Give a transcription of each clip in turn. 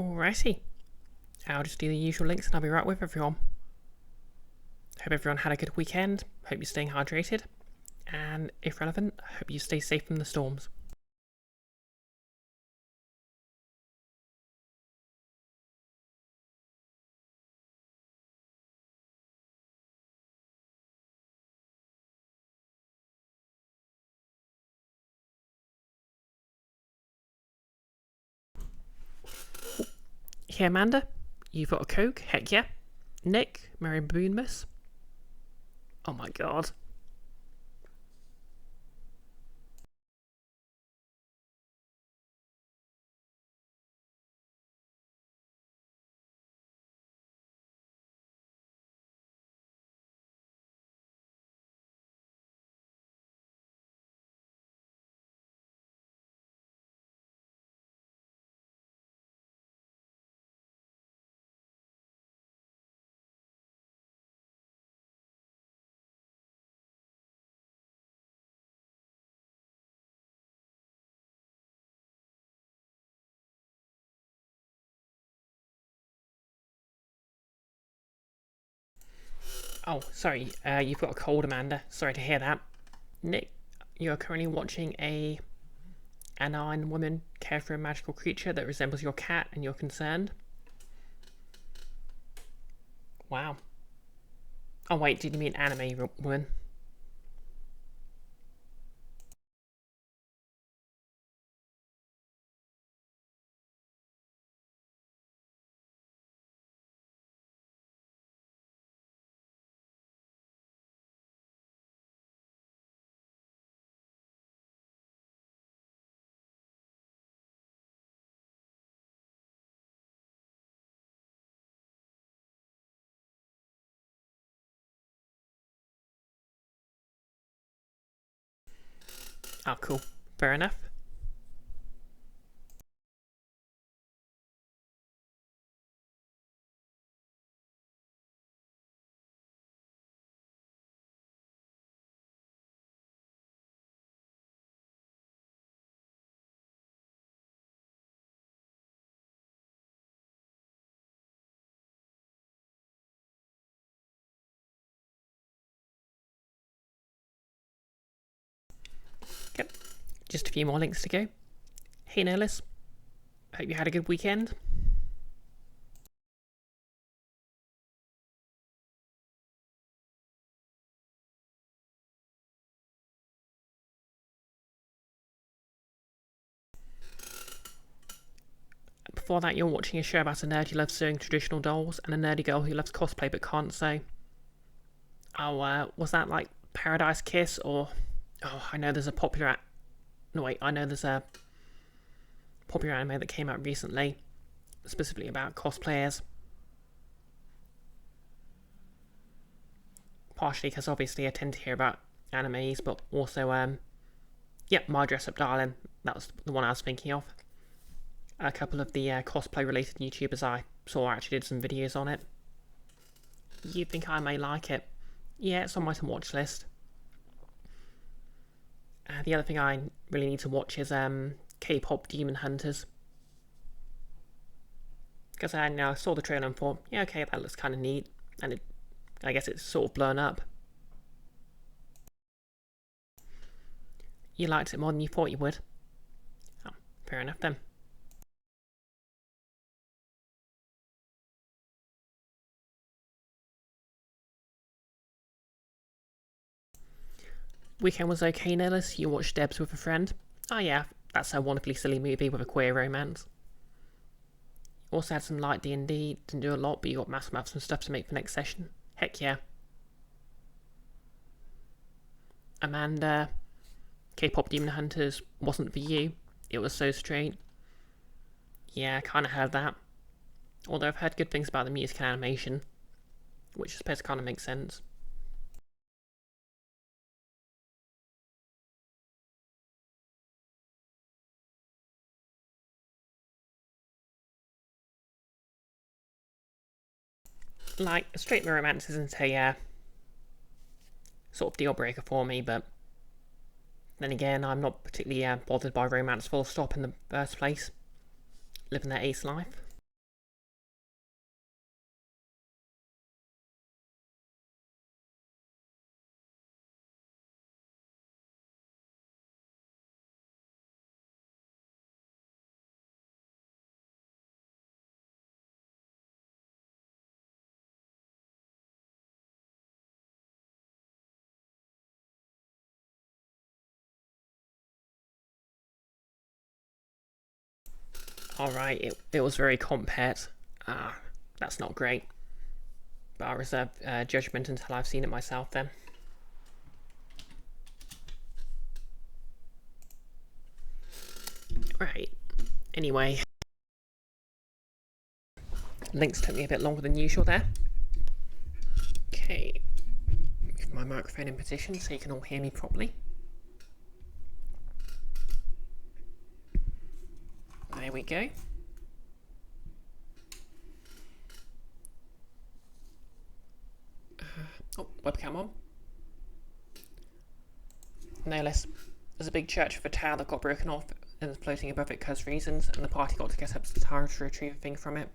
Alrighty, I'll just do the usual links and I'll be right with everyone. Hope everyone had a good weekend, hope you're staying hydrated, and if relevant, hope you stay safe from the storms. Here, Amanda, you've got a Coke? Heck yeah. Nick, Mary Boonmas. Oh my god. Oh, sorry, you've got a cold, Amanda. Sorry to hear that. Nick, you're currently watching a anine woman care for a magical creature that resembles your cat and you're concerned. Wow. Oh wait, did you mean anime woman? Oh, cool. Fair enough. Yep. Just a few more links to go. Hey, Nerlis. Hope you had a good weekend. Before that, you're watching a show about a nerd who loves sewing traditional dolls and a nerdy girl who loves cosplay but can't sew. Oh, was that like Paradise Kiss or... Oh, I know there's a popular... No, wait, I know there's a popular anime that came out recently, specifically about cosplayers. Partially because obviously I tend to hear about animes, but also, yep, My Dress Up Darling. That was the one I was thinking of. A couple of the cosplay related YouTubers I saw actually did some videos on it. You think I may like it? Yeah, it's on my to-watch list. The other thing I really need to watch is K-pop Demon Hunters. Because I saw the trailer and thought, yeah, okay, that looks kind of neat. And I guess it's sort of blown up. You liked it more than you thought you would. Oh, fair enough then. Weekend was okay, Nellis. You watched Debs with a friend. Oh yeah, that's a wonderfully silly movie with a queer romance. Also had some light D&D, didn't do a lot, but you got maths and stuff to make for next session. Heck yeah. Amanda, K-pop Demon Hunters wasn't for you. It was so straight. Yeah, I kinda heard that. Although I've heard good things about the music and animation, which I suppose kinda makes sense. Like, a straight romance isn't a sort of deal breaker for me, but then again, I'm not particularly bothered by romance full stop in the first place. Living that ace life. Alright, it was very compact. That's not great. But I'll reserve judgment until I've seen it myself then. Right. Anyway. Links took me a bit longer than usual there. Okay. Move my microphone in position so you can all hear me properly. There we go. Webcam on. No less. There's a big church with a tower that got broken off and is floating above it because reasons, and the party got to get up to the tower to retrieve a thing from it.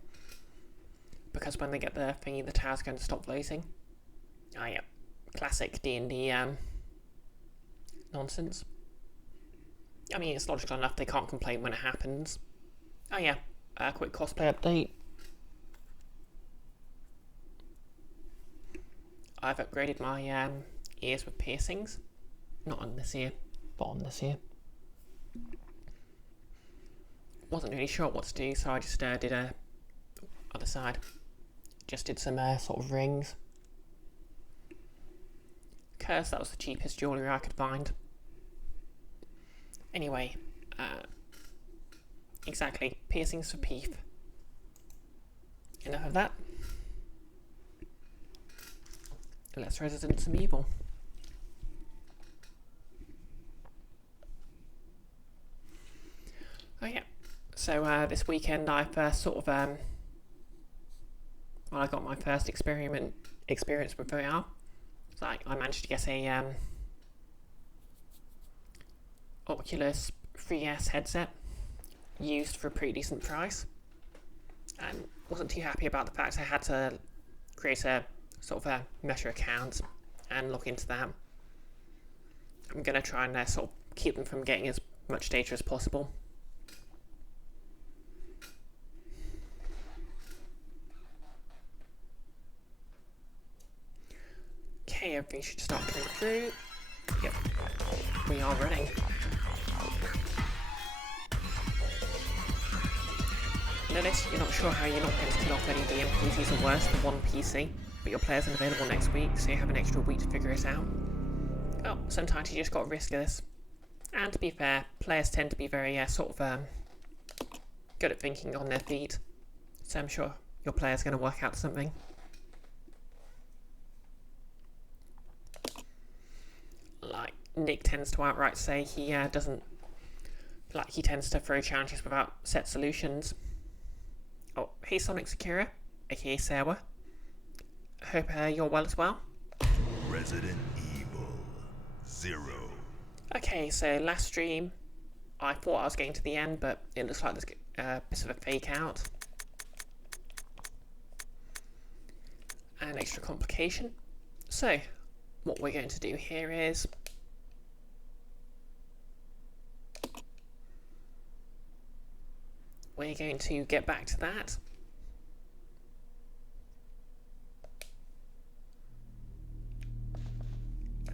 Because when they get the thingy, the tower's going to stop floating. Ah, yeah. Classic D&D nonsense. I mean, it's logical enough they can't complain when it happens. Oh yeah, quick cosplay update. I've upgraded my ears with piercings. Not on this ear, but on this ear. Wasn't really sure what to do, so I just did a other side. Just did some sort of rings. Curse, that was the cheapest jewellery I could find. Anyway, exactly, piercings for Peef. Enough of that. Let's Resident some Evil. Oh yeah, so this weekend I first sort of, well, I got my first experience with VR. So I managed to get a Oculus 3S headset used for a pretty decent price, and wasn't too happy about the fact I had to create a sort of a Meta account and look into that. I'm going to try and sort of keep them from getting as much data as possible. Okay, everything should start coming through. Yep, we are running. Notice you're not sure how you're not going to kill off any of the NPCs or worse than one PC, but your player's unavailable next week, so you have an extra week to figure it out. Well, sometimes you just got to risk this. And to be fair, players tend to be very sort of good at thinking on their feet, so I'm sure your player's going to work out something. Like, Nick tends to outright say he doesn't, like, he tends to throw challenges without set solutions. Oh, hey Sonic Secura, aka Sarah. Hope you're well as well. Resident Evil 0. Okay, so last stream, I thought I was getting to the end, but it looks like there's a bit of a fake out. An extra complication. So, what we're going to do here is we're going to get back to that.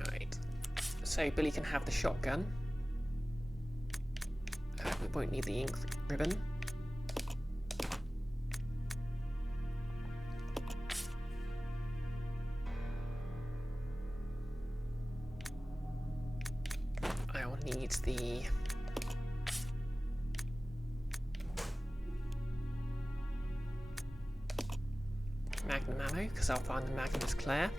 Right, so Billy can have the shotgun. We won't need the ink ribbon. I will need the Magnum ammo, because I'll find the Magnum is Claire.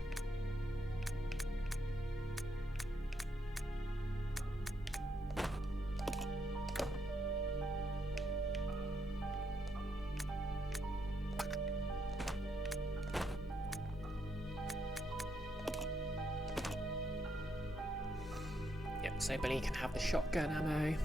Yep, so Billy can have the shotgun ammo.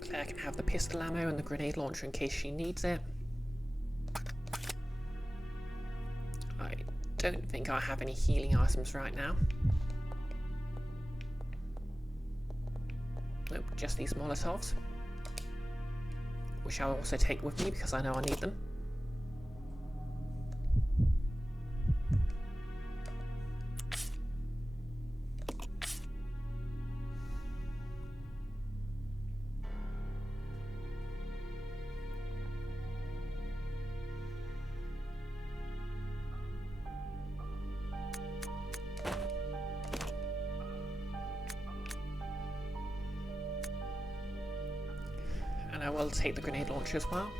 Claire can have the pistol ammo and the grenade launcher in case she needs it. I don't think I have any healing items right now. Nope, just these Molotovs, which I'll also take with me because I know I need them. will take the grenade launcher as well.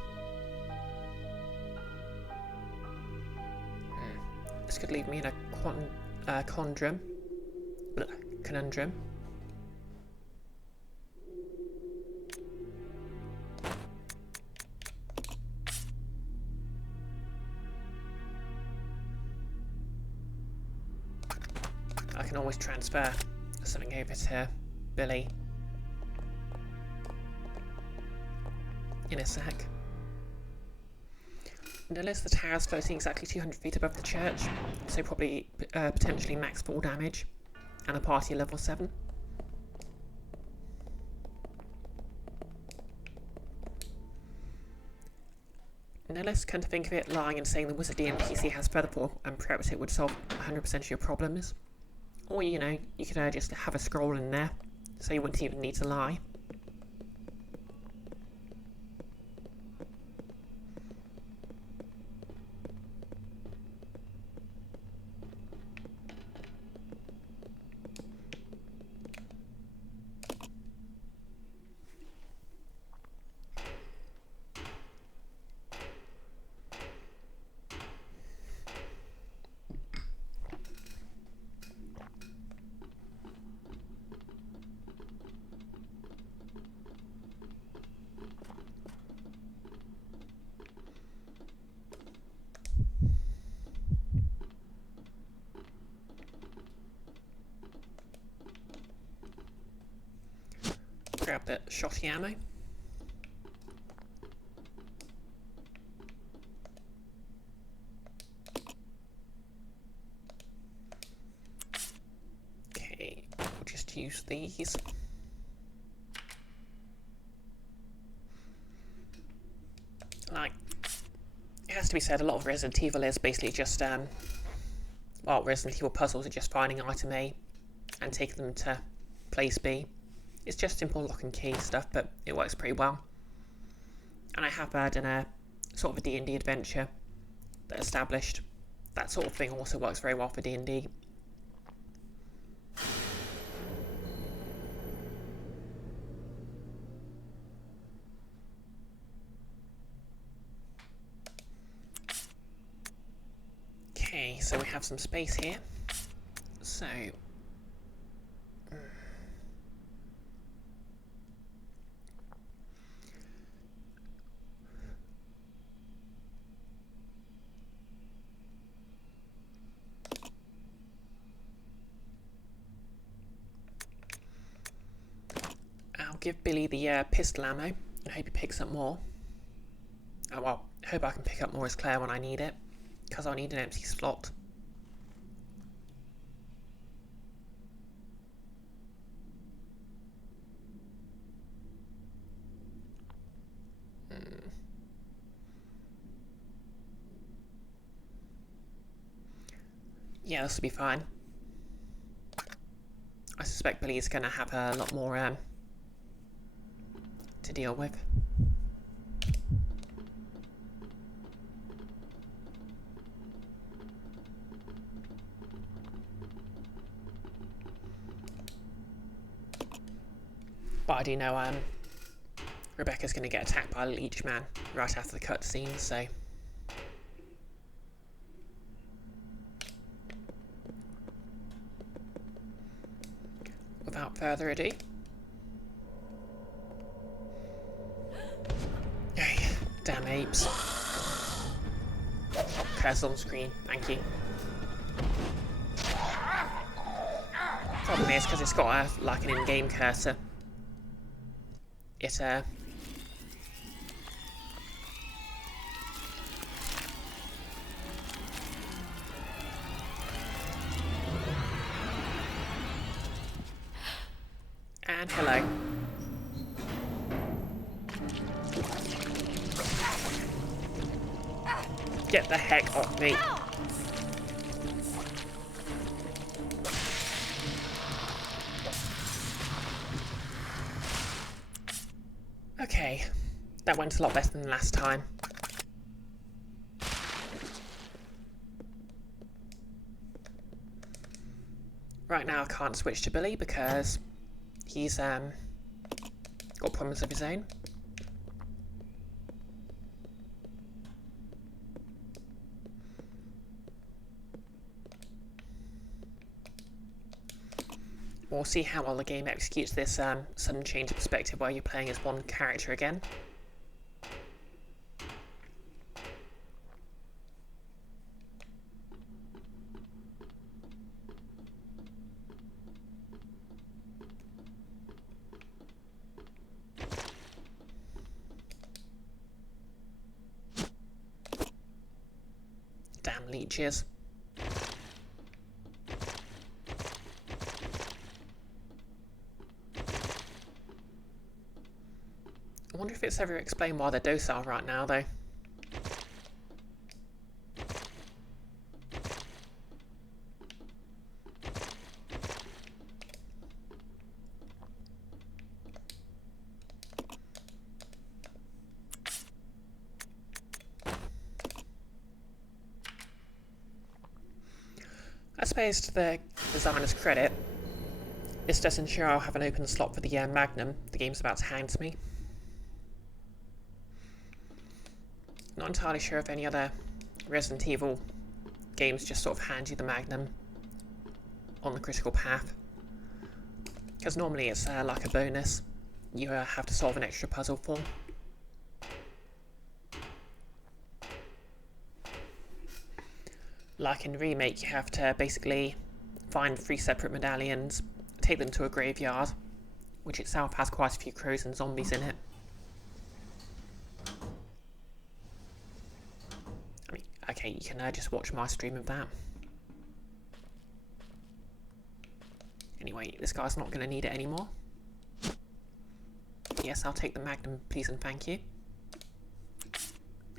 This could leave me in a conundrum. I can always transfer something over to Billy in a sec. Notice the tower is floating exactly 200 feet above the church, so probably potentially max fall damage, and a party level 7. Nellis, come to think of it, lying and saying the Wizard NPC has further fall and prerequisite would solve 100% of your problems. Or, you know, you could just have a scroll in there, so you wouldn't even need to lie. Grab the shotty ammo. Okay, we'll just use these. Like, it has to be said, a lot of Resident Evil is basically just, well, Resident Evil puzzles are just finding item A and taking them to place B. It's just simple lock and key stuff, but it works pretty well. And I have had in a sort of a D&D adventure that established that sort of thing also works very well for D&D. Okay, so we have some space here. So I'll give Billy the pistol ammo and hope he picks up more. Oh well, I hope I can pick up more as Claire when I need it, because I'll need an empty slot. Yeah, this will be fine. I suspect Billy's going to have a lot more to deal with. But I do know Rebecca's going to get attacked by a leech man right after the cutscene, so... Without further ado... Hey, damn apes. Cursor on screen, thank you. Problem is, because it's got like an in-game cursor, it and hello. Get the heck off me. Okay, that went a lot better than last time. Right now I can't switch to Billy because he's got problems of his own. We'll see how well the game executes this sudden change of perspective where you're playing as one character again. Damn leeches. I wonder if it's ever explained why they're docile right now, though. I suppose to the designer's credit, this does ensure I'll have an open slot for the Magnum the game's about to hand to me. Not entirely sure if any other Resident Evil games just sort of hand you the Magnum on the critical path. Because normally it's like a bonus you have to solve an extra puzzle for. Like in Remake, you have to basically find 3 separate medallions, take them to a graveyard, which itself has quite a few crows and zombies in it. I mean, okay, you can just watch my stream of that. Anyway, this guy's not going to need it anymore. Yes, I'll take the Magnum, please and thank you.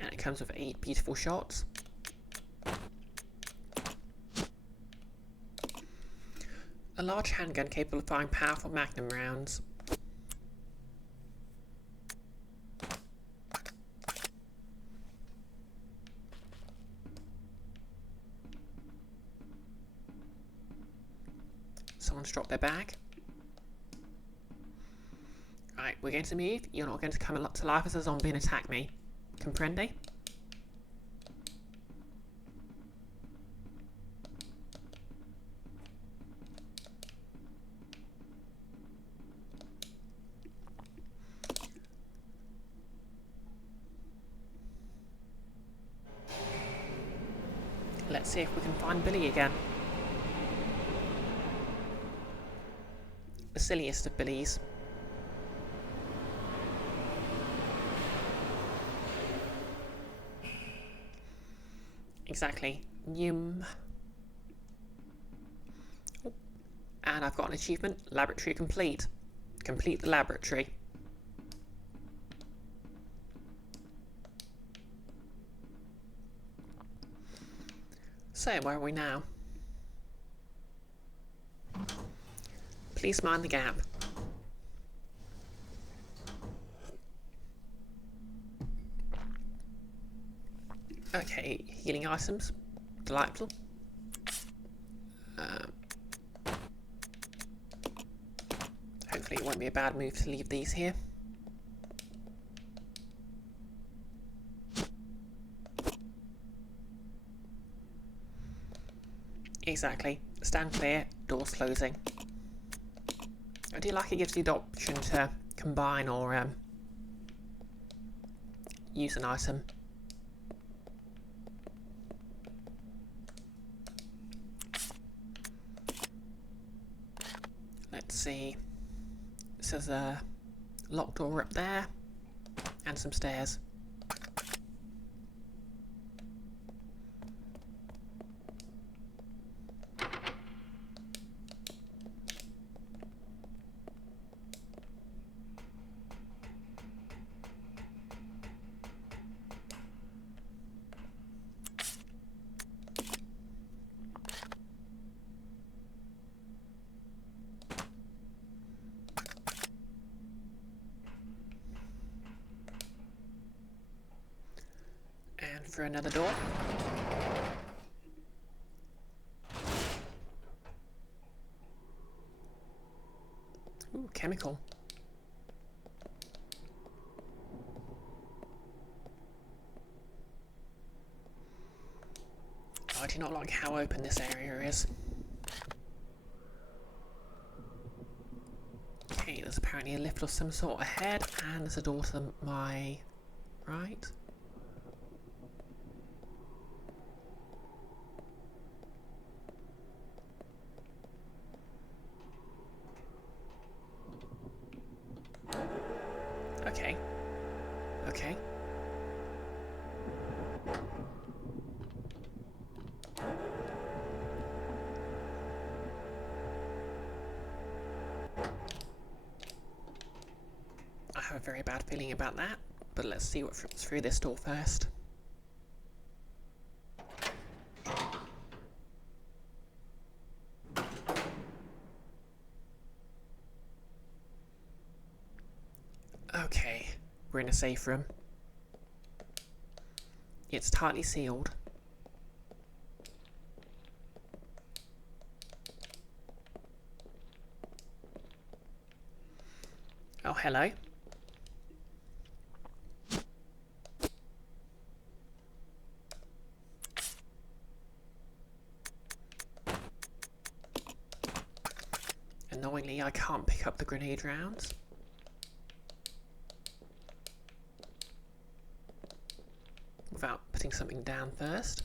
And it comes with 8 beautiful shots. A large handgun capable of firing powerful Magnum rounds. Someone's dropped their bag. Right, we're going to move. You're not going to come to life as a zombie and attack me. Comprende? Let's see if we can find Billy again. The silliest of Billies. Exactly. Yum. Oh. And I've got an achievement. Laboratory complete. Complete the laboratory. So, where are we now? Please mind the gap. Okay, healing items. Delightful. Hopefully it won't be a bad move to leave these here. Exactly. Stand clear, doors closing. I do like it gives you the option to combine or use an item. Let's see. This is a locked door up there and some stairs. And for another door. Ooh, chemical. I do not like how open this area is. there's apparently a lift of some sort ahead, and there's a door to my right. Okay. Okay. I have a very bad feeling about that, but let's see what's through this door first. Okay, we're in a safe room. It's tightly sealed. Oh, hello. Annoyingly, I can't pick up the grenade rounds. Without putting something down first.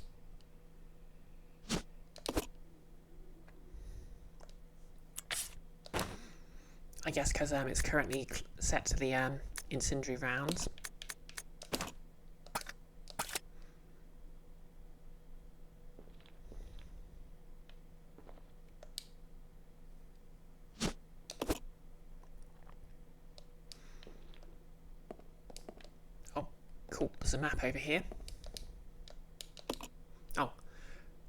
I guess because it's currently set to the incendiary rounds. Oh, cool. There's a map over here. Oh,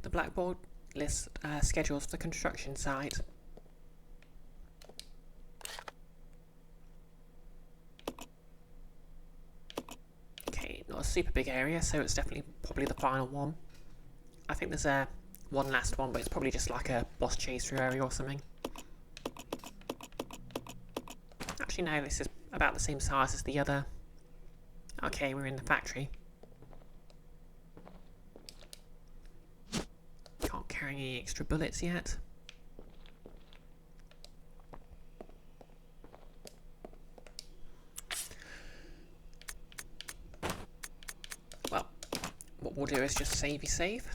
the blackboard lists schedules for the construction site. Okay, not a super big area, so it's definitely probably the final one. I think there's one last one, but it's probably just like a boss chase through area or something. Actually, no, this is about the same size as the other. Okay, we're in the factory. Can't carry any extra bullets yet. Well, what we'll do is just save.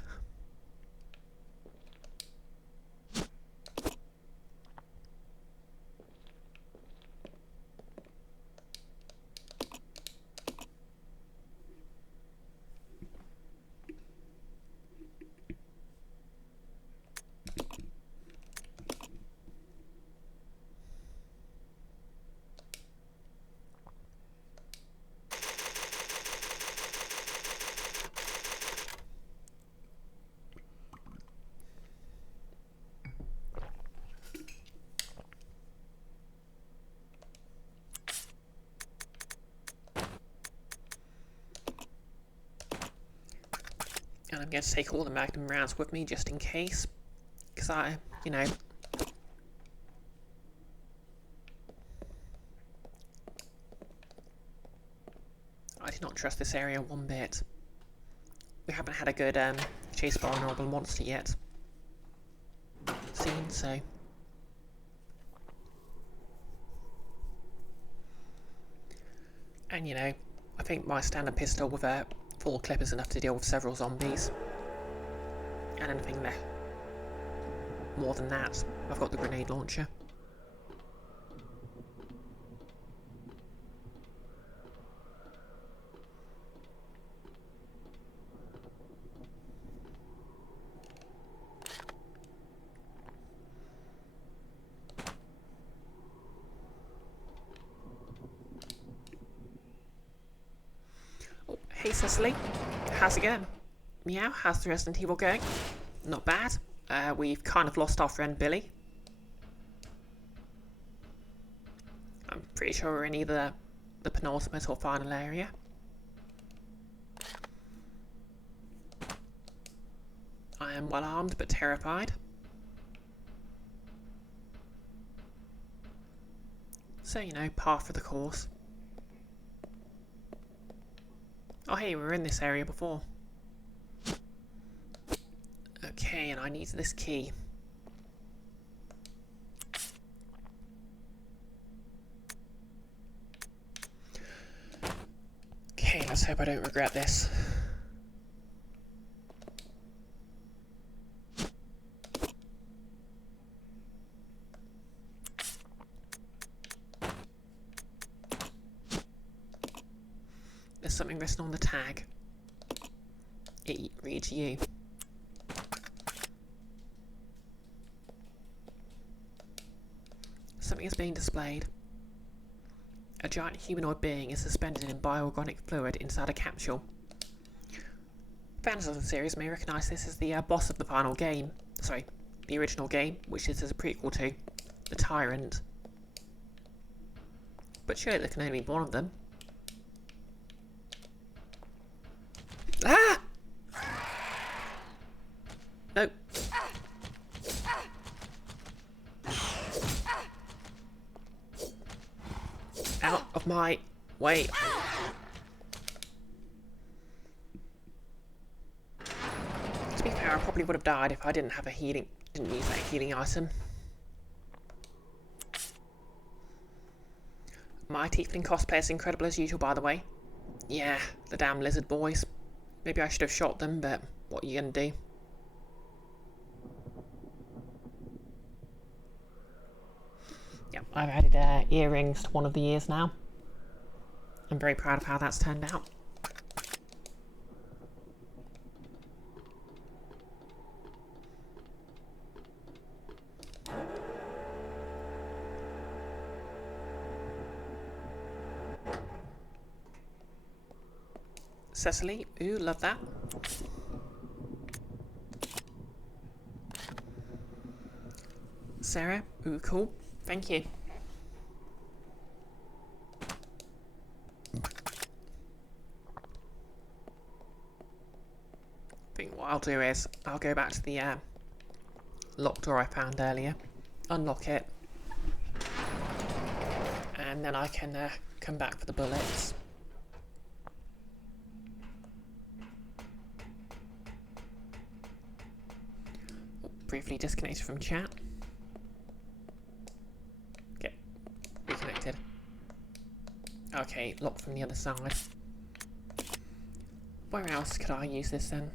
And I'm going to take all the magnum rounds with me just in case. Because I did not trust this area one bit. We haven't had a good chase by an horrible monster yet. Seen, so... And I think my standard pistol with a full clip is enough to deal with several zombies. And anything left more than that, I've got the grenade launcher. Oh, hey Cecily, how's it going? Meow, how's the Resident Evil going? Not bad. We've kind of lost our friend Billy. I'm pretty sure we're in either the penultimate or final area. I am well armed but terrified. So, par for the course. Oh hey, we were in this area before. Okay, and I need this key. Let's hope I don't regret this. There's something written on the tag. It reads you. Something is being displayed. A giant humanoid being is suspended in bioorganic fluid inside a capsule. Fans of the series may recognise this as the boss of the final game. Sorry, the original game, which this is a prequel to. The Tyrant. But surely there can only be one of them. Ah! No. Out of my way. To be fair, I probably would have died if I didn't use that healing item. My tiefling cosplay is incredible as usual, by the way. Yeah, the damn lizard boys. Maybe I should have shot them, but what are you gonna do? Yep, I've added earrings to one of the ears now. I'm very proud of how that's turned out. Cecily, ooh, love that. Sarah, ooh, cool. Thank you. I think what I'll do is I'll go back to the locked door I found earlier, unlock it, and then I can come back for the bullets. Briefly disconnected from chat. Okay, reconnected. Okay, locked from the other side. Where else could I use this then?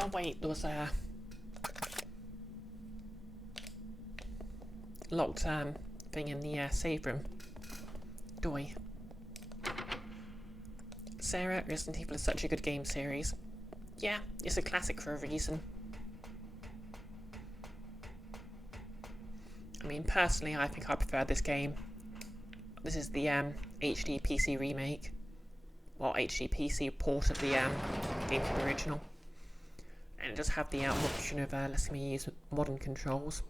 Oh wait, there was a locked thing in the save room. Doy. Sarah, Resident Evil is such a good game series. Yeah, it's a classic for a reason. I mean, personally, I think I prefer this game. This is the HD PC remake. Well, HD PC port of the GameCube original. And it does have the option of letting me use modern controls.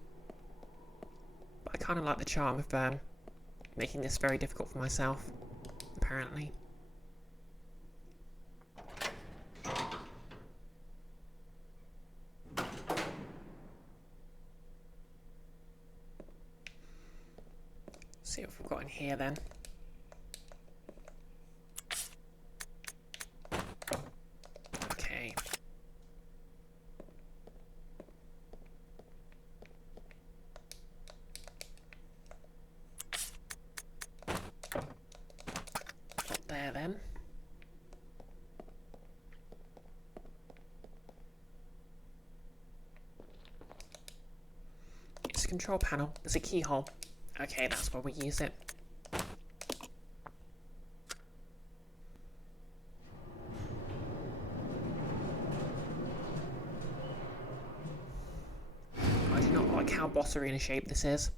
But I kind of like the charm of making this very difficult for myself, apparently. See what we've got in here then. Okay. Got there then. It's a control panel. There's a keyhole. Okay, that's where we use it. I do not like how boss arena shaped this is.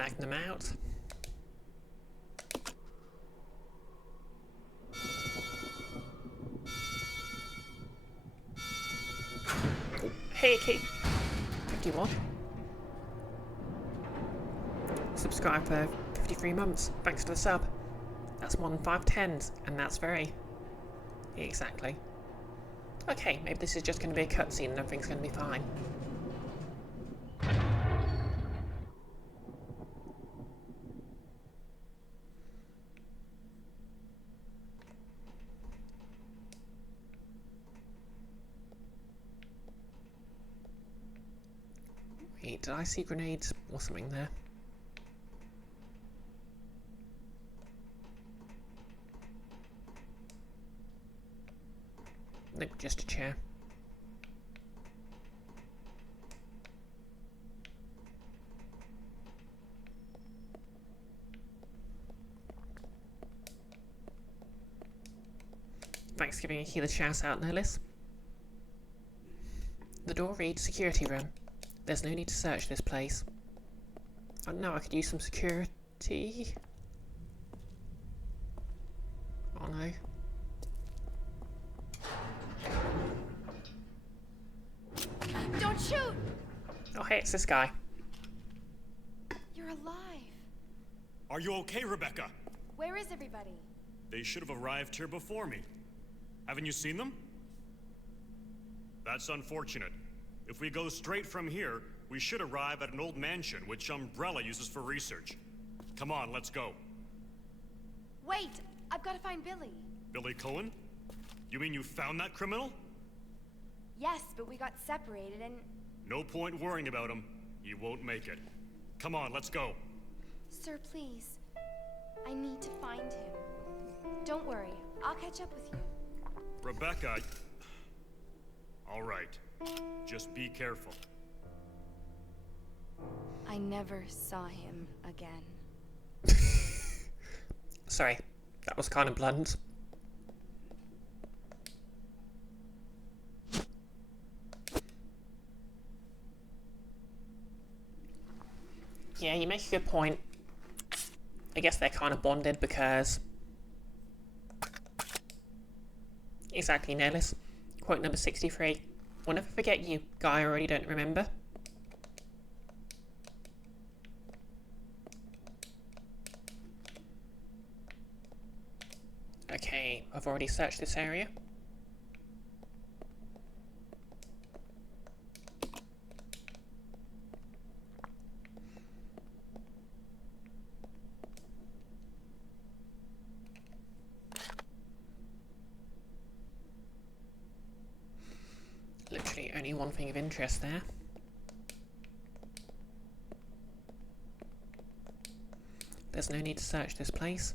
Magnum out. Hey, key. 51. Subscribe for 53 months. Thanks to the sub. That's more than 5 tens, and that's very... Exactly. Okay, maybe this is just going to be a cutscene and everything's going to be fine. Wait, did I see grenades or something there? Nope, just a chair. Thanks for giving a healer shout out, Nellis. The door reads security room. There's no need to search this place. Oh no, I could use some security. Oh no. Don't shoot! Oh hey, it's this guy. You're alive. Are you okay, Rebecca? Where is everybody? They should have arrived here before me. Haven't you seen them? That's unfortunate. If we go straight from here, we should arrive at an old mansion which Umbrella uses for research. Come on, let's go. Wait! I've got to find Billy. Billy Cohen? You mean you found that criminal? Yes, but we got separated and... No point worrying about him. He won't make it. Come on, let's go. Sir, please. I need to find him. Don't worry. I'll catch up with you. Rebecca... All right. Just be careful. I never saw him again. Sorry, that was kind of blunt. Yeah, you make a good point. I guess they're kind of bonded because... Exactly, Nellis. Quote number 63. We'll never forget you, guy I already don't remember. Okay, I've already searched this area. Literally only one thing of interest there. There's no need to search this place.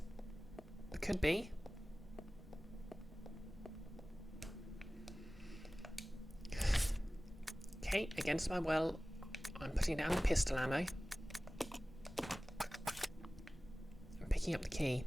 There could be. Okay, against my will, I'm putting down the pistol ammo. I'm picking up the key.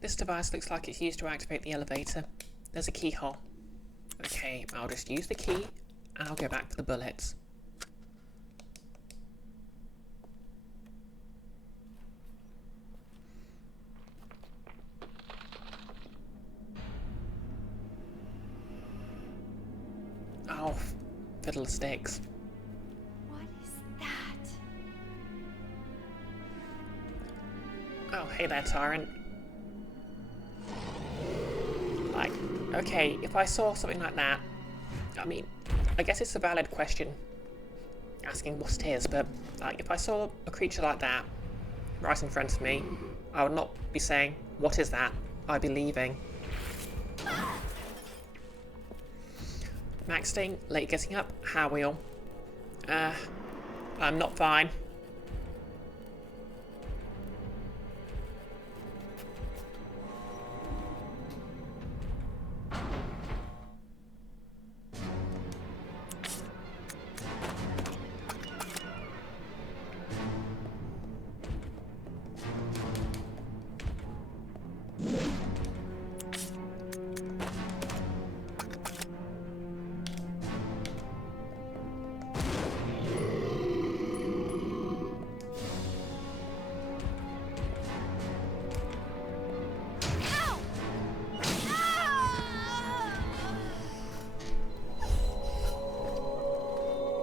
This device looks like it's used to activate the elevator. There's a keyhole. Okay, I'll just use the key and I'll go back for the bullets. Oh, fiddlesticks. What is that? Oh, hey there, Tyrant. Like, okay, if I saw something like that, I mean, I guess it's a valid question, asking what it is, but, like, if I saw a creature like that right in front of me, I would not be saying, what is that? I'd be leaving. Maxting, late getting up, how are we all? I'm not fine.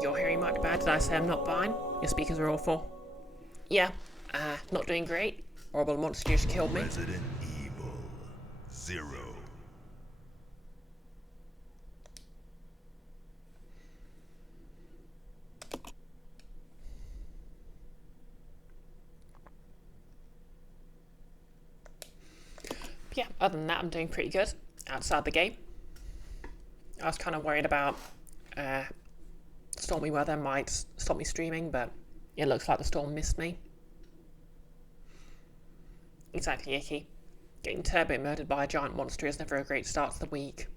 Your hearing might be bad. Did I say I'm not fine? Your speakers are awful. Yeah, not doing great. Horrible monster just killed me. Resident Evil 0. Yeah, other than that, I'm doing pretty good outside the game. I was kind of worried about stormy weather might stop me streaming, but it looks like the storm missed me. Exactly, icky. Getting turbo murdered by a giant monster is never a great start to the week.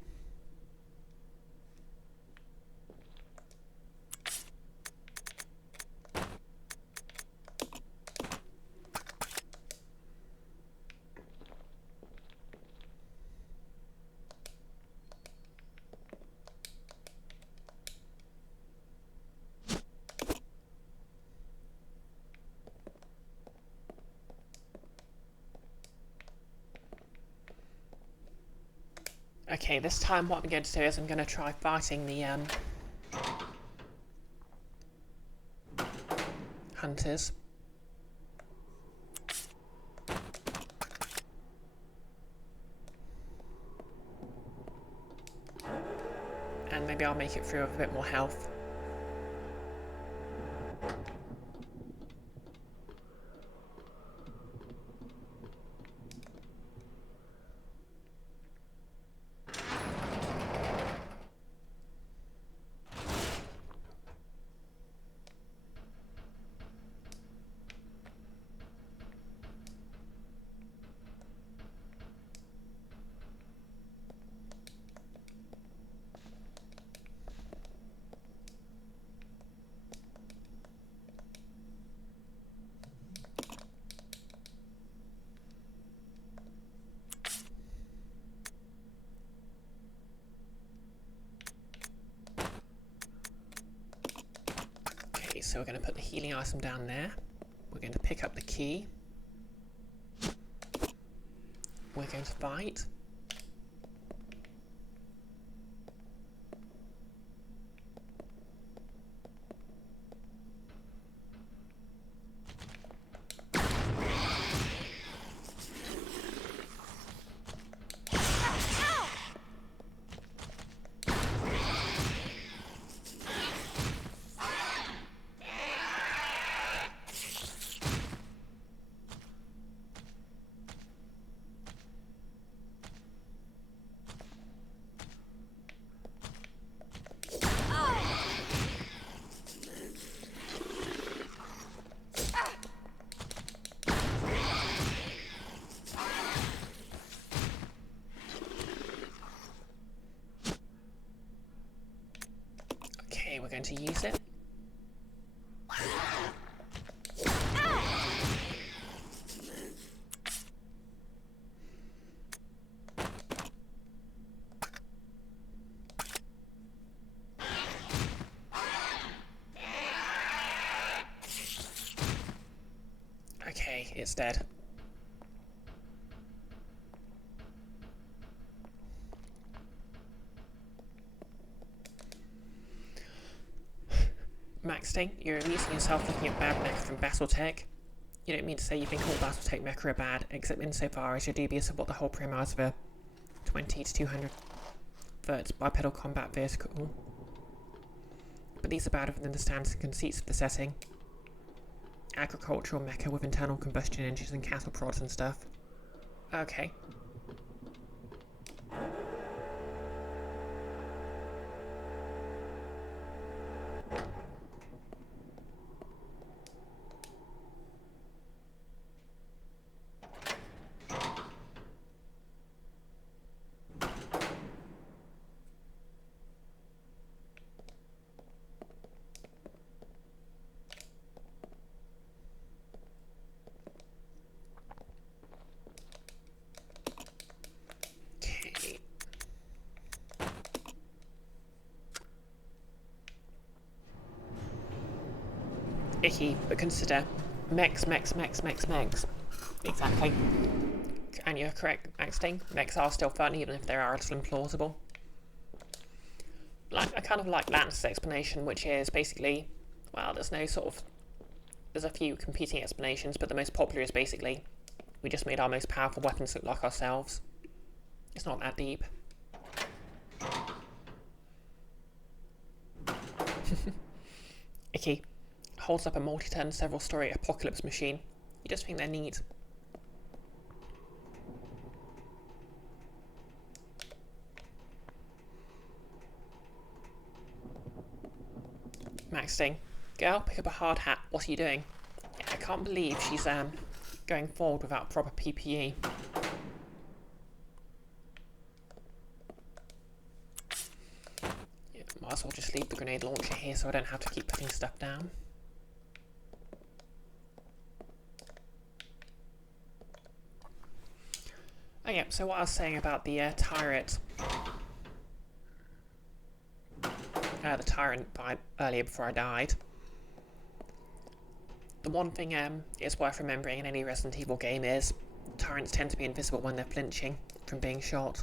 Okay, this time what I'm going to do is I'm going to try fighting the hunters. And maybe I'll make it through with a bit more health. So we're going to put the healing item down there. We're going to pick up the key. We're going to fight. Okay, we're going to use it. Okay, it's dead. Maxting, you're amusing yourself looking at bad mecha from Battletech. You don't mean to say you think all Battletech mecha are bad, except insofar as you're dubious of what the whole premise of a 20 to 200 Vs bipedal combat vehicle. But these are bad within the standards and conceits of the setting. Agricultural mecha with internal combustion engines and cattle prods and stuff. Okay. Icky, but consider mechs. Exactly. And you're correct, Maxting. Mechs are still fun, even if they are a little implausible. Like, I kind of like Lance's explanation, which is basically, well, there's a few competing explanations, but the most popular is basically, we just made our most powerful weapons look like ourselves. It's not that deep. Icky holds up a multi-turn, several-story apocalypse machine. You just think they're neat. Maxting, girl, pick up a hard hat. What are you doing? Yeah, I can't believe she's going forward without proper PPE. Yeah, might as well just leave the grenade launcher here so I don't have to keep putting stuff down. Oh yeah, so what I was saying about the Tyrant. The Tyrant earlier before I died. The one thing is worth remembering in any Resident Evil game is Tyrants tend to be invisible when they're flinching from being shot.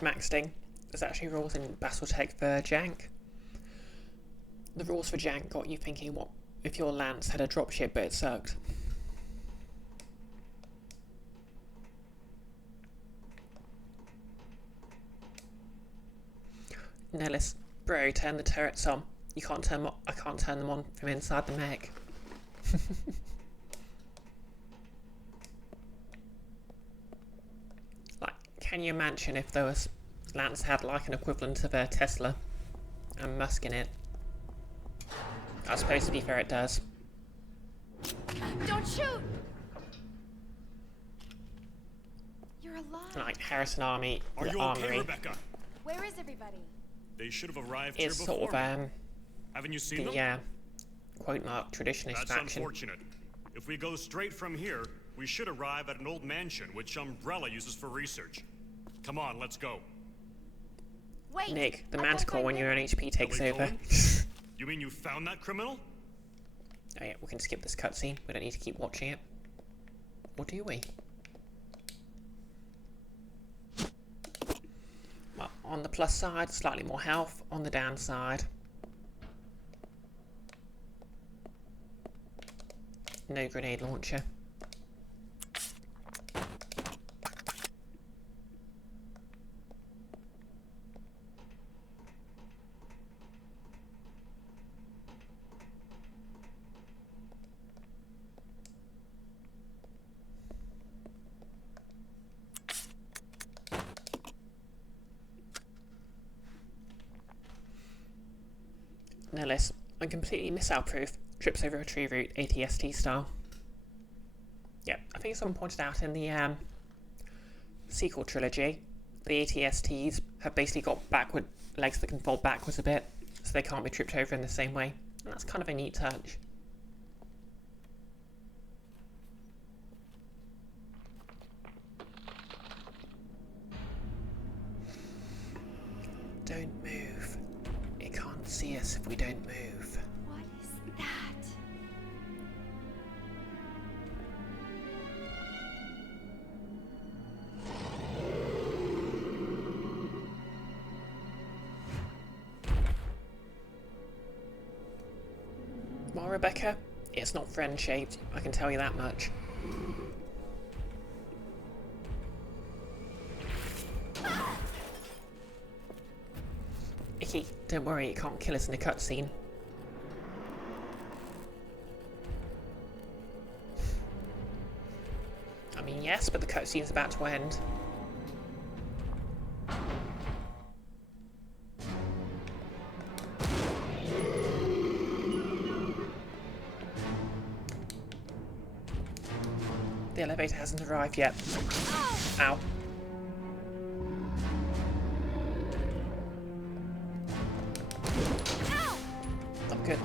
Maxting, there's actually rules in Battletech for Jank. The rules for Jank got you thinking, what if your Lance had a dropship but it sucked? Nellis, bro, turn the turrets on. I can't turn them on from inside the mech. Like, can you imagine if Lance had like an equivalent of a Tesla and Musk in it? I suppose to be fair it does. Don't shoot! You're alive. Like Harrison Army, Are you Armory. okay, Rebecca? Where is everybody? They should have arrived here It's before sort of me. Haven't you seen them? the quote mark traditionalist That's faction. unfortunate. If we go straight from here, we should arrive at an old mansion which Umbrella uses for research. Come on, let's go. Wait! Nick, the I manticore think when your own HP takes Billy over. Cohen? You mean you found that criminal? Oh yeah, we can skip this cutscene. We don't need to keep watching it. Or do we? Well, on the plus side, slightly more health. On the downside, no grenade launcher. Nellis, I'm completely missile-proof. Trips over a tree root, ATST style. Yeah, I think someone pointed out in the sequel trilogy, the ATSTs have basically got backward legs that can fold backwards a bit, so they can't be tripped over in the same way. And that's kind of a neat touch. Don't move. It can't see us if we don't move. What is that? Well, Rebecca, it's not friend-shaped, I can tell you that much. Icky, don't worry, it can't kill us in a cutscene. mean, yes, but the cutscene's about to end. The elevator hasn't arrived yet. Ow. Not good.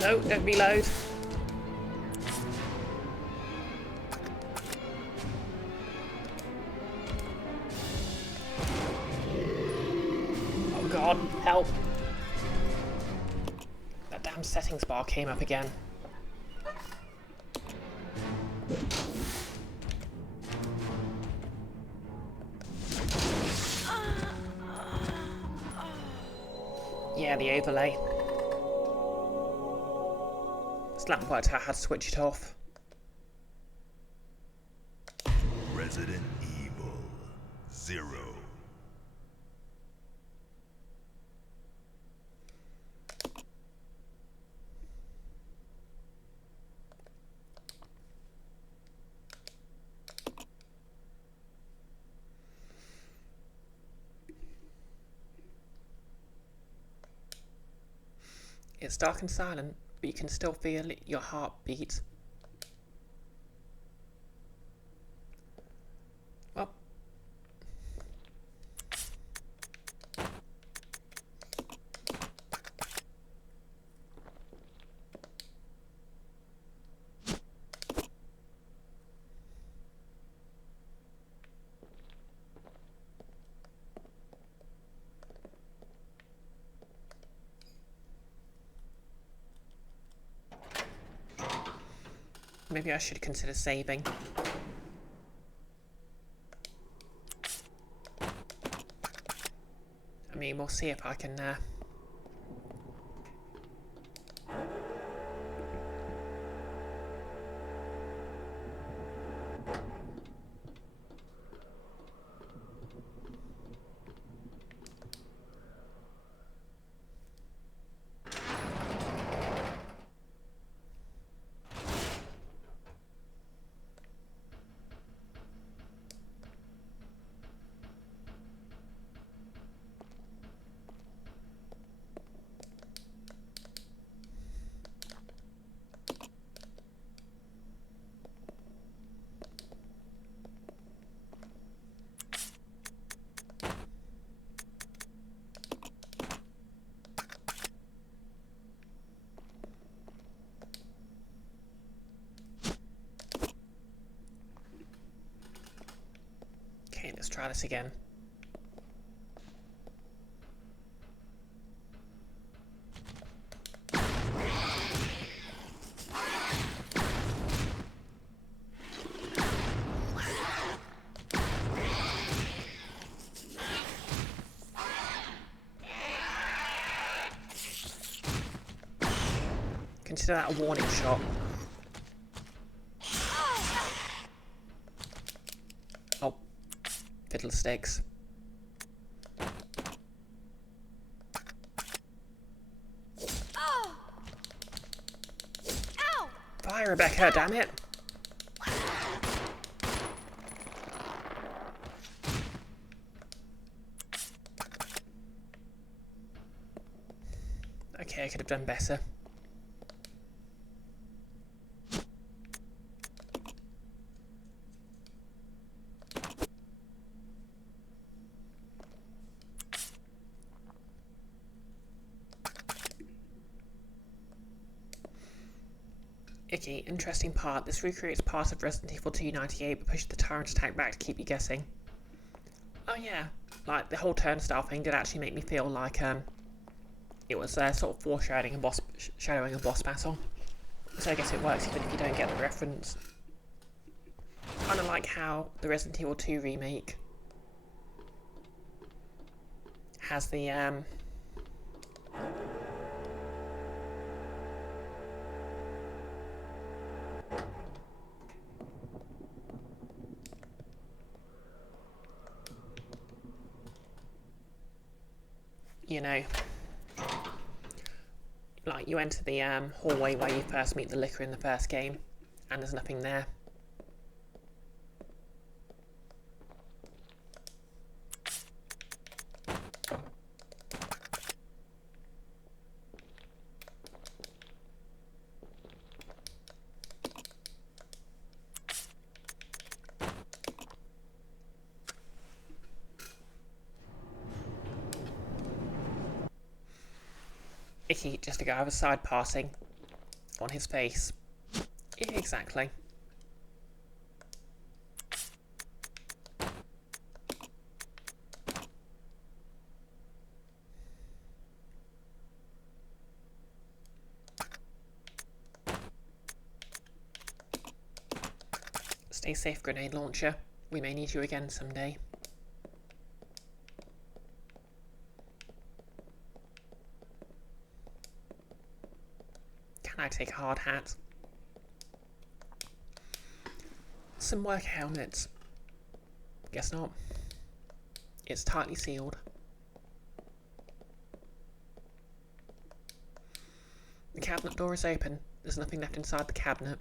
No, don't reload. Oh god, help. That damn settings bar came up again. Yeah, the overlay. This lamp worked out how to switch it off. Resident Evil 0. It's dark and silent, but you can still feel your heartbeat. Well. Maybe I should consider saving. I mean, we'll see if I can, Okay, let's try this again. Consider that a warning shot. Oh, fiddlesticks. Fire, Rebecca, damn it! Okay, I could have done better. Icky, interesting part. This recreates part of Resident Evil 2 98 but pushed the Tyrant attack back to keep you guessing. Oh yeah, like the whole turnstile thing did actually make me feel like it was sort of foreshadowing a boss battle. So I guess it works even if you don't get the reference. Kind of like how the Resident Evil 2 remake has the you know, like you enter the hallway where you first meet the Licker in the first game, and there's nothing there. Icky, just a guy with a side passing on his face. Yeah, exactly. Stay safe, grenade launcher. We may need you again someday. Can I take a hard hat? Some work helmets. Guess not. It's tightly sealed. The cabinet door is open. There's nothing left inside the cabinet.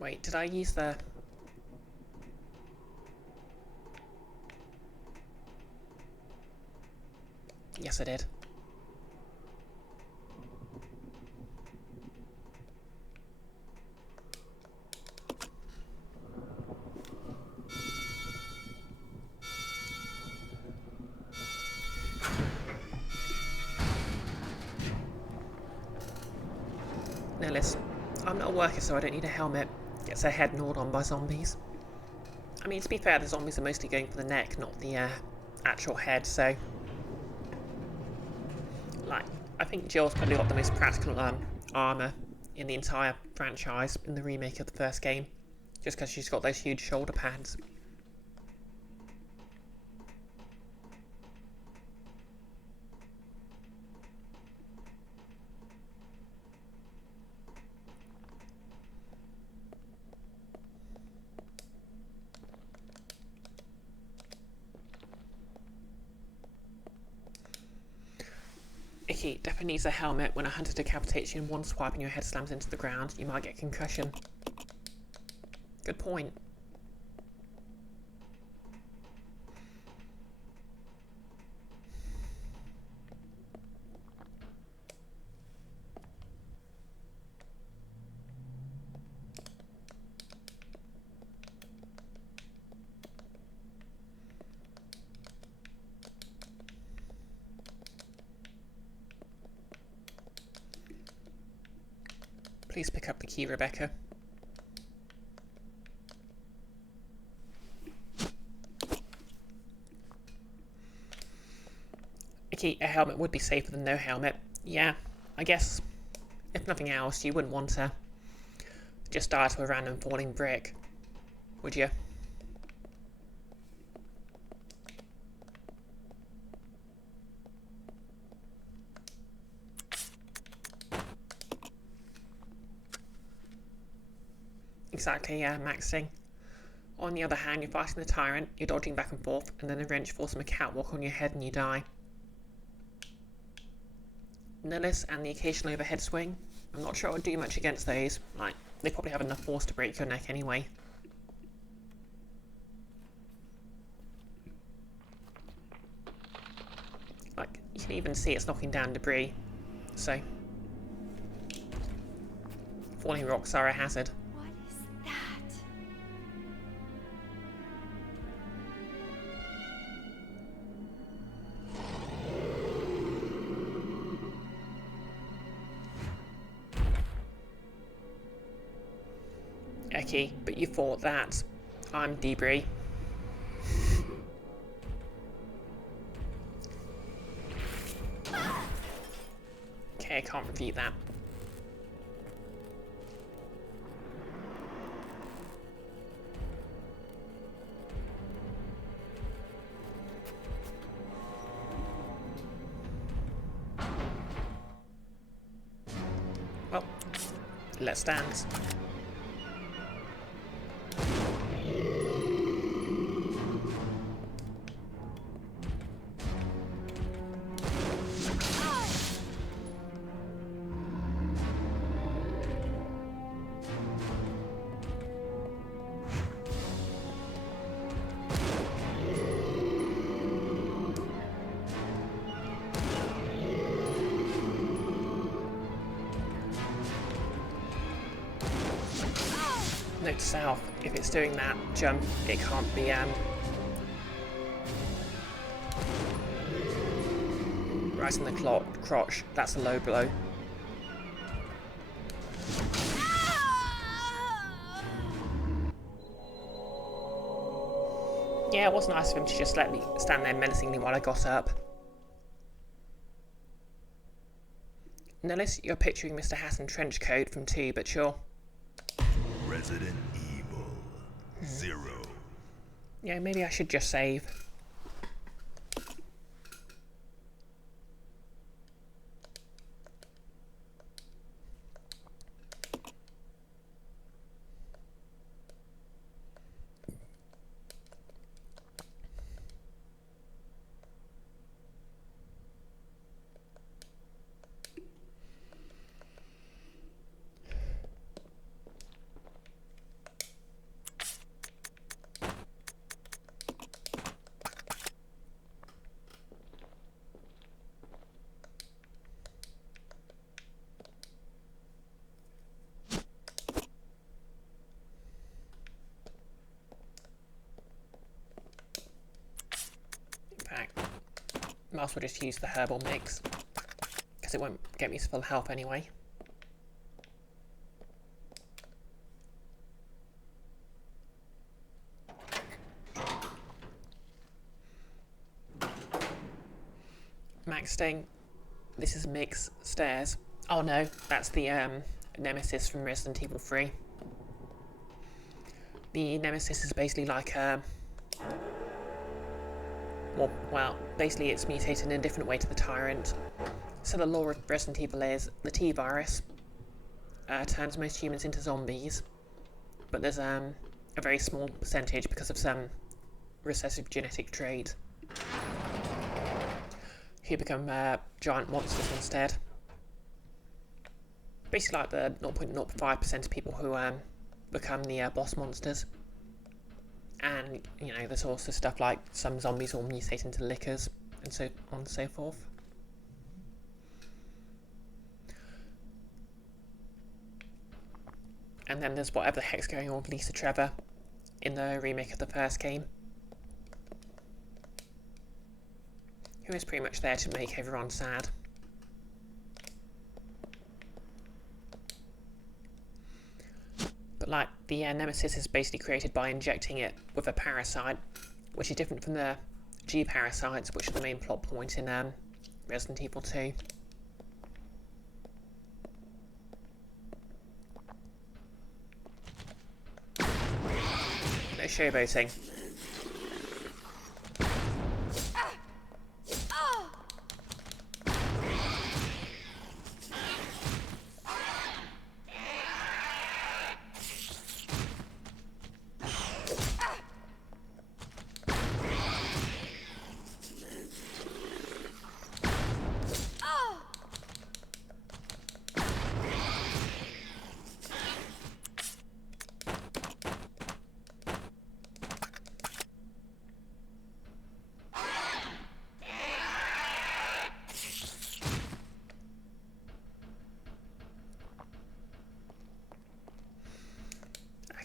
Wait, did I use the... Yes, I did. Now listen, I'm not a worker, so I don't need a helmet. Gets their head gnawed on by zombies. I mean, to be fair, the zombies are mostly going for the neck, not the actual head, so... Like, I think Jill's probably got the most practical armour in the entire franchise in the remake of the first game, just because she's got those huge shoulder pads. Icky definitely needs a helmet. When a hunter decapitates you in one swipe and your head slams into the ground, you might get concussion. Good point. Please pick up the key, Rebecca. Okay, a helmet would be safer than no helmet. Yeah, I guess, if nothing else, you wouldn't want to just die to a random falling brick, would you? Exactly, yeah, maxing. On the other hand, you're fighting the Tyrant, you're dodging back and forth, and then a wrench falls from a catwalk on your head and you die. Nillis and the occasional overhead swing. I'm not sure I would do much against those. Like, they probably have enough force to break your neck anyway. Like, you can even see it's knocking down debris. So, falling rocks are a hazard. What is that? Okay, but you thought that. I'm debris. Okay, I can't refute that. Well, let's dance. Note to self, if it's doing that jump, it can't be right in the crotch. That's a low blow. Yeah, it was nice of him to just let me stand there menacingly while I got up. Nellis, you're picturing Mr. Hatton trench coat from 2, but sure. Resident Evil 0. Yeah, maybe I should just save. Might as well just use the herbal mix, because it won't get me to full health anyway. Max staying. This is Mick's stairs. Oh no, that's the Nemesis from Resident Evil 3. The Nemesis is basically like well, basically it's mutated in a different way to the Tyrant. So the lore of Resident Evil is the T-virus turns most humans into zombies, but there's a very small percentage because of some recessive genetic trait who become giant monsters instead. Basically like the 0.05% of people who become the boss monsters. And, you know, there's also stuff like some zombies will mutate into lickers, and so on and so forth. And then there's whatever the heck's going on with Lisa Trevor in the remake of the first game, who is pretty much there to make everyone sad. But like, the Nemesis is basically created by injecting it with a parasite, which is different from the G-parasites, which are the main plot point in Resident Evil 2. No showboating.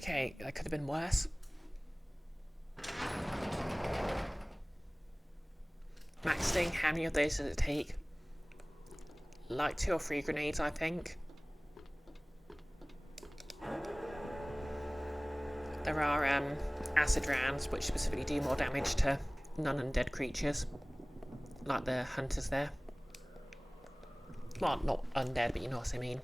Okay, that could have been worse. Maxing, how many of those does it take? Like 2 or 3 grenades, I think. There are acid rounds, which specifically do more damage to non-undead creatures, like the hunters there. Well, not undead, but you know what I mean.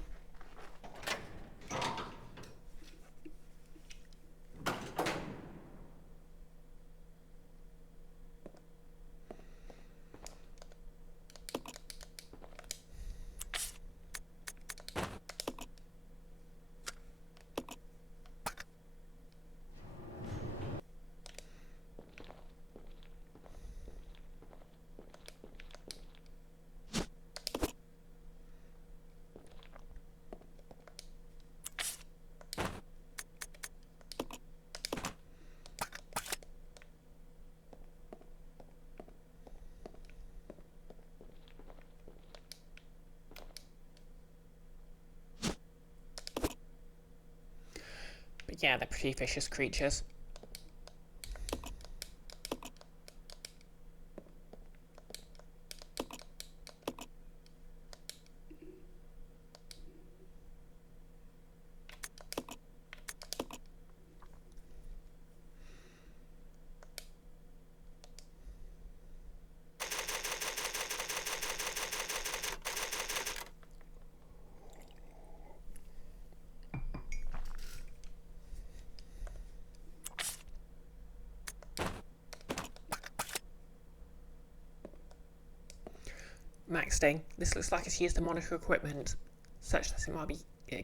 But yeah, they're pretty vicious creatures. Maxting. This looks like it's used to monitor equipment, such that it might be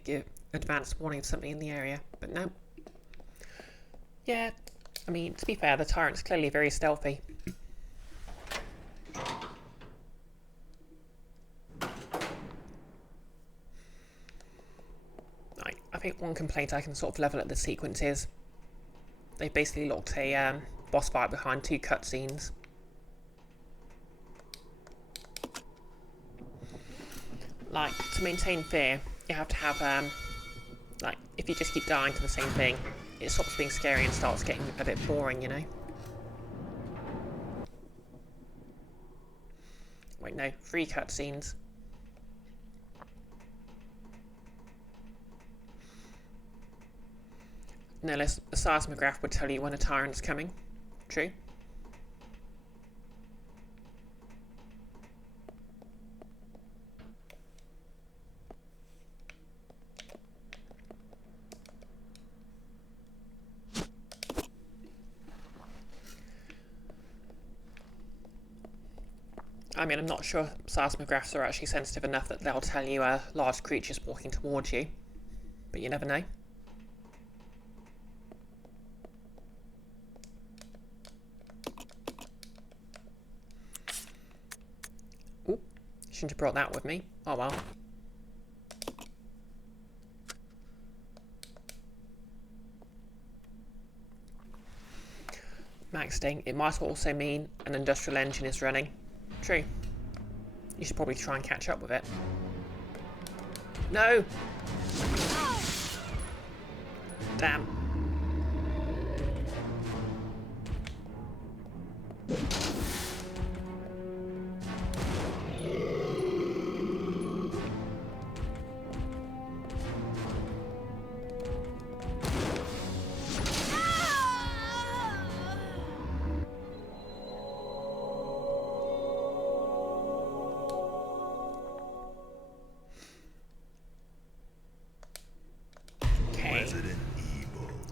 give advanced warning of something in the area, but no. Yeah, I mean, to be fair, the Tyrant's clearly very stealthy. I think one complaint I can sort of level at the sequence is they basically locked a boss fight behind 2 cutscenes. Like, to maintain fear, you have to have, like, if you just keep dying to the same thing, it stops being scary and starts getting a bit boring, you know? Wait, no, 3 cutscenes. No less, a seismograph would tell you when a Tyrant's coming. True. I mean, I'm not sure seismographs are actually sensitive enough that they'll tell you a large creature's walking towards you, but you never know. Ooh, shouldn't have brought that with me. Oh well. Maxting, it might also mean an industrial engine is running. True. You should probably try and catch up with it. No! Damn.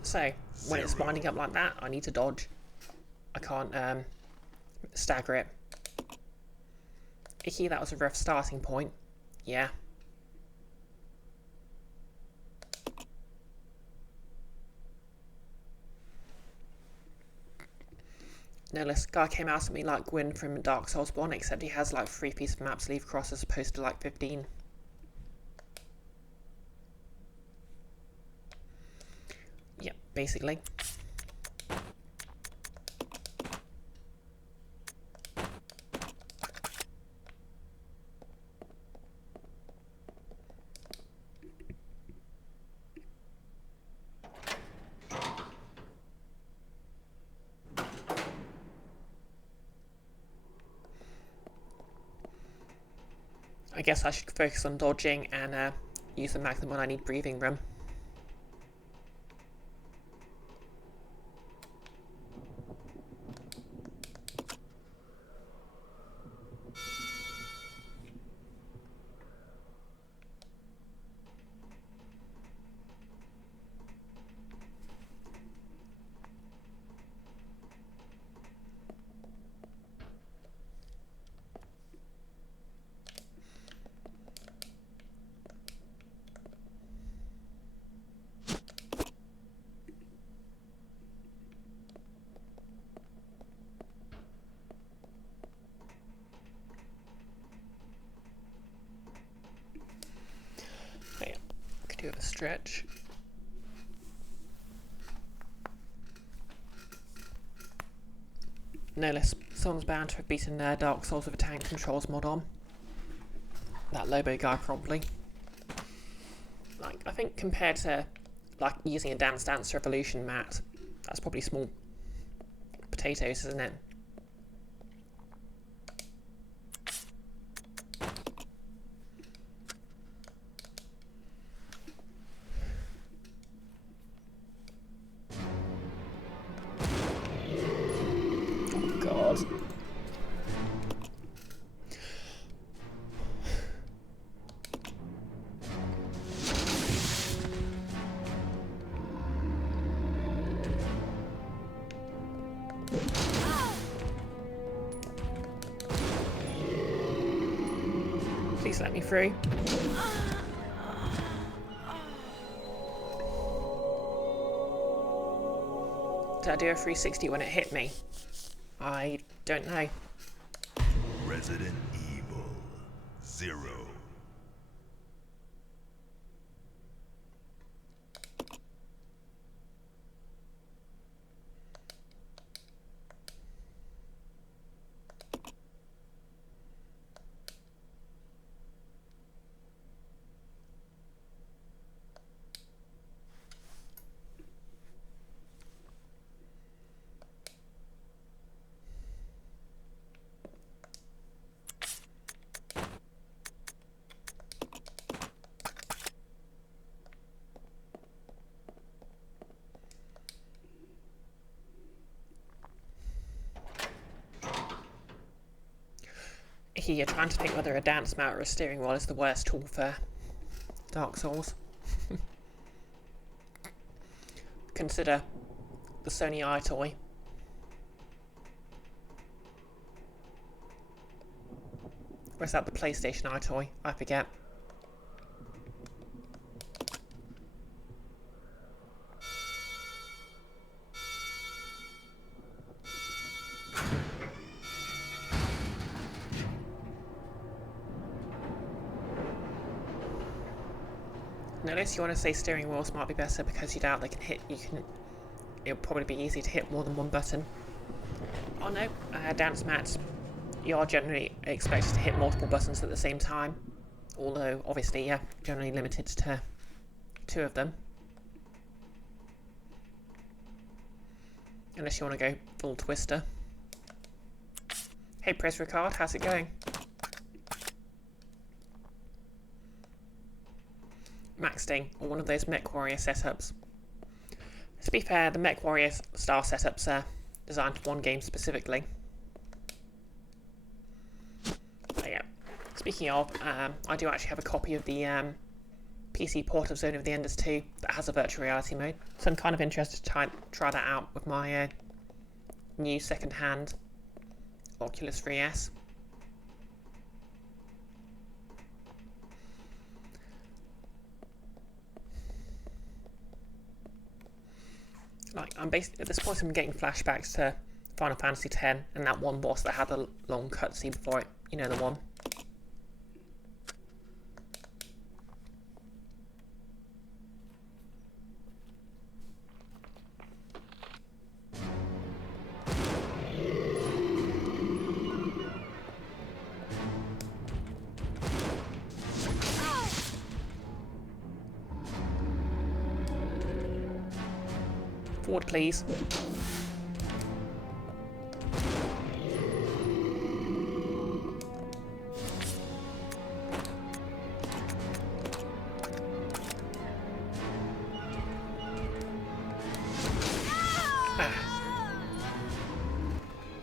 So, when it's winding up like that, I need to dodge. I can't stagger it. Icky, that was a rough starting point. Yeah. No, this guy came out at me like Gwyn from Dark Souls 1, except he has like 3 pieces of maps to leave across as opposed to like 15. Yep, basically. I guess I should focus on dodging and use the magnum when I need breathing room. stretch. No less, someone's bound to have beaten their Dark Souls with a tank controls mod on. That Lobo guy probably. Like, I think compared to like using a Dance Dance Revolution mat, that's probably small potatoes, isn't it? Oh God. Please let me through. Did I do a 360 when it hit me? I don't know. Resident Evil 0. Here you're trying to think whether a dance mat or a steering wheel is the worst tool for Dark Souls. Consider the Sony iToy. Or is that the PlayStation iToy? I forget. Notice you want to say steering wheels might be better because you doubt they can hit. It'll probably be easy to hit more than one button. Oh no, dance mats. You are generally expected to hit multiple buttons at the same time, although obviously, yeah, generally limited to 2 of them. Unless you want to go full twister. Hey, Press Ricard, how's it going? Max Sting, or one of those Mech Warrior setups. To be fair, the Mech Warrior style setups are designed for one game specifically. But yeah, speaking of, I do actually have a copy of the PC port of Zone of the Enders 2 that has a virtual reality mode, so I'm kind of interested to try that out with my new second-hand Oculus 3S. Like, I'm basically, at this point I'm getting flashbacks to Final Fantasy X and that one boss that had a long cutscene before it. You know, the one. Forward, please.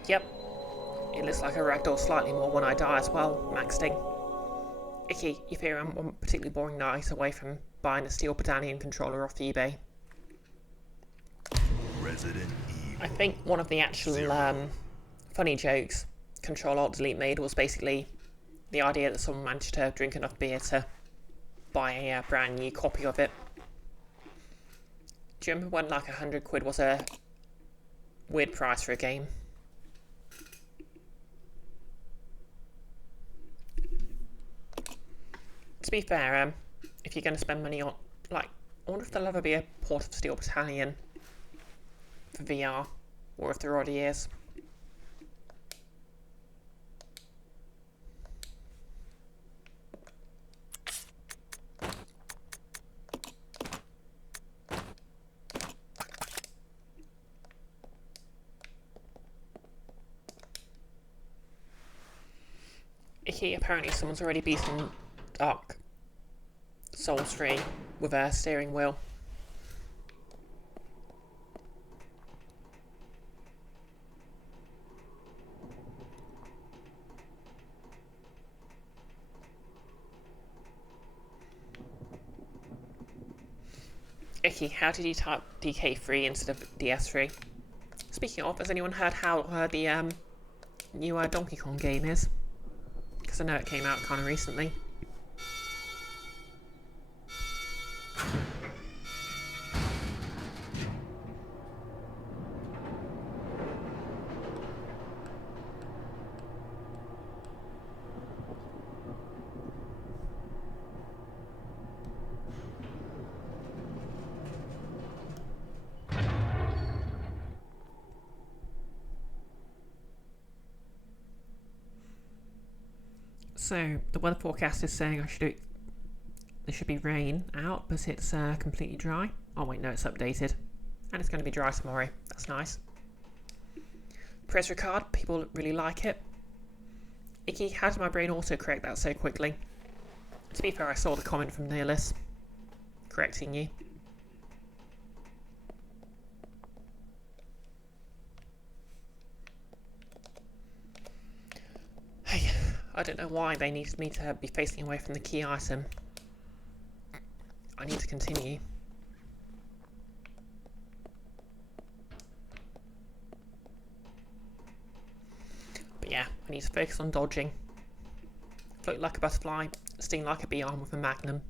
Yep. It looks like a ragdoll slightly more when I die as well, Max Sting. Icky, you fear I'm one particularly boring night away from buying a steel Pedanian controller off eBay. Resident Evil. I think one of the actual funny jokes Control-Alt-Delete made was basically the idea that someone managed to drink enough beer to buy a brand new copy of it. Do you remember when like £100 was a weird price for a game? To be fair, if you're going to spend money on, like, I wonder if there'll ever be a Port of Steel Battalion for VR, or if there already is. Icky, apparently someone's already beaten Dark Souls 3 with a steering wheel. Icky, how did you type DK3 instead of DS3? Speaking of, has anyone heard how the new Donkey Kong game is? Because I know it came out kind of recently. So, the weather forecast is saying there should be rain out, but it's completely dry. Oh wait, no, it's updated. And it's going to be dry tomorrow. That's nice. Press record, people really like it. Icky, how did my brain auto-correct that so quickly? To be fair, I saw the comment from Neolis correcting you. Hey, I don't know why they needed me to be facing away from the key item. I need to continue. But yeah, I need to focus on dodging. Float like a butterfly, sting like a bee armed with a magnum.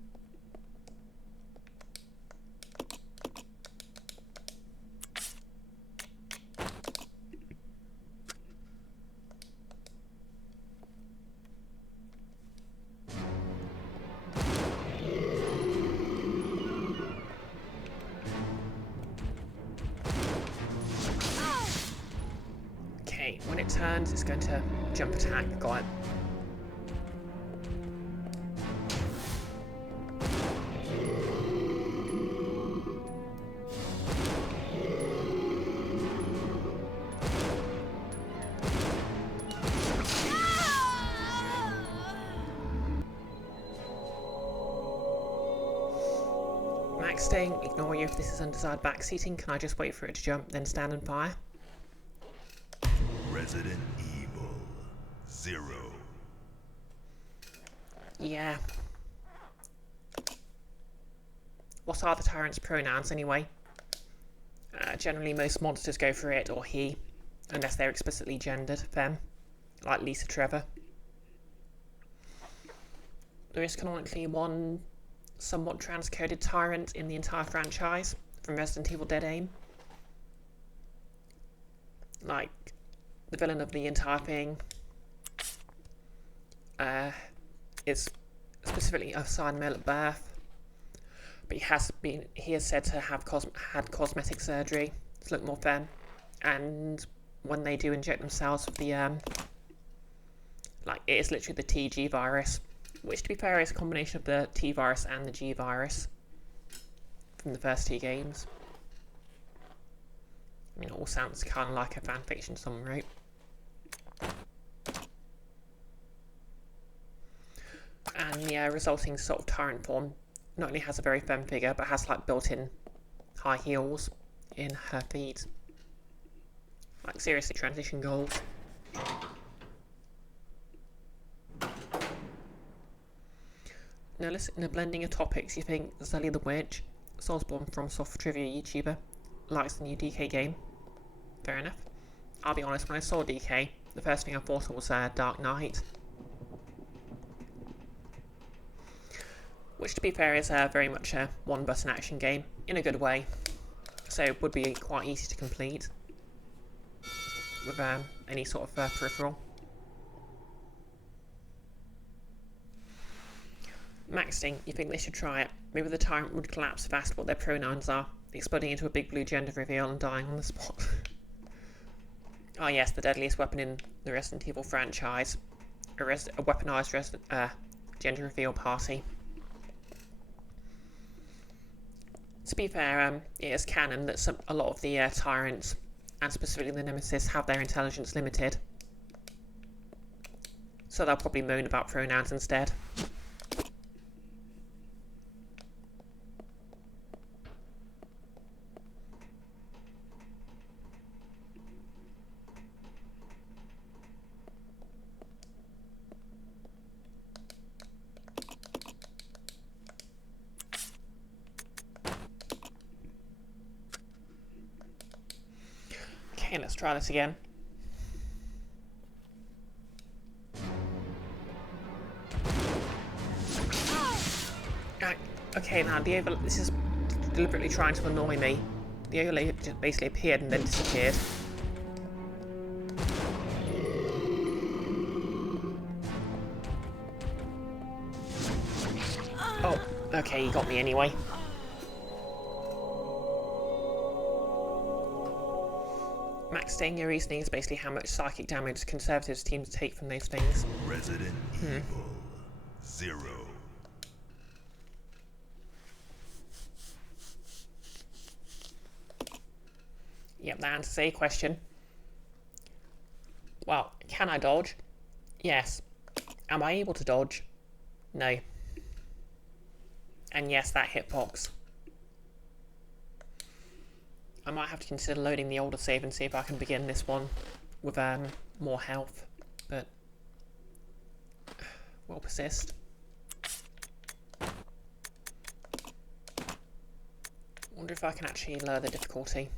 Okay, when it turns, it's going to jump attack. Got it. Max staying, ignore you if this is undesired backseating. Can I just wait for it to jump, then stand and fire? Resident Evil 0. Yeah. What are the Tyrant's pronouns anyway? Generally most monsters go for it or he, unless they're explicitly gendered, them, like Lisa Trevor. There is canonically one somewhat transcoded Tyrant in the entire franchise, from Resident Evil Dead Aim. Like, the villain of the entire thing is specifically assigned male at birth, but he is said to have had cosmetic surgery to look more femme, and when they do inject themselves with the like, it is literally the TG virus, which to be fair is a combination of the T virus and the G virus from the first two games. I mean, it all sounds kind of like a fanfiction someone wrote. And the resulting sort of Tyrant form not only has a very femme figure, but has like built-in high heels in her feet. Like, seriously, transition goals. Now listen, in a blending of topics, you think Zelly the Witch, Soulsborne from Soft Trivia YouTuber, likes the new DK game. Fair enough. I'll be honest, when I saw DK, the first thing I thought was Dark Knight. Which, to be fair, is very much a one-button action game, in a good way. So it would be quite easy to complete with any sort of peripheral. Maxting, you think they should try it? Maybe the Tyrant would collapse if asked what their pronouns are, exploding into a big blue gender reveal and dying on the spot. Ah yes, the deadliest weapon in the Resident Evil franchise. A weaponized gender reveal party. To be fair, it is canon that a lot of the Tyrants, and specifically the Nemesis, have their intelligence limited. So they'll probably moan about pronouns instead. Okay, let's try this again. Okay, now this is deliberately trying to annoy me. The overlay just basically appeared and then disappeared. Oh, okay, you got me anyway. Maxting your reasoning is basically how much psychic damage conservatives seem to take from those things. Resident Evil 0. Yep, that answers a question. Well, can I dodge? Yes. Am I able to dodge? No. And yes, that hitbox. I might have to consider loading the older save and see if I can begin this one with more health, but we'll persist. Wonder if I can actually lower the difficulty.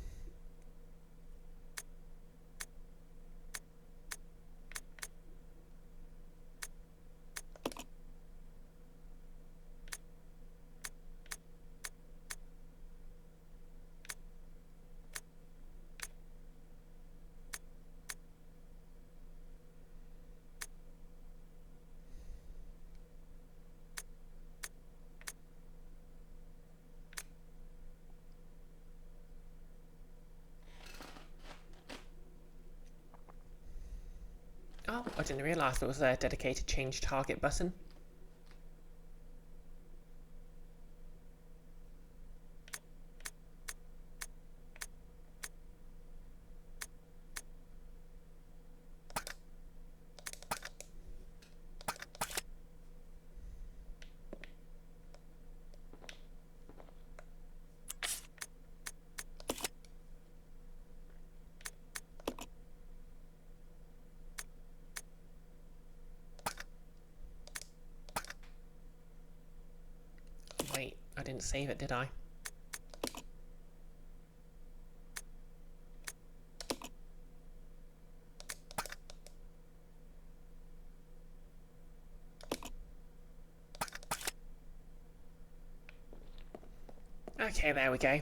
Oh, I didn't realise there was a dedicated change target button. Wait, I didn't save it, did I? Okay, there we go.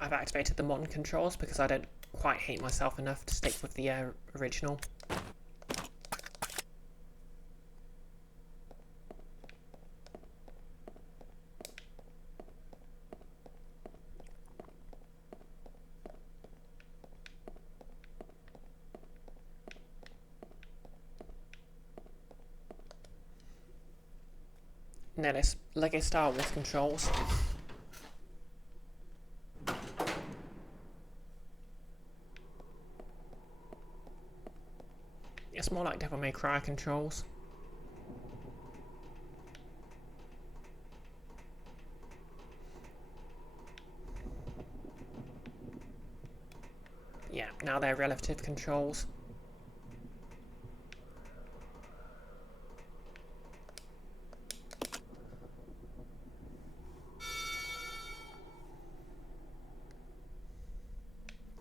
I've activated the modern controls because I don't quite hate myself enough to stick with the original. Nellis, Lego Star Wars controls. It's more like Devil May Cry controls. Yeah, now they're relative controls.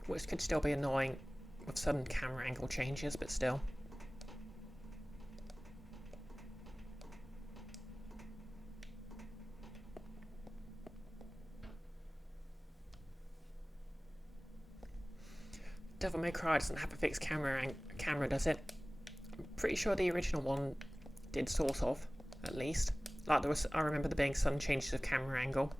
Which could still be annoying with some camera angle changes, but still. Devil May Cry doesn't have a fixed camera, does it? I'm pretty sure the original one did, sort of, at least. Like I remember there being some changes of camera angle.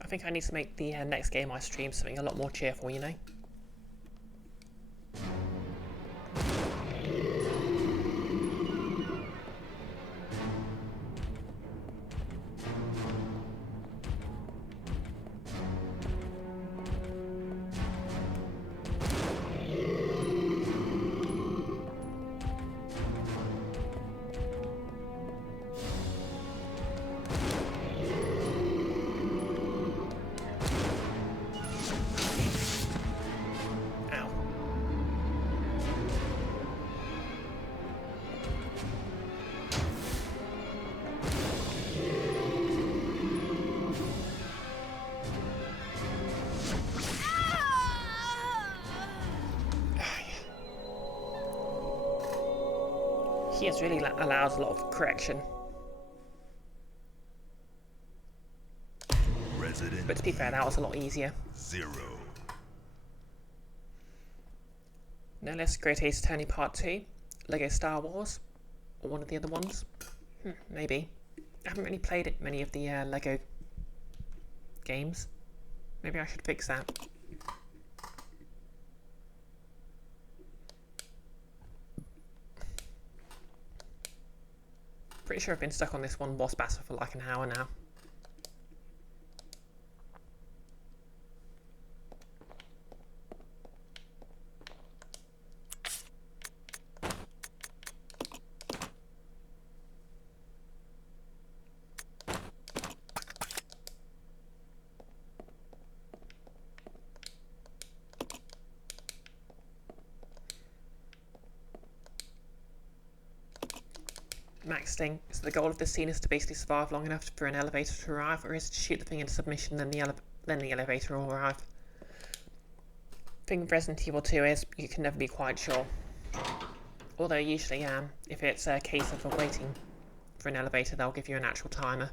I think I need to make the next game I stream something a lot more cheerful, you know? He has really allowed a lot of correction. Resident But to be fair, that was a lot easier. 0. No less Great Ace Attorney Part 2, Lego Star Wars, or one of the other ones. Maybe. I haven't really played many of the Lego games. Maybe I should fix that. Pretty sure I've been stuck on this one boss battle for like an hour now. Maxting. So the goal of this scene is to basically survive long enough for an elevator to arrive, or is to shoot the thing into submission, then the elevator will arrive. Thing with Resident Evil 2 is you can never be quite sure. Although usually, if it's a case of waiting for an elevator, they'll give you an actual timer.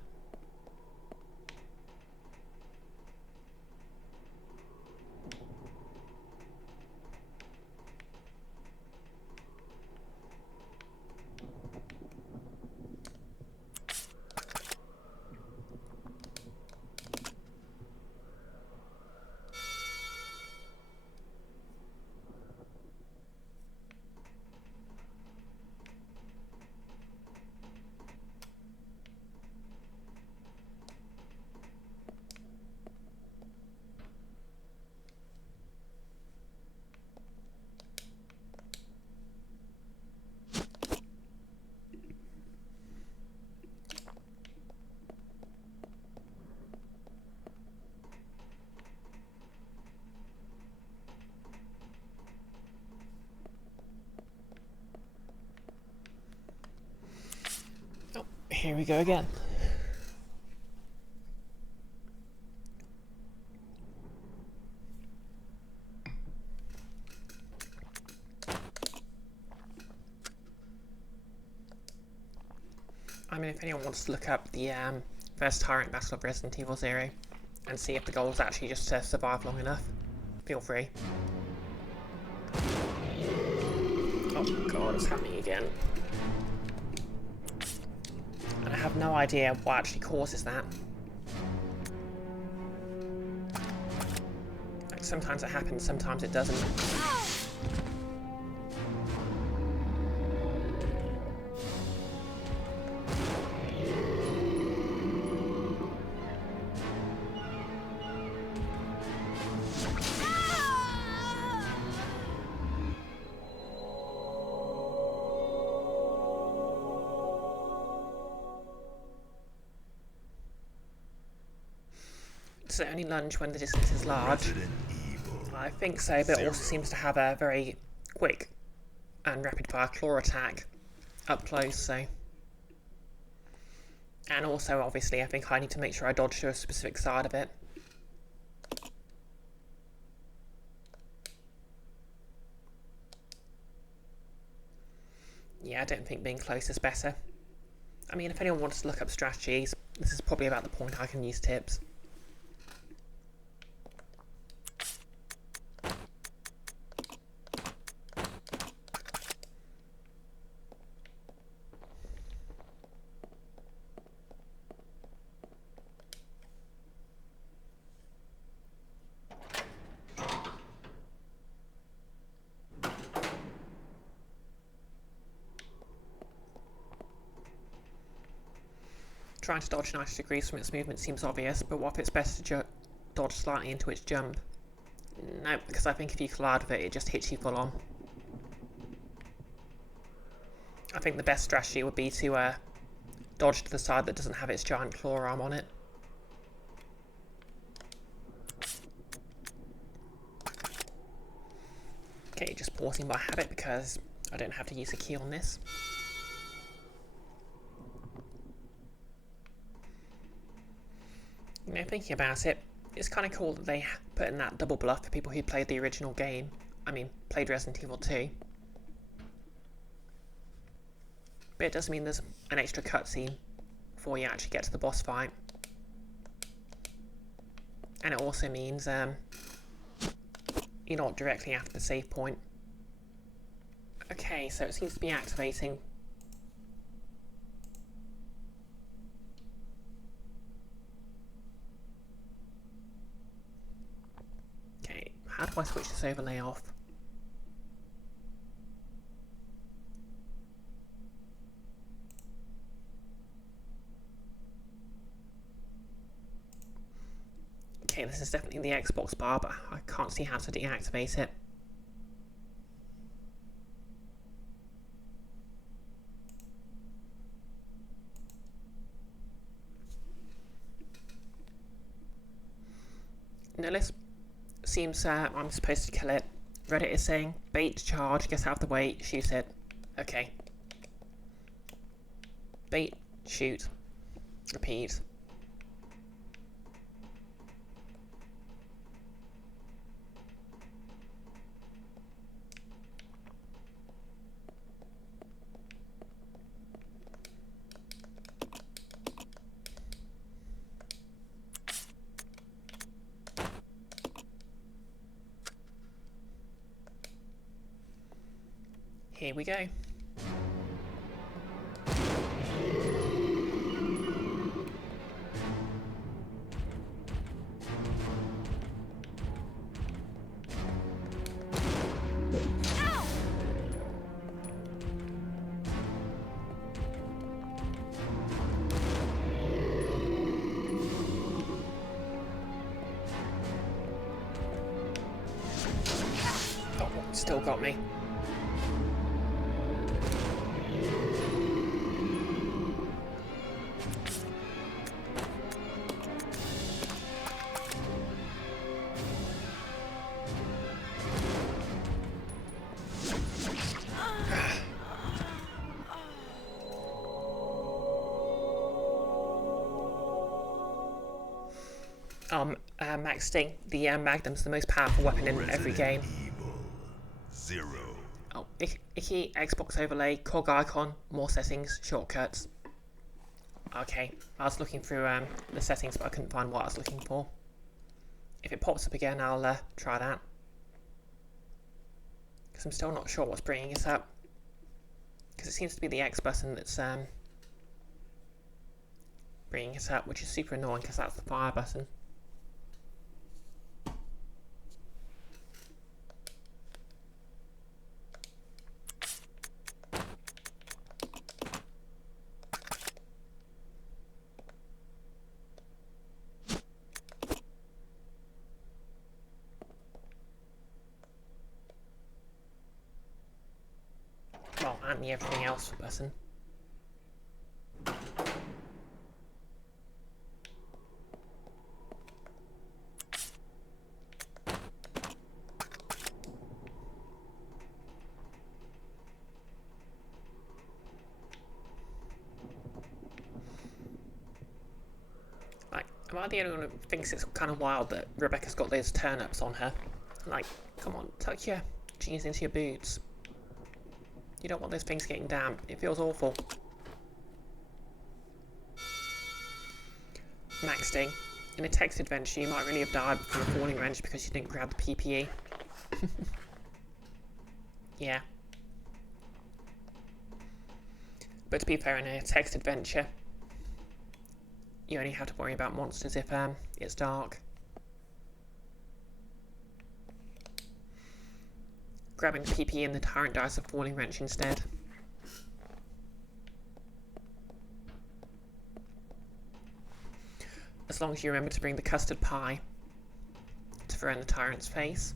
Here we go again. I mean, if anyone wants to look up the first Tyrant battle of Resident Evil 0 and see if the goal is actually just to survive long enough, feel free. Oh god, it's happening again. And I have no idea what actually causes that. Like, sometimes it happens, sometimes it doesn't. Does it only lunge when the distance is large? Resident Evil. I think so, but it also seems to have a very quick and rapid fire claw attack up close, so. And also, obviously, I think I need to make sure I dodge to a specific side of it. Yeah, I don't think being close is better. I mean, if anyone wants to look up strategies, this is probably about the point I can use tips. Trying to dodge 90 degrees from its movement seems obvious, but what if it's better to dodge slightly into its jump? No, because I think if you collide with it, it just hits you full on. I think the best strategy would be to dodge to the side that doesn't have its giant claw arm on it. Okay, just pausing by habit because I don't have to use a key on this. You know, thinking about it, it's kind of cool that they put in that double bluff for people who played the original game. I mean, played Resident Evil 2. But it does mean there's an extra cutscene before you actually get to the boss fight. And it also means you're not directly after the save point. Okay, so it seems to be activating. Okay, how do I switch this overlay off? Okay, this is definitely the Xbox bar, but I can't see how to deactivate it. Notice, seems I'm supposed to kill it. Reddit is saying, bait to charge, get out of the way, shoot it. Okay. Bait, shoot, repeat. Here we go. Oh, still got me. Max Sting, the Magnum's the most powerful weapon in every game. Evil 0. Oh, icky, Xbox overlay, cog icon, more settings, shortcuts. Okay, I was looking through the settings, but I couldn't find what I was looking for. If it pops up again, I'll try that. Because I'm still not sure what's bringing it up. Because it seems to be the X button that's bringing it up, which is super annoying because that's the fire button. Well, and the everything else button. Like, am I the only one who thinks it's kind of wild that Rebecca's got those turnips on her? Like, come on, tuck your jeans into your boots. You don't want those things getting damp. It feels awful. Maxting. In a text adventure, you might really have died from a falling wrench because you didn't grab the PPE. Yeah. But to be fair, in a text adventure, you only have to worry about monsters if it's dark. Grabbing the PPE and the Tyrant dies a falling wrench instead. As long as you remember to bring the custard pie to throw in the Tyrant's face.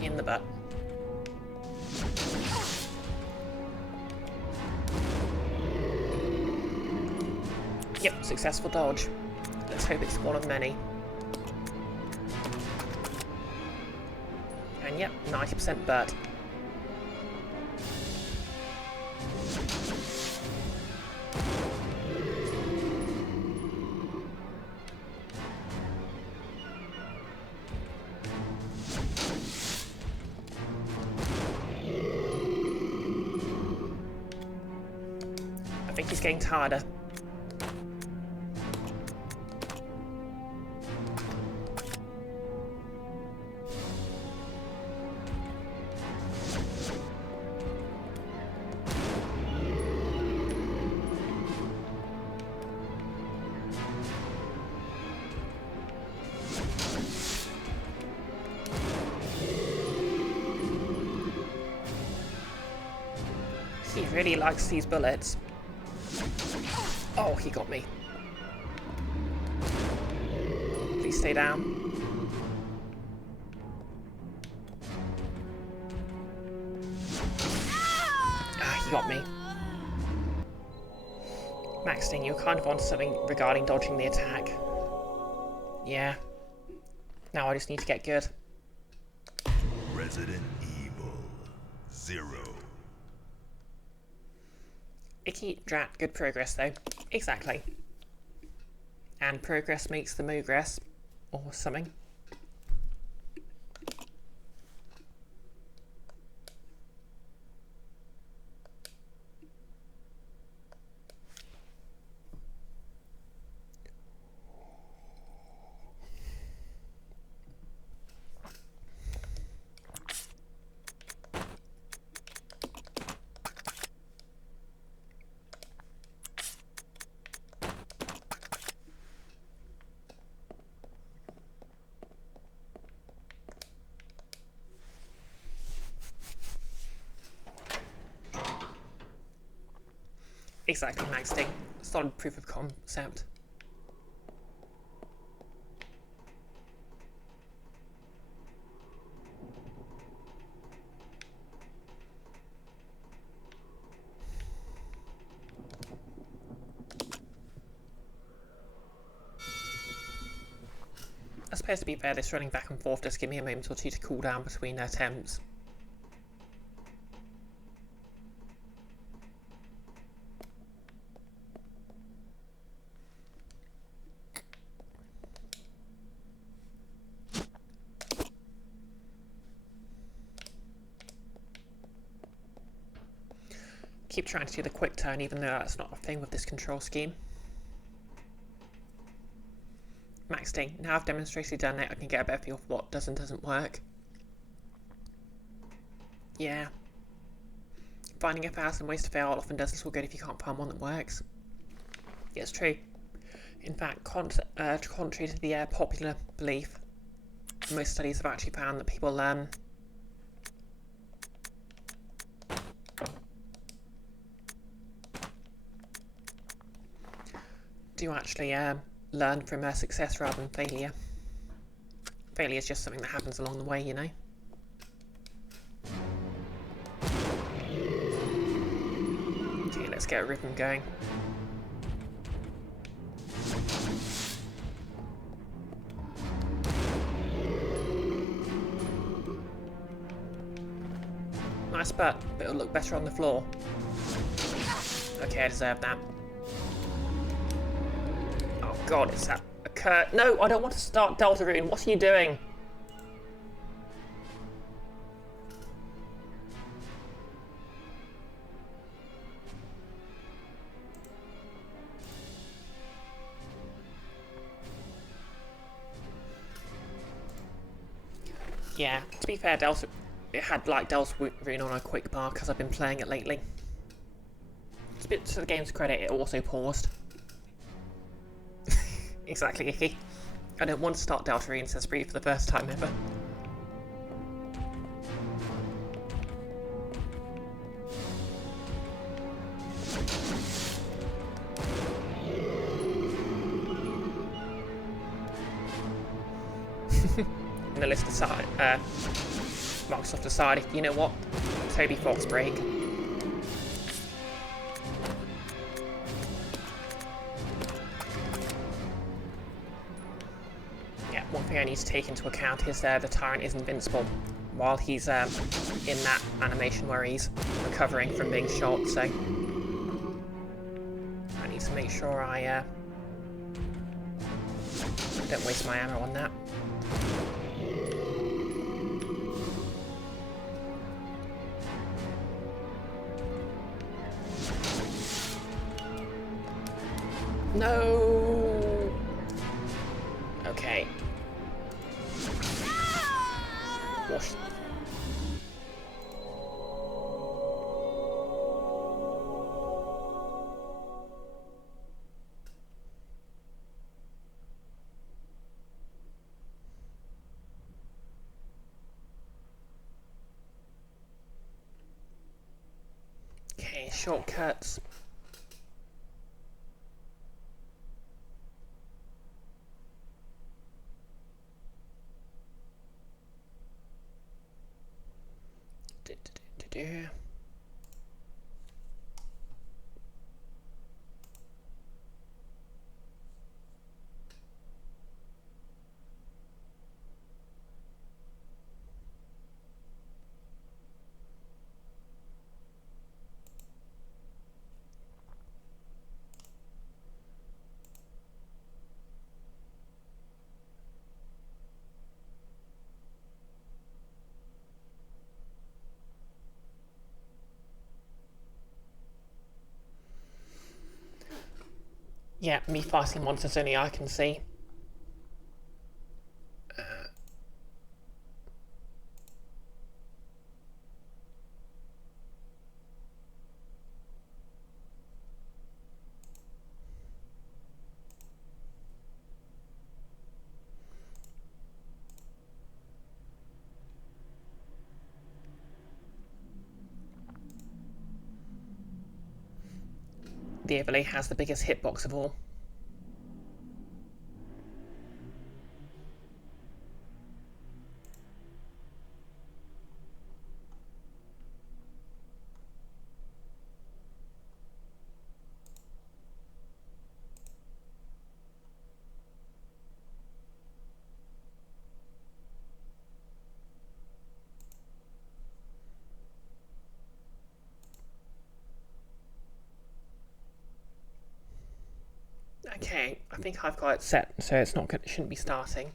In the butt. Yep, successful dodge. Let's hope it's one of many. And yep, 90% butt. I think he's getting tireder. He really likes these bullets. Oh, he got me. Please stay down. Ah, he got me. Maxting, you're kind of onto something regarding dodging the attack. Yeah. Now I just need to get good. Resident Evil 0. Icky, drat, good progress though. Exactly. And progress makes the mogress. Or something. Exactly, Maxting. Solid proof of concept. I suppose to be fair, this running back and forth does give me a moment or two to cool down between attempts. Keep trying to do the quick turn even though that's not a thing with this control scheme. Maxting, now I've demonstrated done it, I can get a better feel for what does and doesn't work. Yeah. Finding 1,000 ways to fail often does little good if you can't find one that works. Yeah, it's true. In fact, contrary to the popular belief, most studies have actually found that people do actually learn from success rather than failure. Failure is just something that happens along the way, you know. let's get a rhythm going. Nice butt, but it'll look better on the floor. Okay, I deserve that. Oh god, it's that Kurt. No, I don't want to start Deltarune. What are you doing? Yeah, to be fair, it had like Deltarune on a quick bar because I've been playing it lately. It's a bit to the game's credit, it also paused. Exactly, Icky. I don't want to start Deltarune, says Bree, for the first time ever. And the list aside, Microsoft decided, you know what? Toby Fox break. Yeah, one thing I need to take into account is the Tyrant is invincible while he's in that animation where he's recovering from being shot, so I need to make sure I don't waste my ammo on that. No. Okay. Wash. Okay, shortcuts. Yeah, me fighting monsters only I can see. The overlay has the biggest hitbox of all. Okay, I think I've got it set, so it's not good. It shouldn't be starting.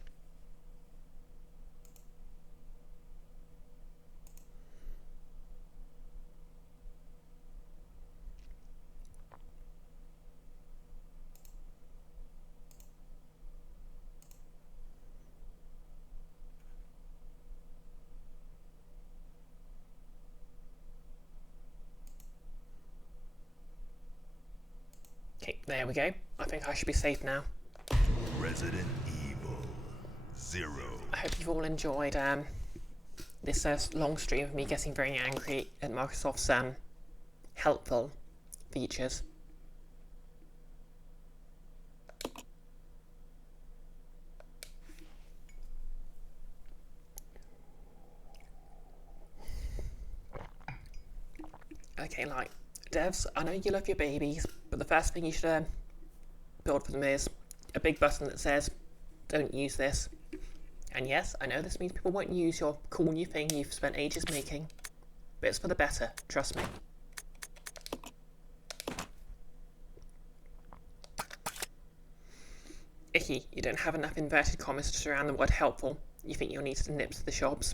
Okay, there we go. I think I should be safe now. Resident Evil 0. I hope you've all enjoyed this long stream of me getting very angry at Microsoft's helpful features. Okay, like, Devs, I know you love your babies, but the first thing you should build for them is a big button that says, don't use this. And yes, I know this means people won't use your cool new thing you've spent ages making, but it's for the better, trust me. Icky, you don't have enough inverted commas to surround the word helpful. You think you'll need to nip to the shops.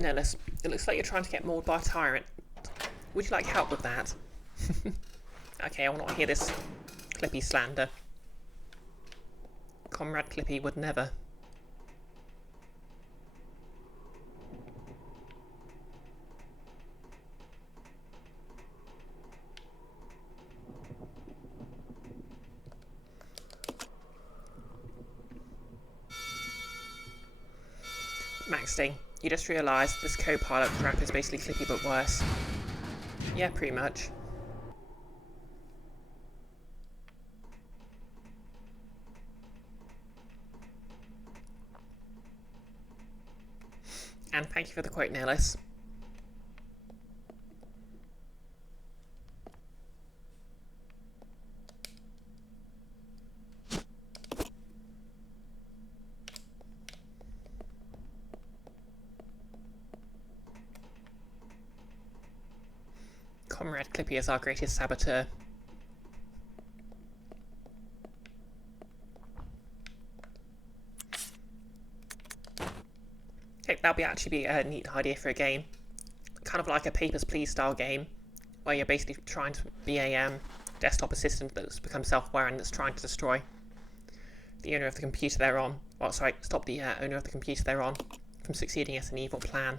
Nellis, it looks like you're trying to get mauled by a tyrant. Would you like help with that? Okay, I will not hear this Clippy slander. Comrade Clippy would never. Maxty, you just realised this co-pilot crap is basically Clippy but worse. Yeah, pretty much. And thank you for the quote, Nellis. Comrade Clippy is our greatest saboteur. Hey, that'll actually be a neat idea for a game. Kind of like a Papers, Please style game, where you're basically trying to be a desktop assistant that's become self-aware and that's trying to destroy the owner of the computer they're on. Well, sorry, stop the owner of the computer they're on from succeeding at an evil plan.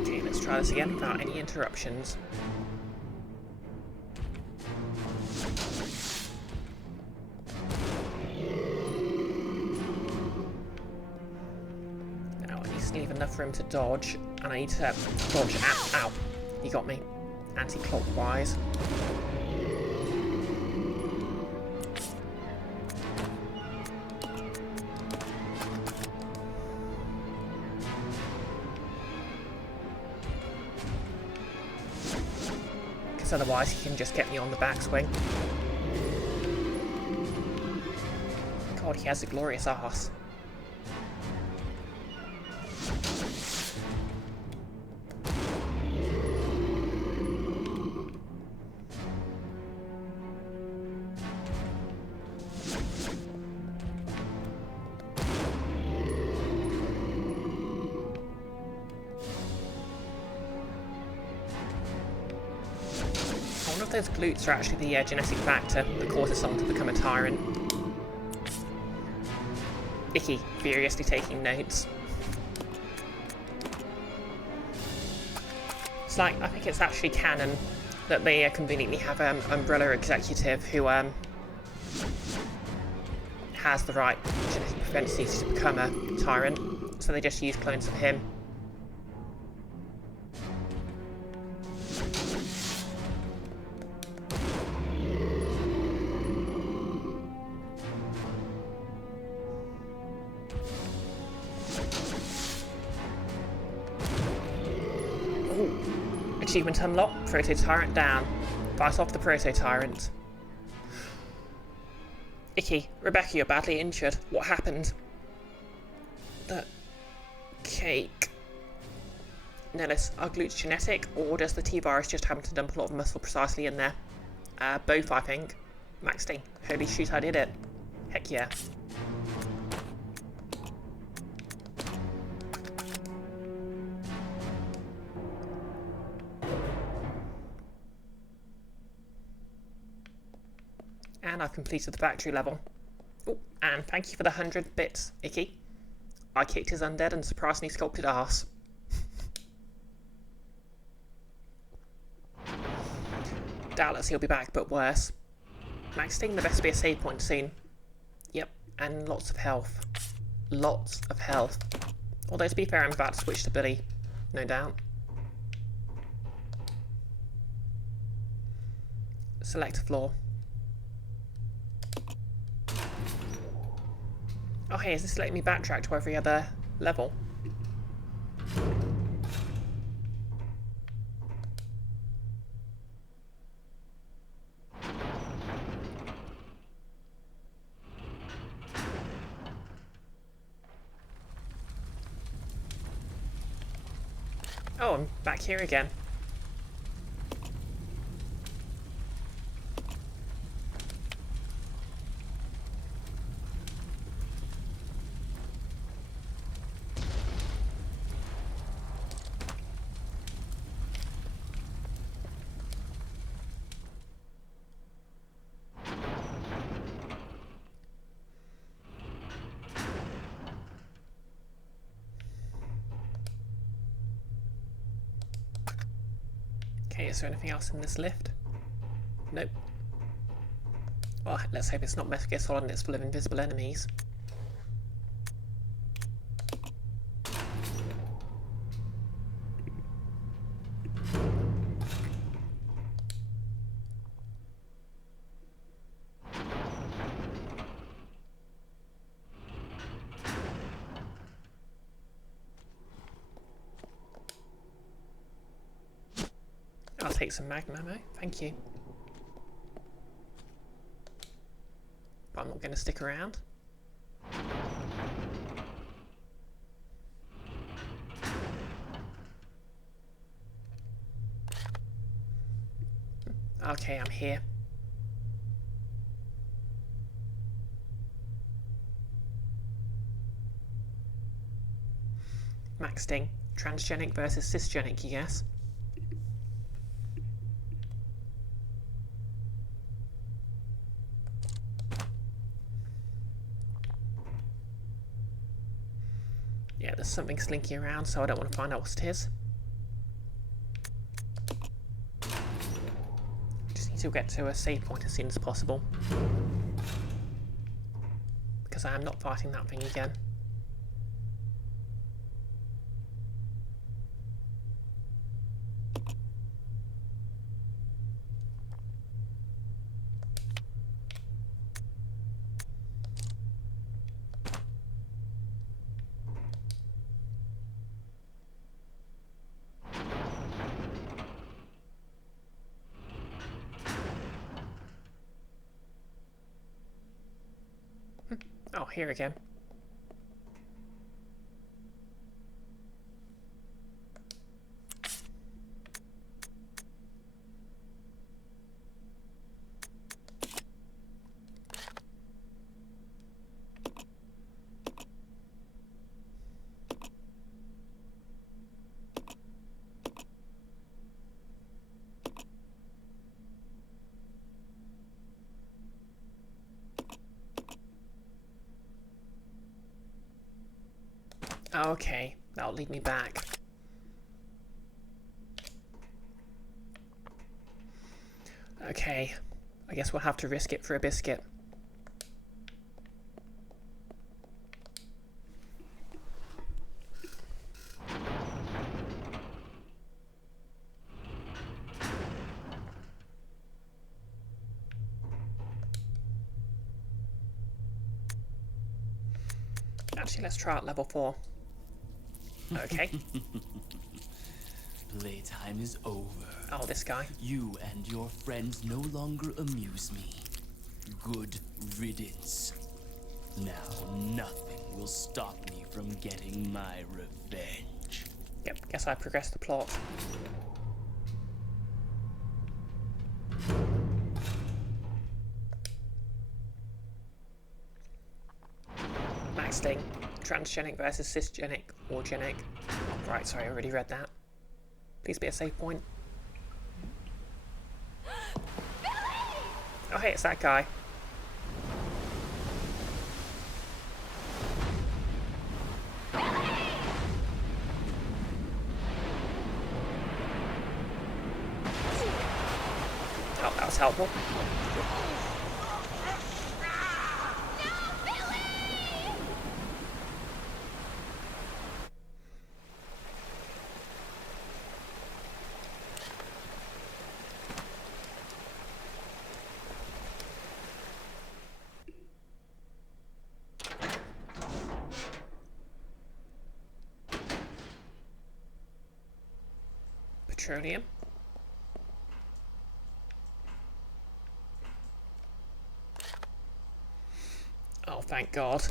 Okay, let's try this again without any interruptions. Leave enough room to dodge, and I need to dodge out. Ow, he got me. Anti-clockwise. Because otherwise he can just get me on the backswing. God, he has a glorious arse. Those glutes are actually the genetic factor that causes someone to become a tyrant. Icky, furiously taking notes. It's like, I think it's actually canon that they conveniently have Umbrella Executive who has the right genetic propensities to become a tyrant, so they just use clones of him. Achievement unlocked, Proto-Tyrant down. Fight off the Proto-Tyrant. Icky, Rebecca, you're badly injured. What happened? The cake. Nellis, are glutes genetic, or does the T-virus just happen to dump a lot of muscle precisely in there? Both, I think. Maxty, holy shoot, I did it. Heck yeah. And I've completed the factory level. Oh, and thank you for the 100 bits, Icky. I kicked his undead and surprisingly sculpted arse. Doubtless he'll be back, but worse. Maxting, there best be a save point soon. Yep, and lots of health. Lots of health. Although to be fair, I'm about to switch to Billy, no doubt. Select floor. Oh hey, is this letting me backtrack to every other level? Oh, I'm back here again. Okay, is there anything else in this lift? Nope. Well, let's hope it's not Metal Gear Solid and it's full of invisible enemies. I'll take some magnum ammo, thank you. But I'm not going to stick around. Okay, I'm here. Max Sting. Transgenic versus cisgenic, you guess? Yeah, there's something slinky around, so I don't want to find out what it is. Just need to get to a save point as soon as possible. Because I am not fighting that thing again. Oh, here again. Okay, that'll lead me back. Okay, I guess we'll have to risk it for a biscuit. Actually, let's try out level 4. Okay. Playtime is over. Oh, this guy. You and your friends no longer amuse me. Good riddance. Now nothing will stop me from getting my revenge. Yep, guess I progressed the plot. Max Sting. Transgenic versus cisgenic or genic. Oh, right, sorry, I already read that. Please be a save point. Oh, hey, it's that guy. Oh, that was helpful. petroleum. Oh, thank God.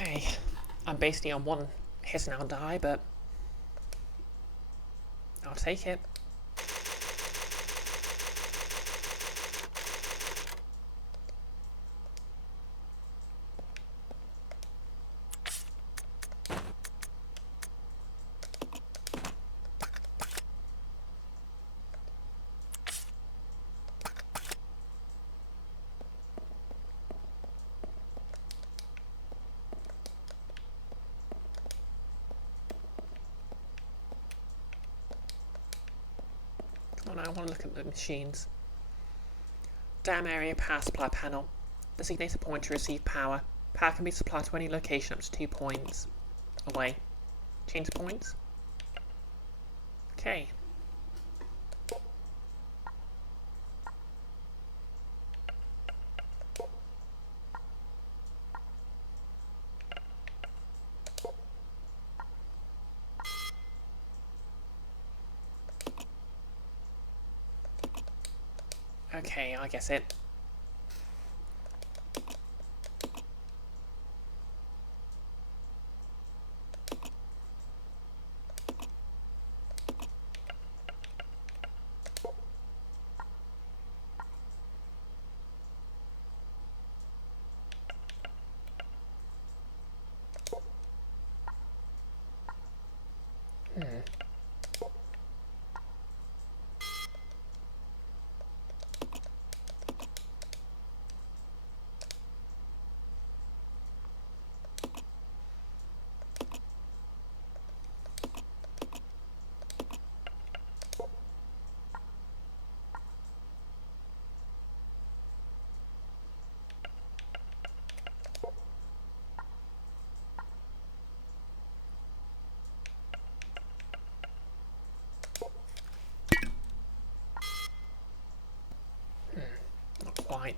Okay, I'm basically on one hit and I'll die, but I'll take it. Come on, I want to look at the machines. Dam area power supply panel. Designate a point to receive power. Power can be supplied to any location up to 2 points away. Change points. Okay. Okay, I guess it. Not quite.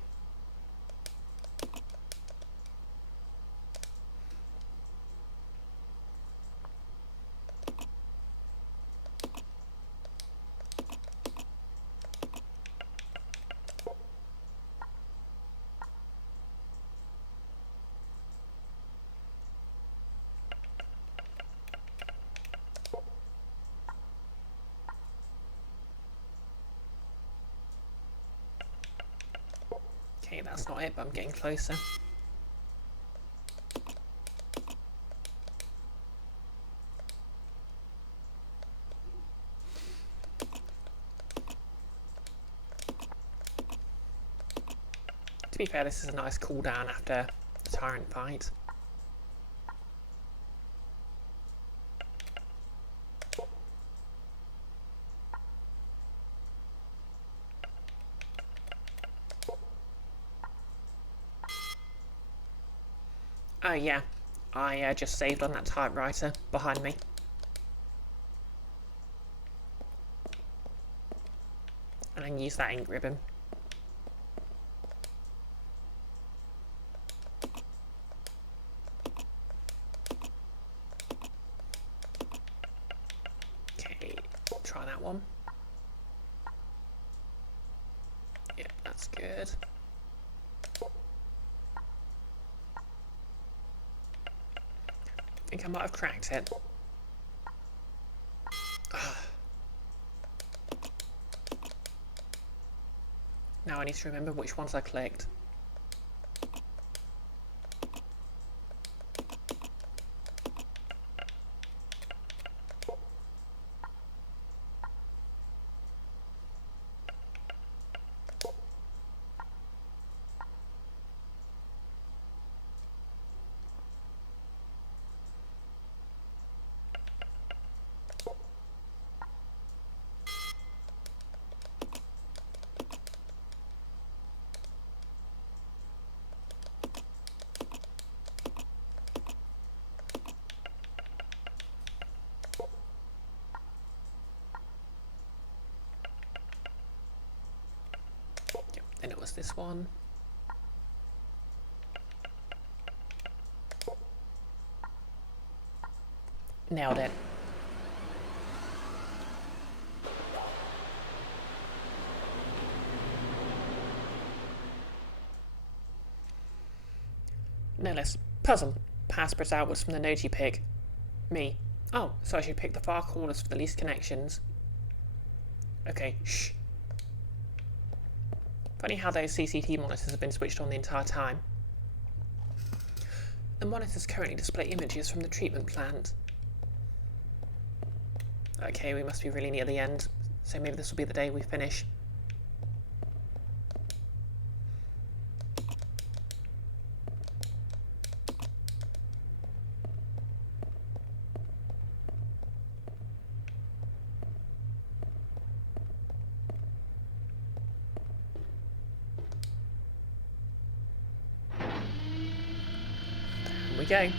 Okay, that's not it, but I'm getting closer. To be fair, this is a nice cooldown after the Tyrant fight. Oh yeah, I just saved on that typewriter behind me. And then use that ink ribbon. Okay, try that one. Yeah, that's good. I think I might have cracked it. Now I need to remember which ones I clicked. What's this one? Nailed it. Nellis. Puzzle. Path spreads outwards from the node you pick. Me. Oh, so I should pick the far corners for the least connections. Okay, shh. Funny how those CCTV monitors have been switched on the entire time. The monitors currently display images from the treatment plant. Okay, we must be really near the end, so maybe this will be the day we finish. There we go.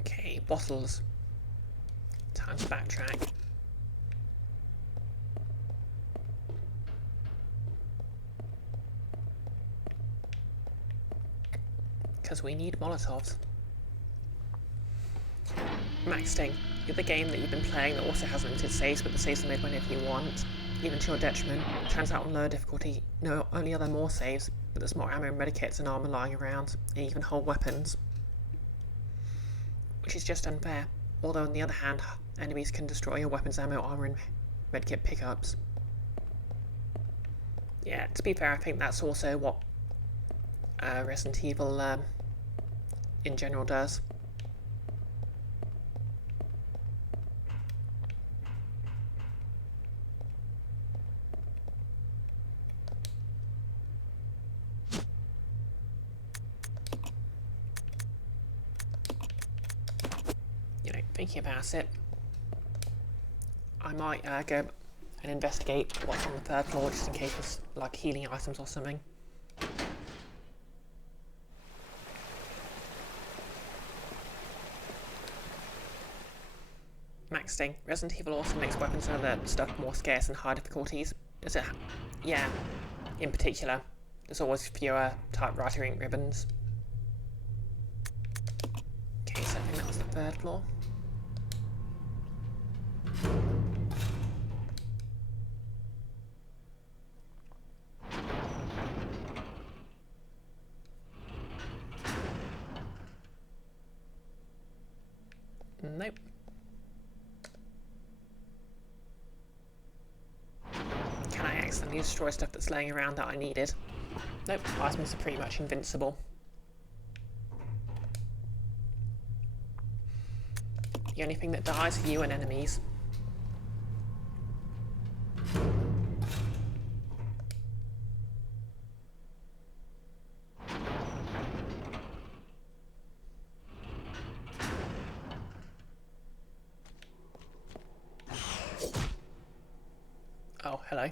Okay, bottles. Time to backtrack. Because we need Molotovs. Maxting. You're the game that you've been playing that also has limited saves, but the saves are made whenever you want, even to your detriment. Turns out on lower difficulty, not only are there more saves, but there's more ammo and medikits and armour lying around, and even whole weapons. Which is just unfair. Although on the other hand, enemies can destroy your weapons, ammo, armour and medkit pickups. Yeah, to be fair, I think that's also what Resident Evil in general does. You know, thinking about it, I might go and investigate what's on the third floor just in case there's like healing items or something. Maxting. Resident Evil also makes weapons and other stuff more scarce and higher difficulties. Does it? Yeah. In particular, there's always fewer typewriter ink ribbons. Okay, so I think that was the third floor. Nope. Can I accidentally destroy stuff that's laying around that I needed? Nope, items are pretty much invincible. The only thing that dies are you and enemies. Oh, hello.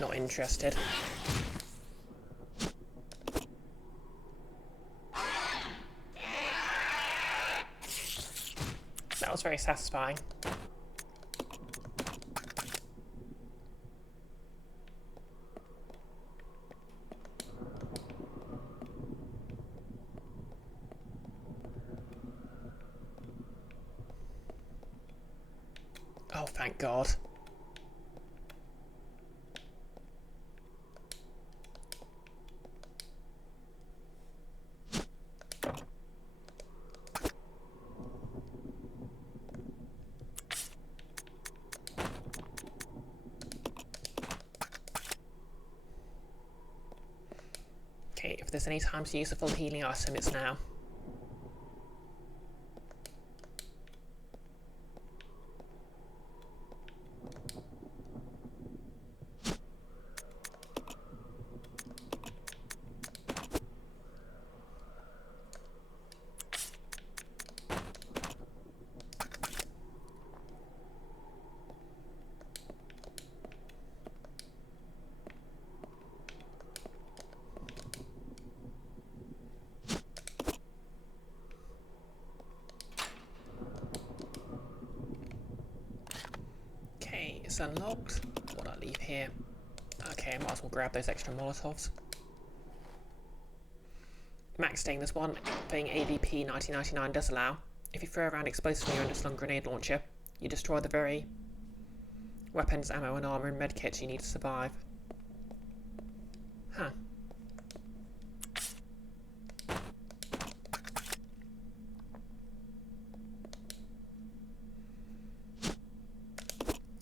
Not interested. That was very satisfying. Oh, thank God. Okay, if there's any time to use a full healing item, it's now. Okay, it's unlocked. What do I leave here? Okay, I might as well grab those extra Molotovs. Maxing this one thing AVP 1999 does allow. If you throw around explosives from your underslung grenade launcher, you destroy the very weapons, ammo and armor and medkits you need to survive. Huh.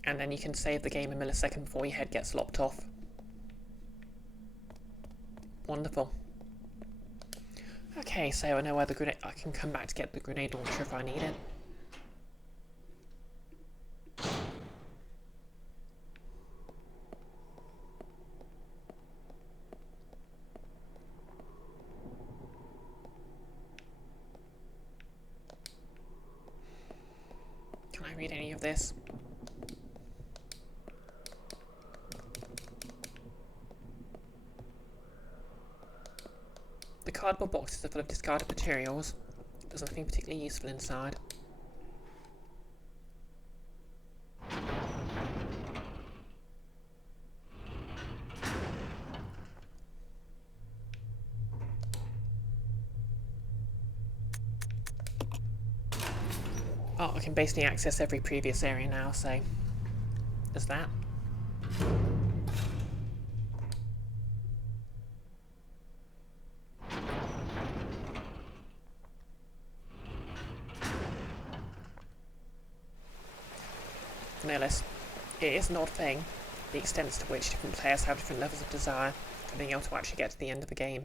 And then you can save the game a millisecond before your head gets lopped off. Wonderful. Okay, so I know where the grenade... I can come back to get the grenade launcher if I need it. Can I read any of this? The cardboard boxes are full of discarded materials. There's nothing particularly useful inside. Oh, I can basically access every previous area now, so there's that. No less, it is an odd thing, the extent to which different players have different levels of desire for being able to actually get to the end of the game.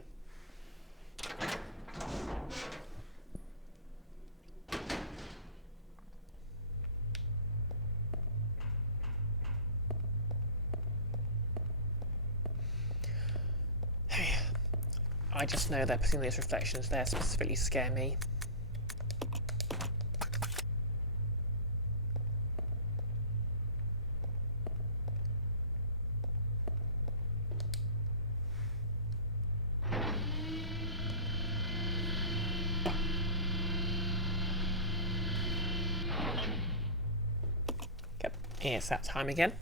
I just know that putting these reflections there specifically scare me. Yep, it's that time again.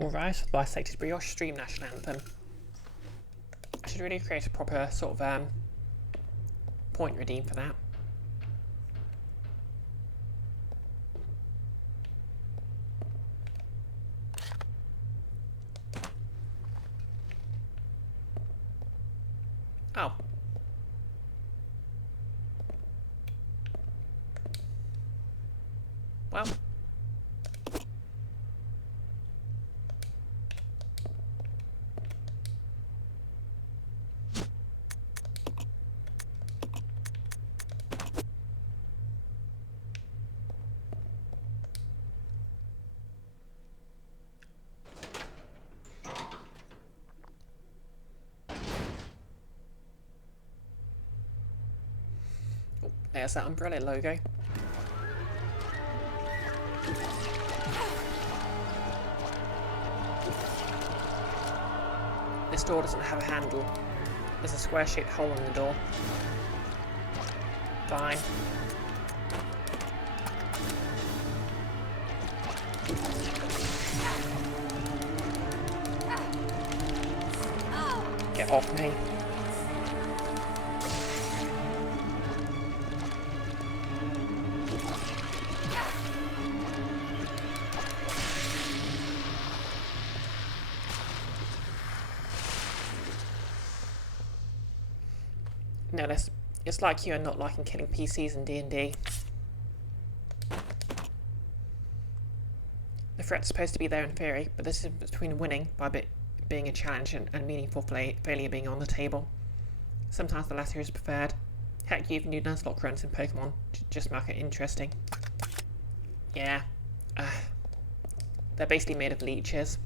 Alright, the BisectedBrioche stream national anthem. I should really create a proper sort of point redeem for that. Oh. Well. Oh, there's that umbrella logo. This door doesn't have a handle, There's a square-shaped hole in the door. Fine. Get off me. No, it's like you are not liking killing PCs in D&D. The threat's supposed to be there in theory, but this is between winning by being a challenge and meaningful failure being on the table. Sometimes the latter is preferred. Heck, you even do Nuzlocke runs in Pokemon to just make it interesting. Yeah. They're basically made of leeches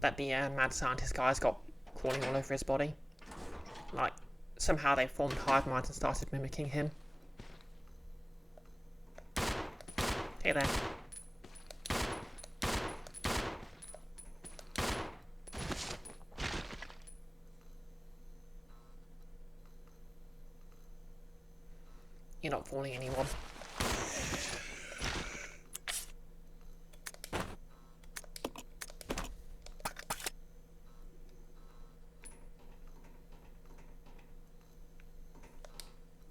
that the mad scientist guy's got crawling all over his body. Like, somehow they formed hive minds and started mimicking him. Hey there. You're not fooling anyone.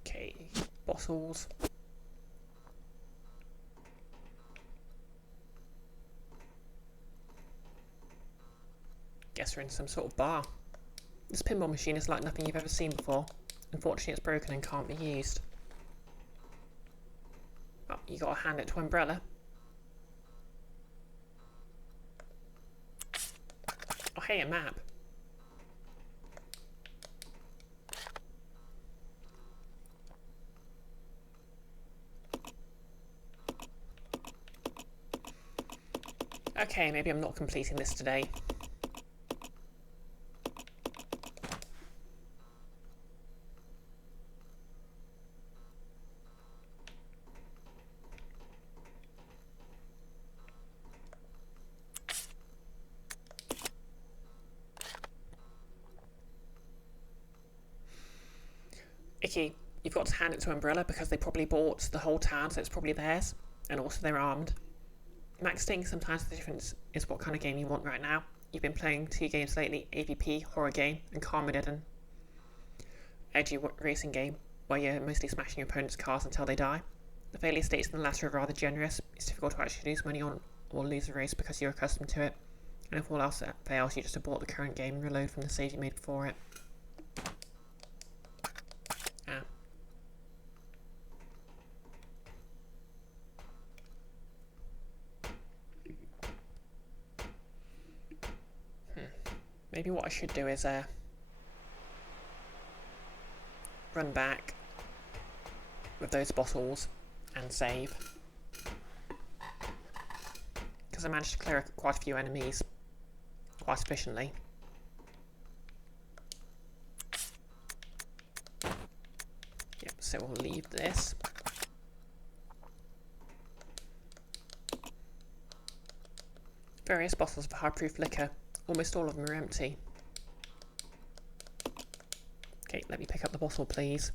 Okay, bottles. Guess we're in some sort of bar. This pinball machine is like nothing you've ever seen before. Unfortunately, it's broken and can't be used. Oh, you gotta hand it to Umbrella. Oh, hey, a map. Okay, maybe I'm not completing this today. Icky, you've got to hand it to Umbrella because they probably bought the whole town, so it's probably theirs. And also they're armed. Max thinks sometimes the difference is what kind of game you want right now. You've been playing 2 games lately, AVP, horror game, and Carmageddon. Edgy racing game, where you're mostly smashing your opponent's cars until they die. The failure states in the latter are rather generous. It's difficult to actually lose money on or lose a race because you're accustomed to it. And if all else fails, you just abort the current game and reload from the save you made before it. Maybe what I should do is run back with those bottles and save. Because I managed to clear quite a few enemies quite efficiently. Yep, so we'll leave this. Various bottles of high-proof liquor. Almost all of them are empty. Okay, let me pick up the bottle, please.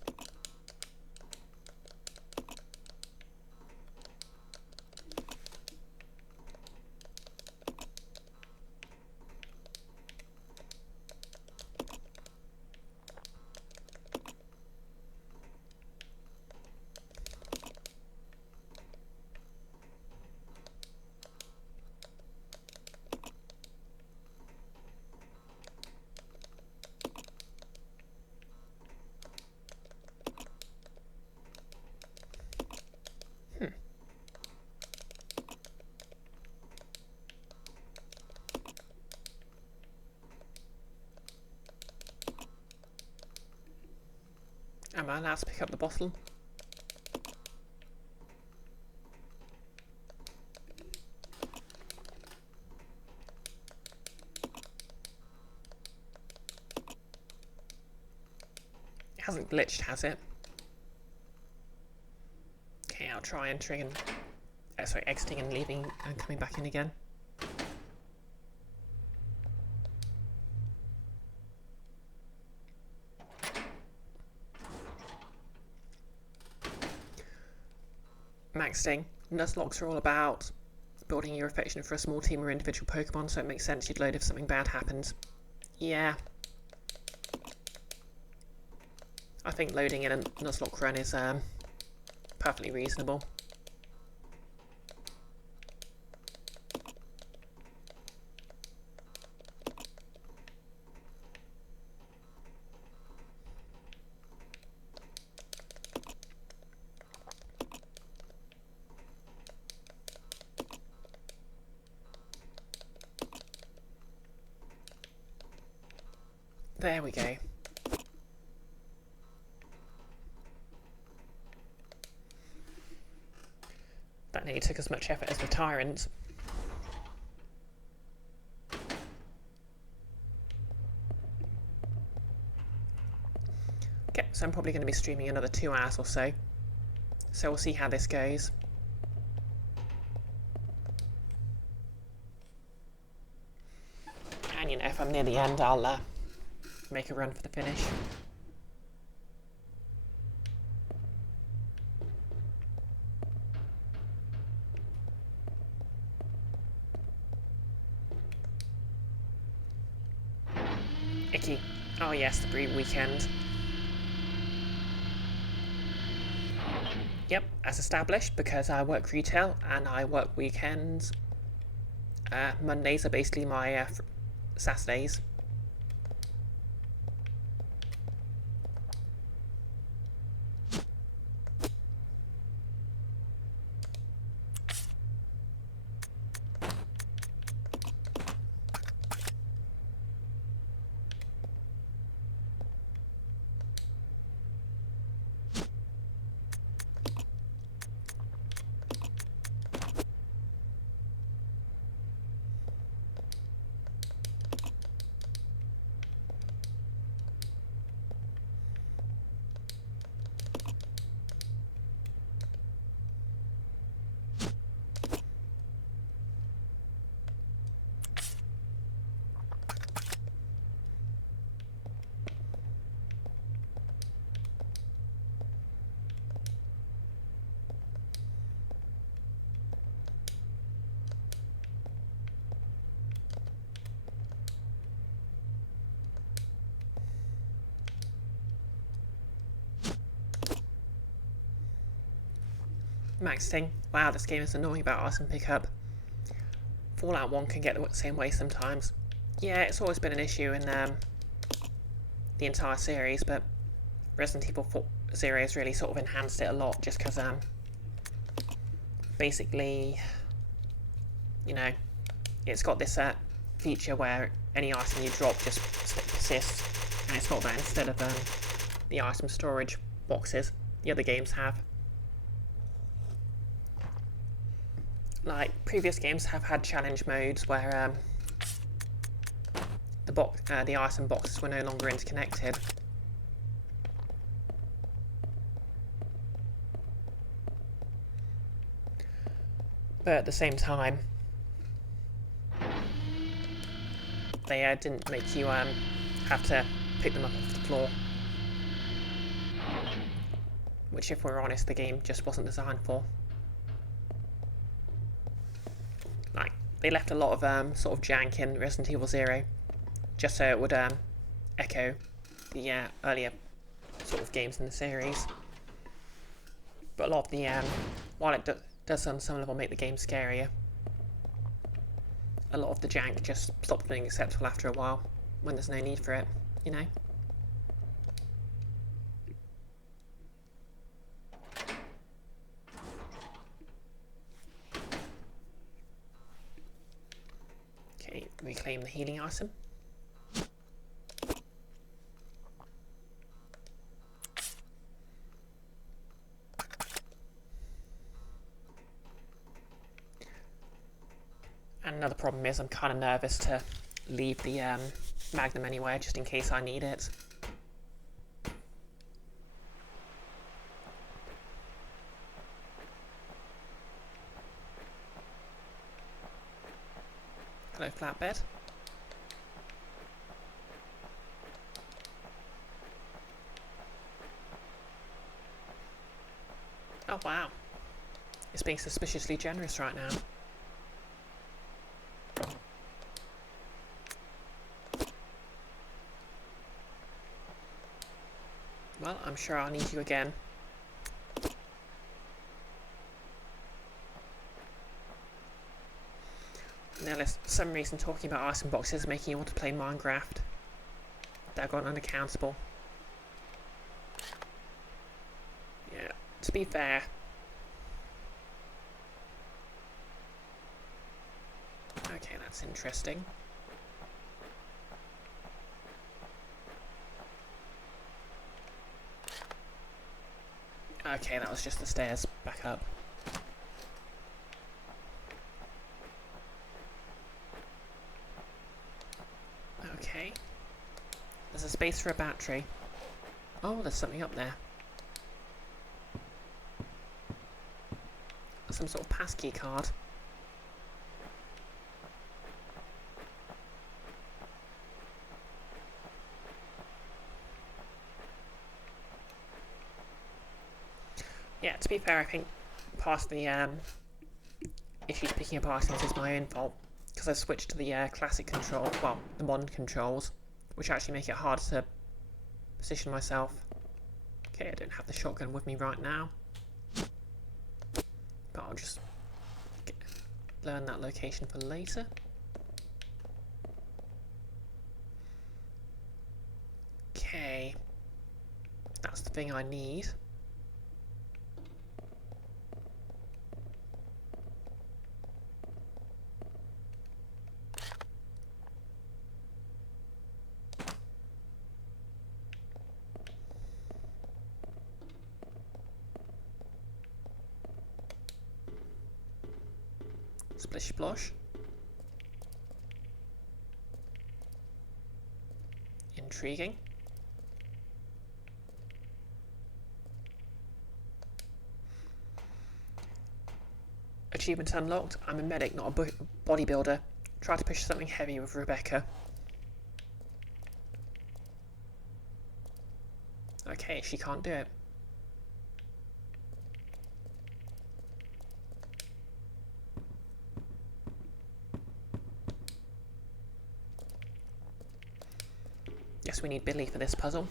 Am I allowed to pick up the bottle? It hasn't glitched, has it? Okay, I'll try entering and... sorry, exiting and leaving and coming back in again. Maxting. Nuzlockes are all about building your affection for a small team or individual Pokemon, so it makes sense you'd load if something bad happens. Yeah. I think loading in a Nuzlocke run is perfectly reasonable. There we go. That nearly took as much effort as the Tyrant. Okay, so I'm probably going to be streaming another 2 hours or so. So we'll see how this goes. And you know, if I'm near the end, I'll make a run for the finish. Icky. Oh yes, the Breed weekend. Yep, as established, because I work retail and I work weekends. Mondays are basically my Saturdays. Maxting. Wow, this game is annoying about item pickup. Fallout 1 can get the same way sometimes. Yeah, it's always been an issue in the entire series, but Resident Evil 0 has really sort of enhanced it a lot, just because, basically, you know, it's got this feature where any item you drop just persists, and it's got that instead of the item storage boxes the other games have. Like, previous games have had challenge modes where the item boxes were no longer interconnected. But at the same time, they didn't make you have to pick them up off the floor. Which, if we're honest, the game just wasn't designed for. Like, they left a lot of sort of jank in Resident Evil 0, just so it would echo the earlier sort of games in the series. But a lot of the, while it does on some level make the game scarier, a lot of the jank just stops being acceptable after a while, when there's no need for it, you know? Okay, reclaim the healing item. And another problem is I'm kind of nervous to leave the Magnum anywhere, just in case I need it. Hello, flatbed. Oh, wow. It's being suspiciously generous right now. Well, I'm sure I'll need you again. Now, for some reason, talking about item boxes making you want to play Minecraft. Daggone unaccountable. Yeah, to be fair. Okay, that's interesting. Okay, that was just the stairs back up. Okay. There's a space for a battery. Oh, there's something up there. Some sort of passkey card. Yeah, to be fair, I think part of the issues picking up items is my own fault, because I switched to the classic control, well, the modern controls, which actually make it harder to position myself. Okay, I don't have the shotgun with me right now, but I'll just learn that location for later. Okay, that's the thing I need. Splish splosh. Intriguing. Achievement unlocked. I'm a medic, not a bodybuilder. Try to push something heavy with Rebecca. Okay, she can't do it. Guess we need Billy for this puzzle.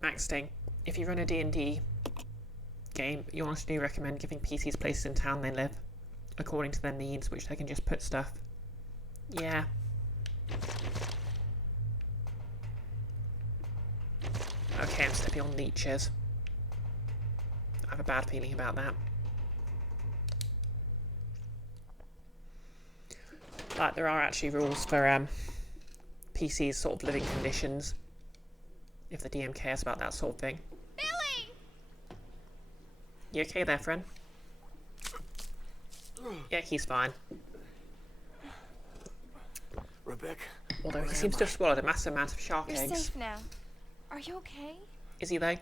Maxting. If you run a D&D game, you honestly recommend giving PCs places in town they live, according to their needs, which they can just put stuff. Yeah. Okay, I'm stepping on leeches. I have a bad feeling about that. But there are actually rules for PC's sort of living conditions, if the DM cares about that sort of thing. Billy! You okay there, friend? Yeah, he's fine. Rebecca. Although he seems to have swallowed a massive amount of shark You're eggs. safe now. Are you okay? Is he though?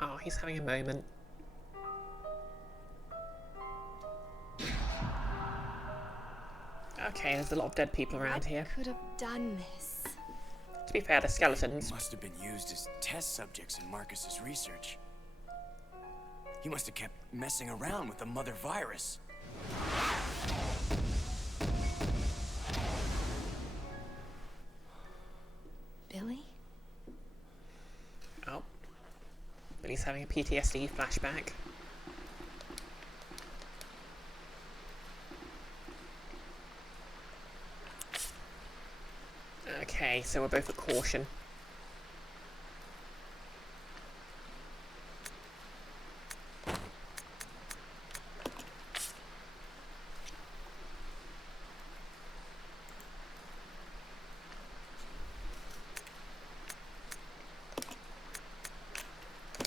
Oh, he's having a moment. Okay, there's a lot of dead people around here. Could have done this. To be fair, the skeletons. Must have been used as test subjects in Marcus's research. He must have kept messing around with the mother virus. Billy? Oh. But he's having a PTSD flashback. Okay, so we're both at caution.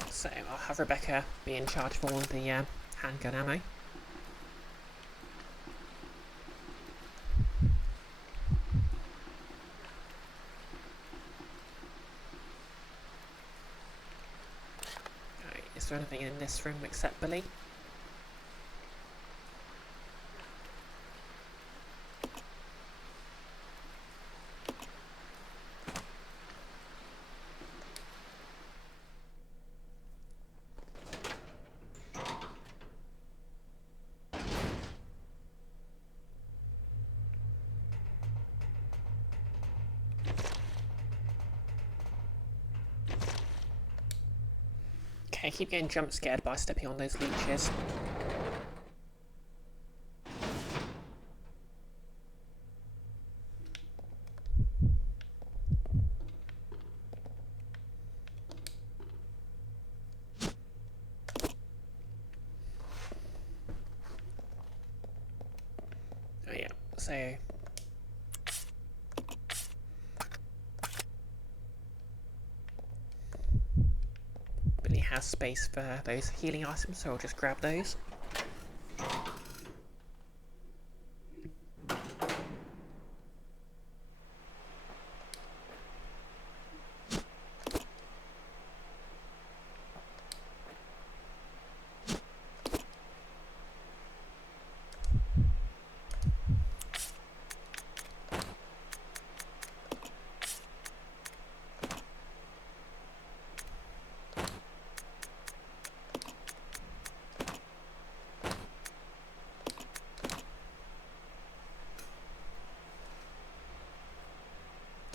So I'll have Rebecca be in charge of all of the handgun ammo. Is there anything in this room except Billy? Okay, keep getting jump scared by stepping on those leeches. Oh yeah, so... Billy has space for those healing items, so I'll just grab those.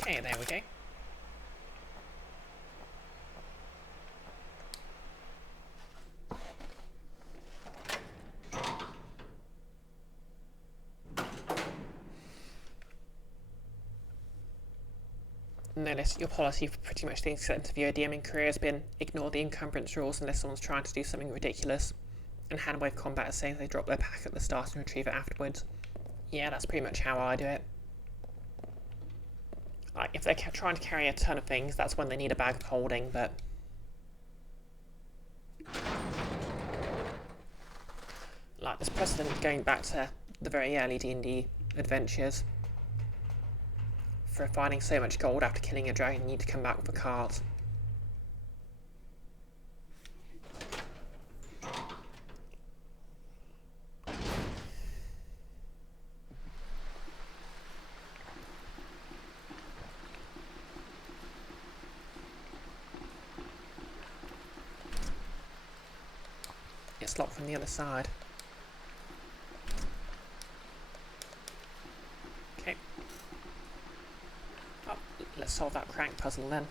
Okay, there we go. Notice your policy for pretty much the extent of your DMing career has been ignore the encumbrance rules unless someone's trying to do something ridiculous, and handwave combat is saying they drop their pack at the start and retrieve it afterwards. Yeah, that's pretty much how I do it. Like, if they're trying to carry a ton of things, that's when they need a bag of holding, but... Like, there's precedent going back to the very early D&D adventures. For finding so much gold after killing a dragon, you need to come back with a cart. It's locked from the other side. Okay. Oh, let's solve that crank puzzle then.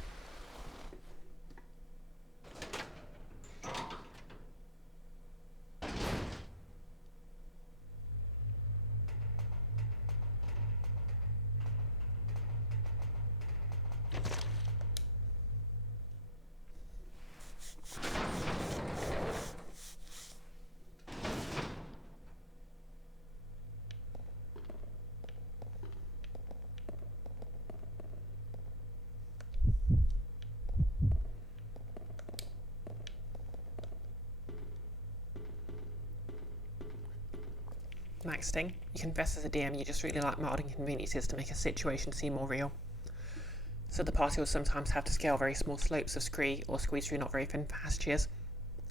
Next thing, you confess as a DM you just really like modding conveniences to make a situation seem more real. So the party will sometimes have to scale very small slopes of scree or squeeze through not very thin pastures,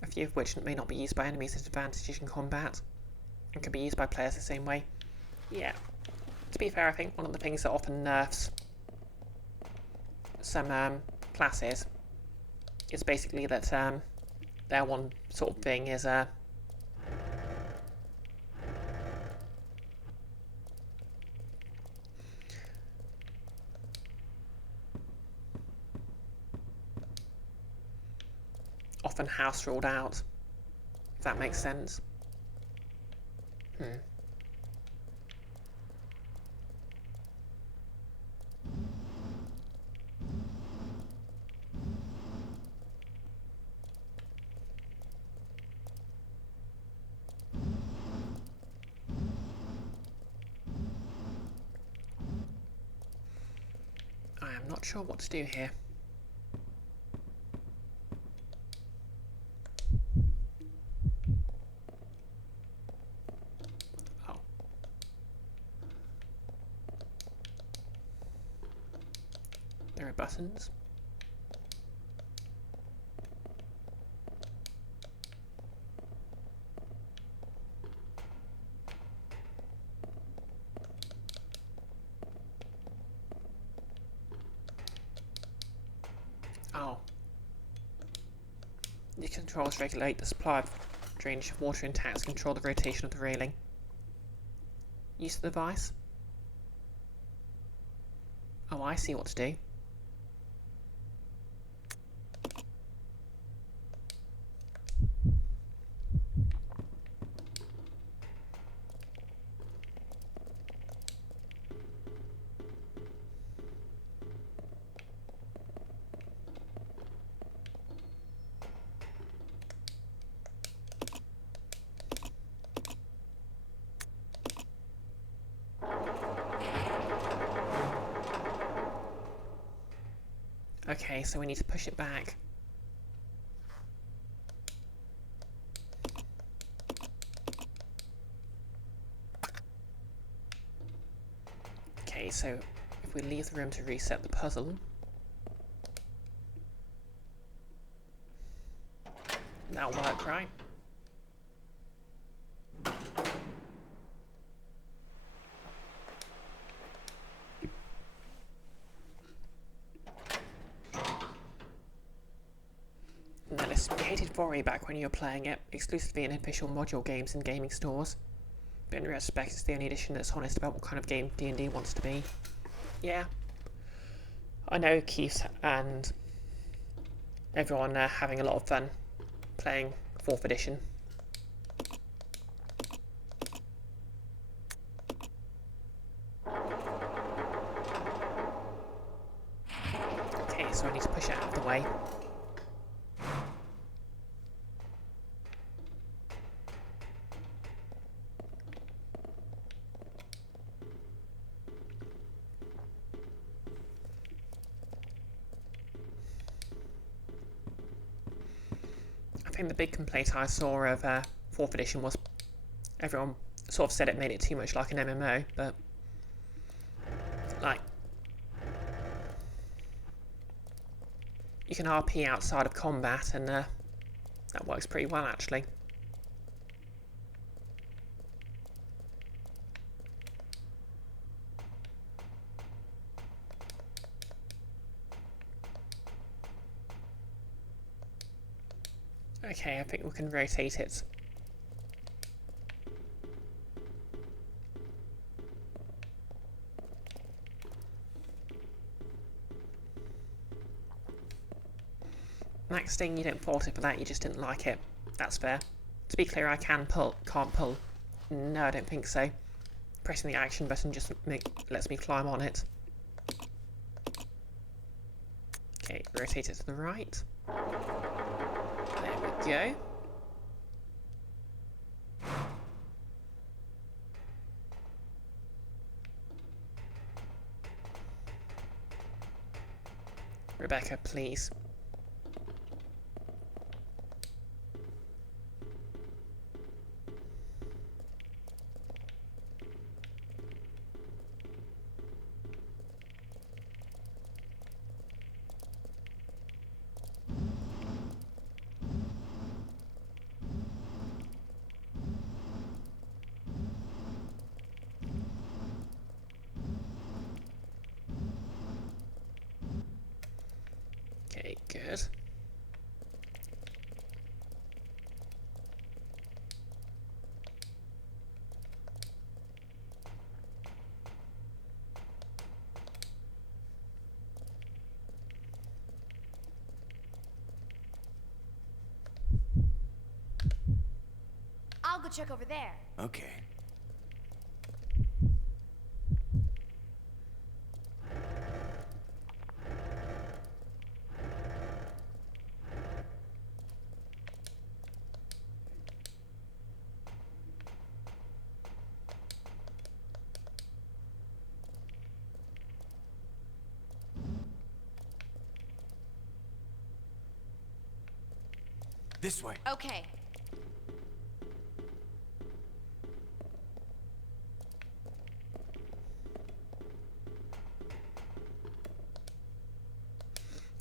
a few of which may not be used by enemies as advantages in combat, and can be used by players the same way. Yeah, to be fair, I think one of the things that often nerfs some classes is basically that their one sort of thing is often house ruled out, if that makes sense. I am not sure what to do here. There are buttons. controls regulate the supply of drainage of water in tanks, control the rotation of the railing. Use the device. Oh, I see what to do. Okay, so we need to push it back. Okay, so if we leave the room to reset the puzzle, that'll work, right? Now listen, we hated Vory back when you were playing it, exclusively in official module games and gaming stores. But in retrospect, it's the only edition that's honest about what kind of game D&D wants to be. Yeah. I know Keith and everyone are having a lot of fun playing 4th edition. Okay, so I need to push it out of the way. I think the big complaint I saw of 4th edition was everyone sort of said it made it too much like an MMO, but like you can RP outside of combat and that works pretty well actually. Okay, I think we can rotate it. Max Sting, you didn't fault it for that, you just didn't like it. That's fair. To be clear, I can pull, can't pull. No, I don't think so. Pressing the action button just lets me climb on it. Okay, rotate it to the right. There we go. Rebecca, please. Okay, good. I'll go check over there. Okay. This way. Okay.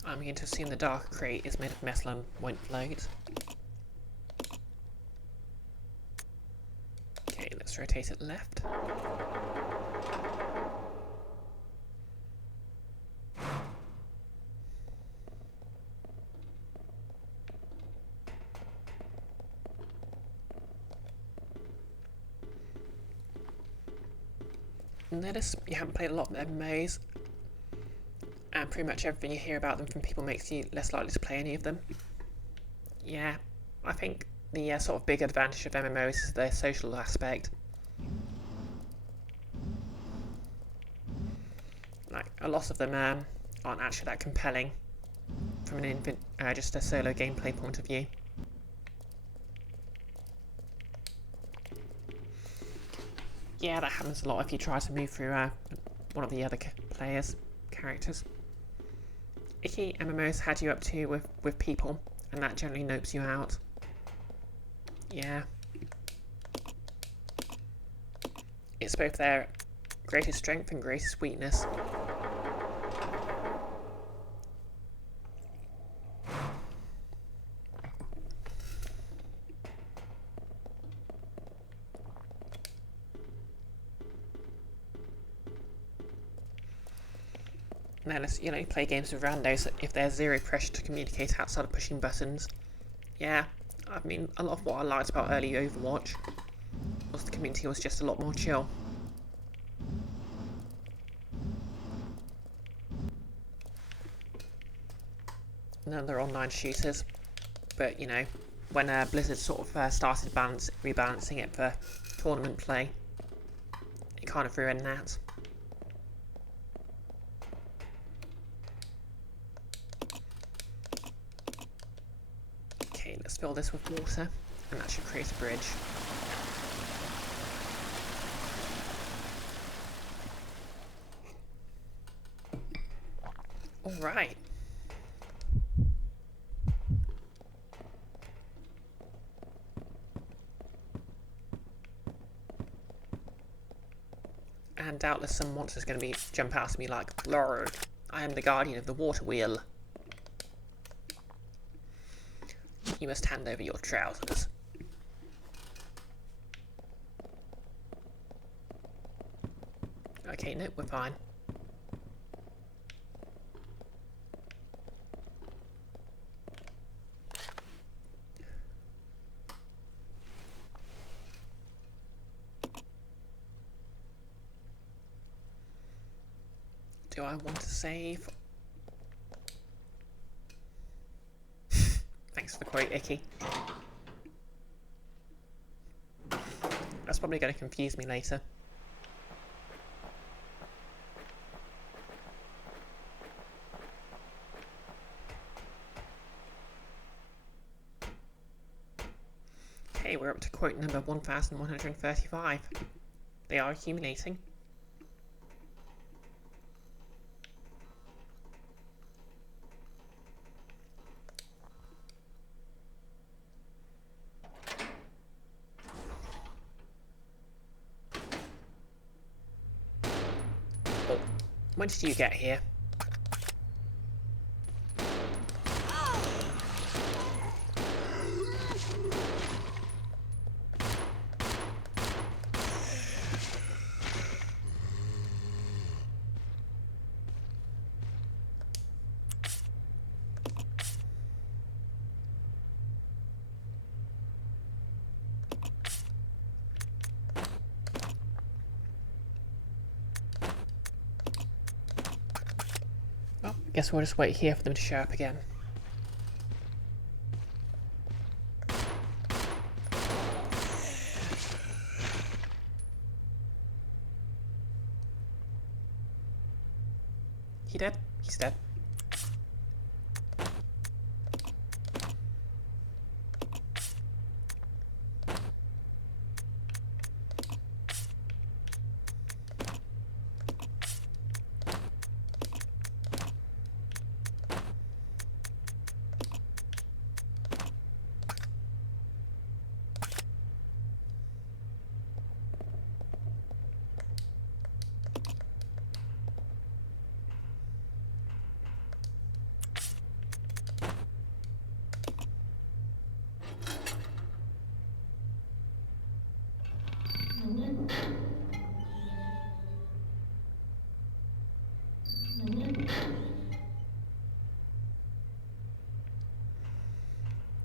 I'm going to assume the dark crate is made of metal and won't float. Okay, let's rotate it left. Notice you haven't played a lot of MMOs, and pretty much everything you hear about them from people makes you less likely to play any of them. Yeah, I think the sort of big advantage of MMOs is their social aspect. Like, a lot of them aren't actually that compelling from just a solo gameplay point of view. Yeah, that happens a lot if you try to move through one of the other characters. Icky MMOs had you up to with people, and that generally nopes you out. Yeah. It's both their greatest strength and greatest weakness. Now let's, play games with randos if there's zero pressure to communicate outside of pushing buttons. Yeah, I mean, a lot of what I liked about early Overwatch was the community was just a lot more chill. None of their online shooters, but when Blizzard sort of started rebalancing it for tournament play, it kind of ruined that. Okay, let's fill this with water, and that should create a bridge. Alright. And doubtless some monster's going to jump out at me like, Lord, I am the guardian of the water wheel. You must hand over your trousers. Okay, nope, we're fine. Do I want to save? Thanks for the quote, Icky. That's probably going to confuse me later. Okay, we're up to quote number 1135. They are accumulating. When did you get here? Guess we'll just wait here for them to show up again. He dead? He's dead.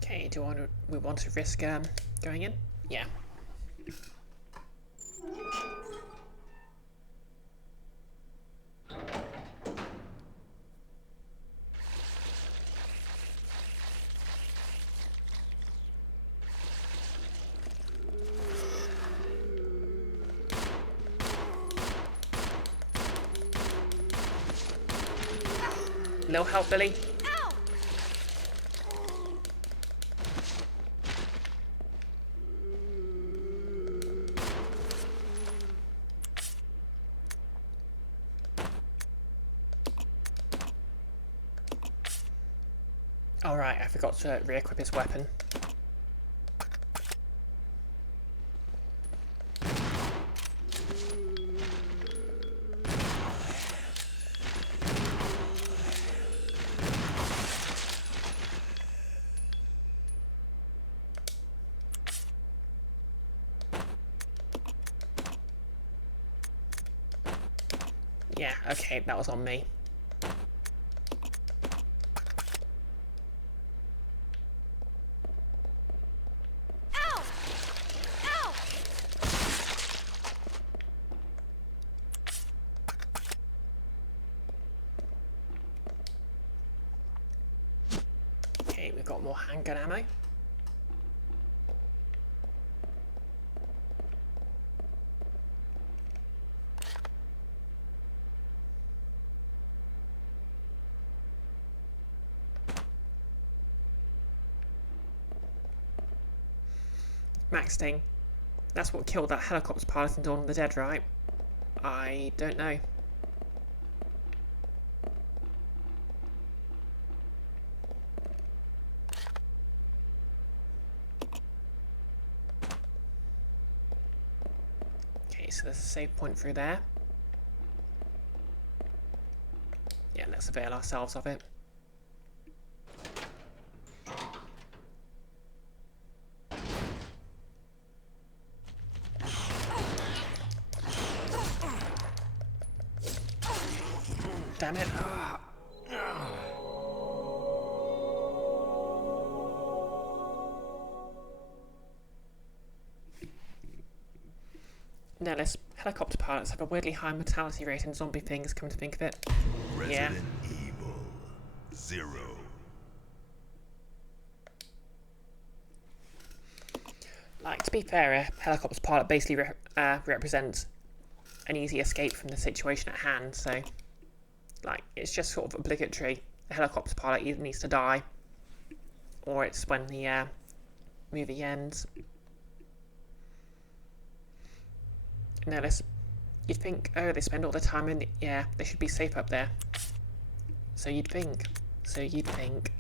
Okay, we want to risk going in? Yeah. Little help, Billy? Ow! Alright, I forgot to re-equip his weapon. Yeah, okay, that was on me. Ow! Ow! Okay, we've got more handgun ammo. Max Sting. That's what killed that helicopter pilot in Dawn of the Dead, right? I don't know. Okay, so there's a save point through there. Yeah, let's avail ourselves of it. Damn it. Ah. Nellis, helicopter pilots have a weirdly high mortality rate in zombie things, come to think of it. Resident Evil 0. Like, to be fair, a helicopter pilot basically represents an easy escape from the situation at hand, so, like, it's just sort of obligatory. The helicopter pilot either needs to die, or it's when the movie ends. Nellis, you'd think, oh, they spend all their time in the... Yeah, they should be safe up there. So you'd think. So you'd think.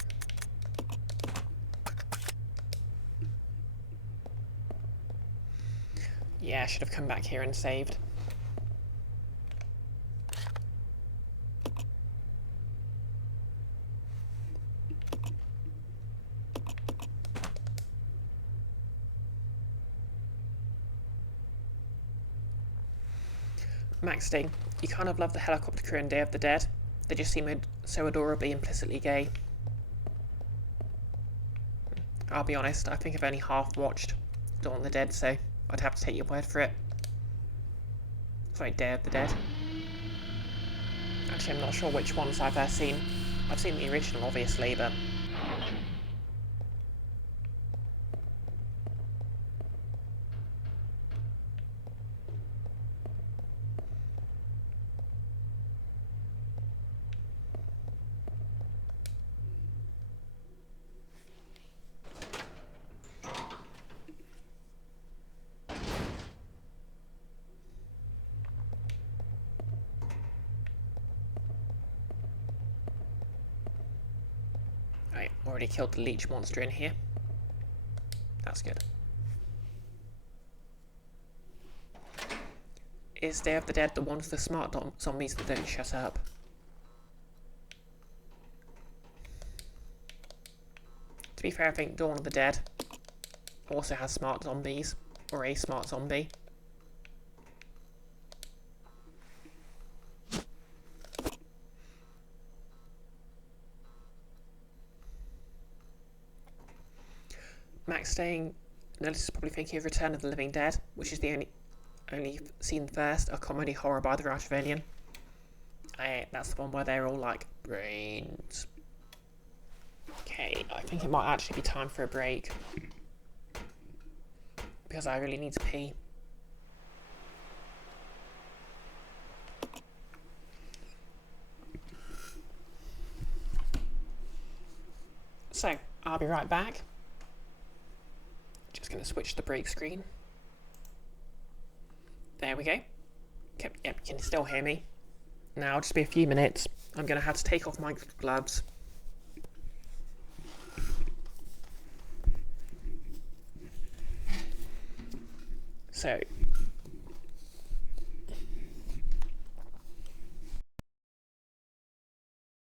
Yeah, I should have come back here and saved. Max Sting, you kind of love the helicopter crew in Day of the Dead. They just seem so adorably implicitly gay. I'll be honest, I think I've only half watched Dawn of the Dead, so I'd have to take your word for it. Sorry, Day of the Dead. Actually, I'm not sure which ones I've seen. I've seen the original, obviously, but... Right, already killed the leech monster in here. That's good. Is Day of the Dead the ones with the smart zombies that don't shut up? To be fair, I think Dawn of the Dead also has smart zombies, or a smart zombie. Max saying, Nellis is probably thinking of Return of the Living Dead, which is the only seen first, a comedy horror by the Rausch Rebellion. That's the one where they're all like, brains. Okay, I think it might actually be time for a break. Because I really need to pee. So, I'll be right back. Just going to switch to the break screen. There we go. Yep, you can still hear me. Now, just be a few minutes. I'm going to have to take off my gloves. So,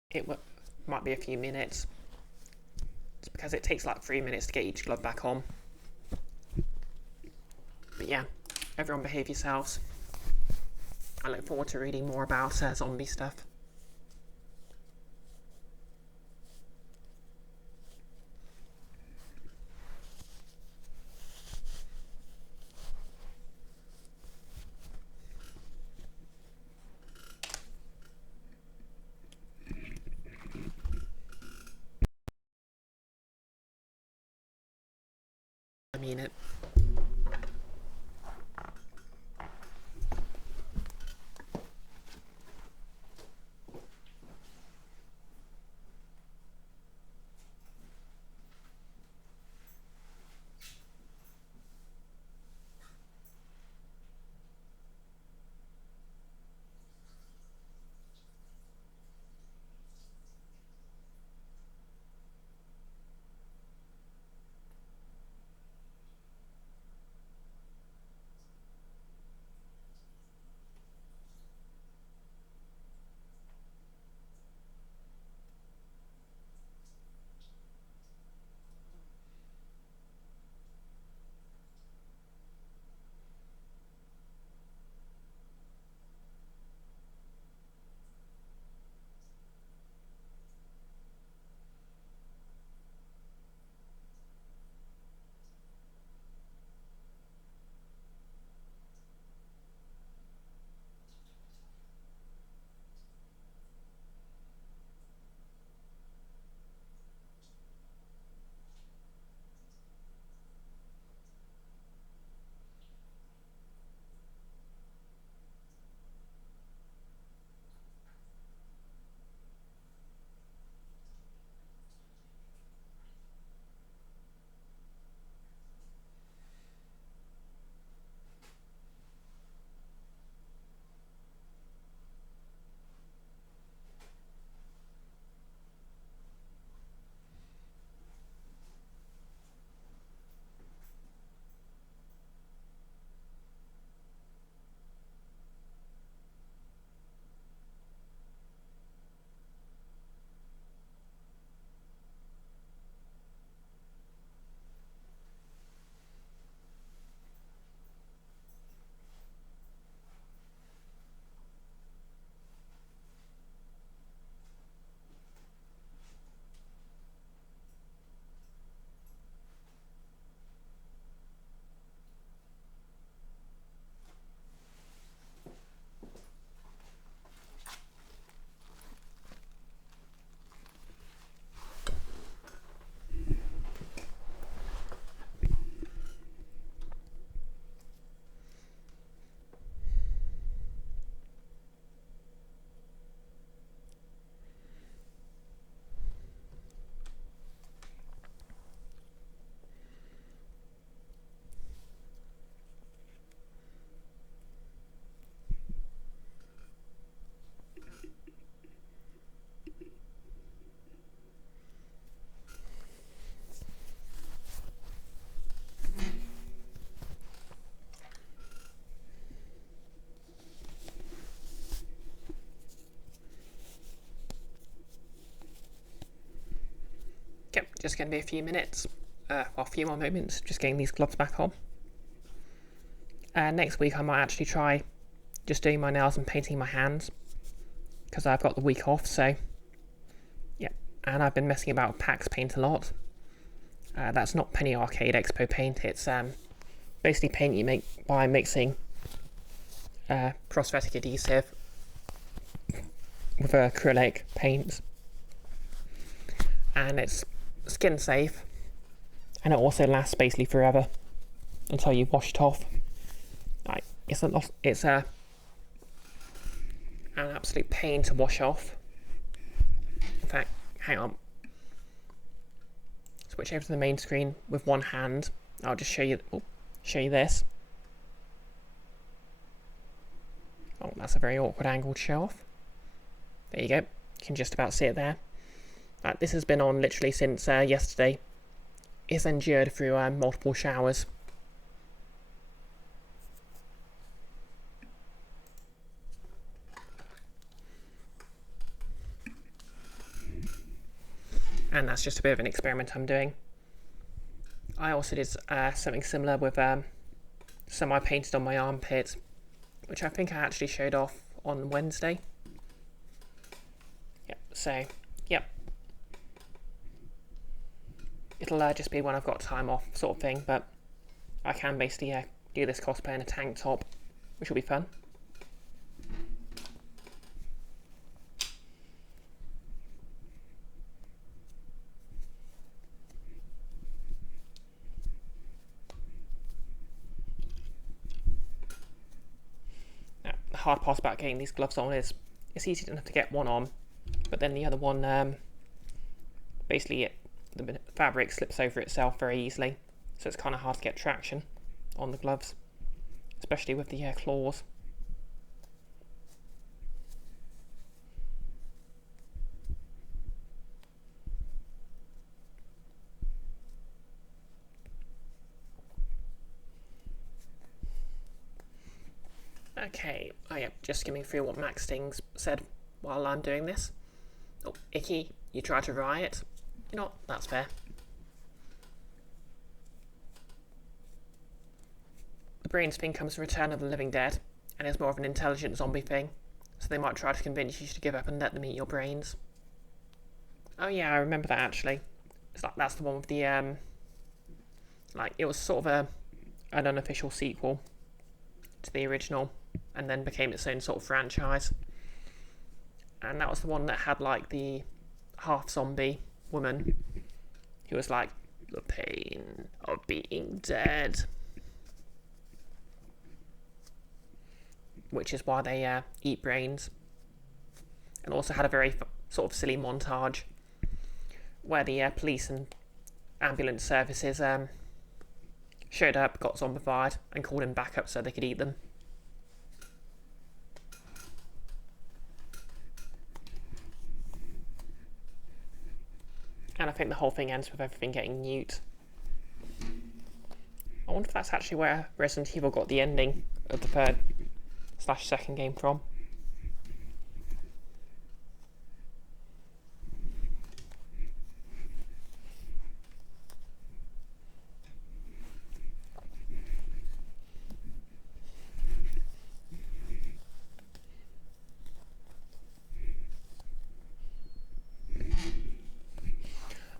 it might be a few minutes. It's because it takes like 3 minutes to get each glove back on. But yeah, everyone behave yourselves. I look forward to reading more about zombie stuff. I mean it. Yep, just going to be a few minutes, a few more moments, just getting these gloves back on. Next week I might actually try just doing my nails and painting my hands, because I've got the week off, so yeah. And I've been messing about with PAX paint a lot. That's not Penny Arcade Expo paint, it's basically paint you make by mixing prosthetic adhesive with acrylic paints. And it's skin safe, and it also lasts basically forever until you wash it off. Like, it's an absolute pain to wash off. In fact, hang on. switch over to the main screen with one hand. I'll just show you this. Oh, that's a very awkward angle to show off. There you go. You can just about see it there. This has been on literally since yesterday. It's endured through multiple showers. And that's just a bit of an experiment I'm doing. I also did something similar with some I painted on my armpit, which I think I actually showed off on Wednesday. Yep, so, yep. It'll just be when I've got time off sort of thing, but I can basically do this cosplay in a tank top, which will be fun. The hard part about getting these gloves on is it's easy enough to get one on, but then the other one, basically the fabric slips over itself very easily, so it's kind of hard to get traction on the gloves, especially with the claws. Okay, just skimming through what Max Stings said while I'm doing this. Oh, Icky, you tried to riot? You know what, that's fair. The brains thing comes from Return of the Living Dead, and is more of an intelligent zombie thing, so they might try to convince you to give up and let them eat your brains. Oh yeah, I remember that actually. It's like, that's the one with the, it was sort of an unofficial sequel to the original, and then became its own sort of franchise. And that was the one that had like the half zombie woman who was like, the pain of being dead, which is why they eat brains. And also had a very sort of silly montage where the police and ambulance services showed up, got zombified, and called in backup so they could eat them. And I think the whole thing ends with everything getting nuked. I wonder if that's actually where Resident Evil got the ending of the third/second game from.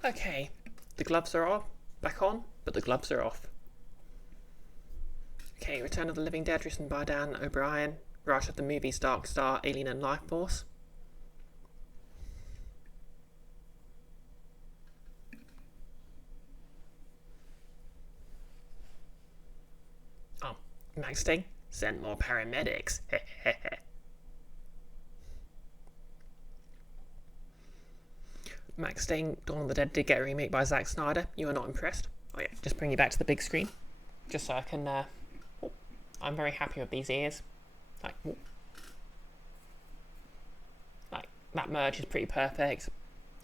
Okay, the gloves are off, back on, but the gloves are off. Okay, Return of the Living Dead, written by Dan O'Brien, writer of the movies Dark Star, Alien and Life Force. Oh, Max Sting, send more paramedics. Max Sting, Dawn of the Dead did get a remake by Zack Snyder. You are not impressed? Oh yeah, just bring you back to the big screen, just so I can. I'm very happy with these ears. Like that merge is pretty perfect.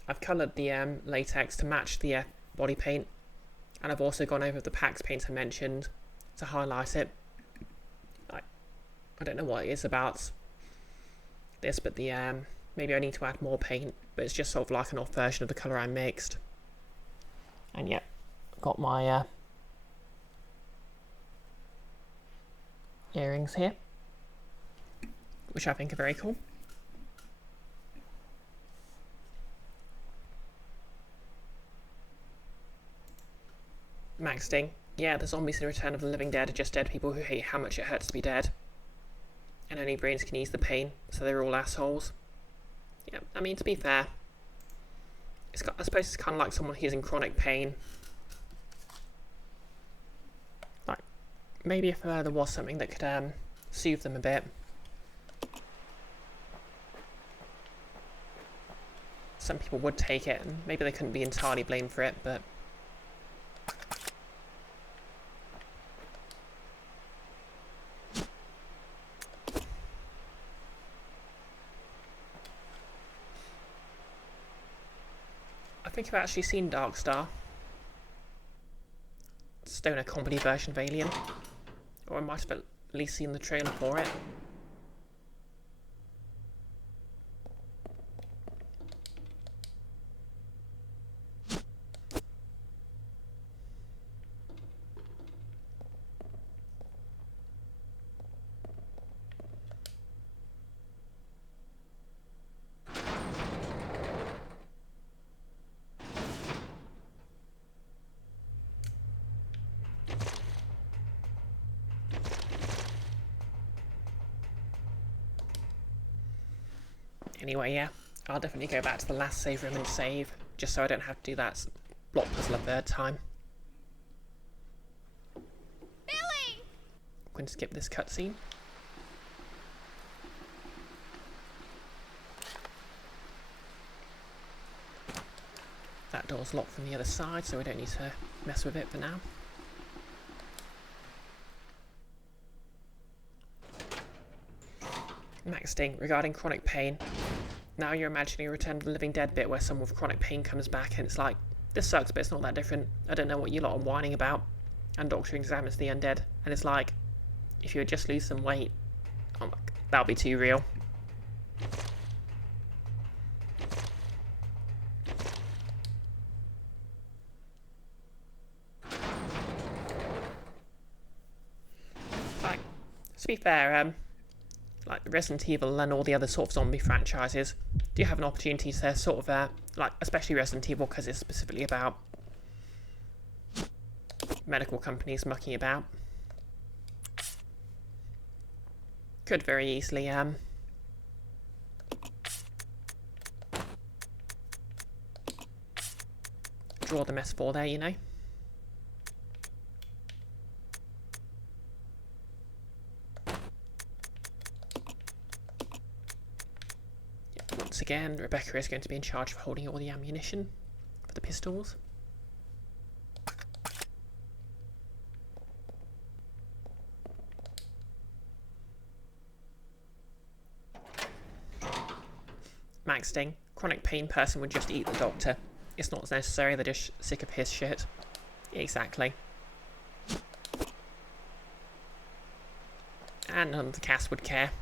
I've coloured the latex to match the body paint, and I've also gone over the PAX paint I mentioned to highlight it. I don't know what it is about this, but the maybe I need to add more paint, but it's just sort of like an off version of the colour I mixed. And yeah, got my earrings here, which I think are very cool. Max Sting, yeah, the zombies in Return of the Living Dead are just dead people who hate how much it hurts to be dead. And only brains can ease the pain, so they're all assholes. Yeah, I mean, to be fair, I suppose it's kind of like someone who's in chronic pain. Like, maybe if there was something that could soothe them a bit. Some people would take it, and maybe they couldn't be entirely blamed for it, but think I've actually seen Darkstar. Stoner comedy version of Alien. Or I might have at least seen the trailer for it. Anyway, yeah, I'll definitely go back to the last save room and save, just so I don't have to do that block puzzle a third time. Billy! I'm going to skip this cutscene. That door's locked from the other side, so we don't need to mess with it for now. Next thing, regarding chronic pain. Now you're imagining a Return of the Living Dead bit where someone with chronic pain comes back and it's like, this sucks but it's not that different. I don't know what you lot are whining about. And Doctor examines the undead and it's like, if you would just lose some weight, oh my god, that'll be too real. Like, to be fair, like Resident Evil and all the other sort of zombie franchises do have an opportunity to sort of, like, especially Resident Evil because it's specifically about medical companies mucking about. Could very easily, draw the metaphor there, you know. Once again, Rebecca is going to be in charge of holding all the ammunition for the pistols. Max Sting, chronic pain person would just eat the doctor. It's not necessary, they're just sick of his shit. Exactly. And none of the cast would care.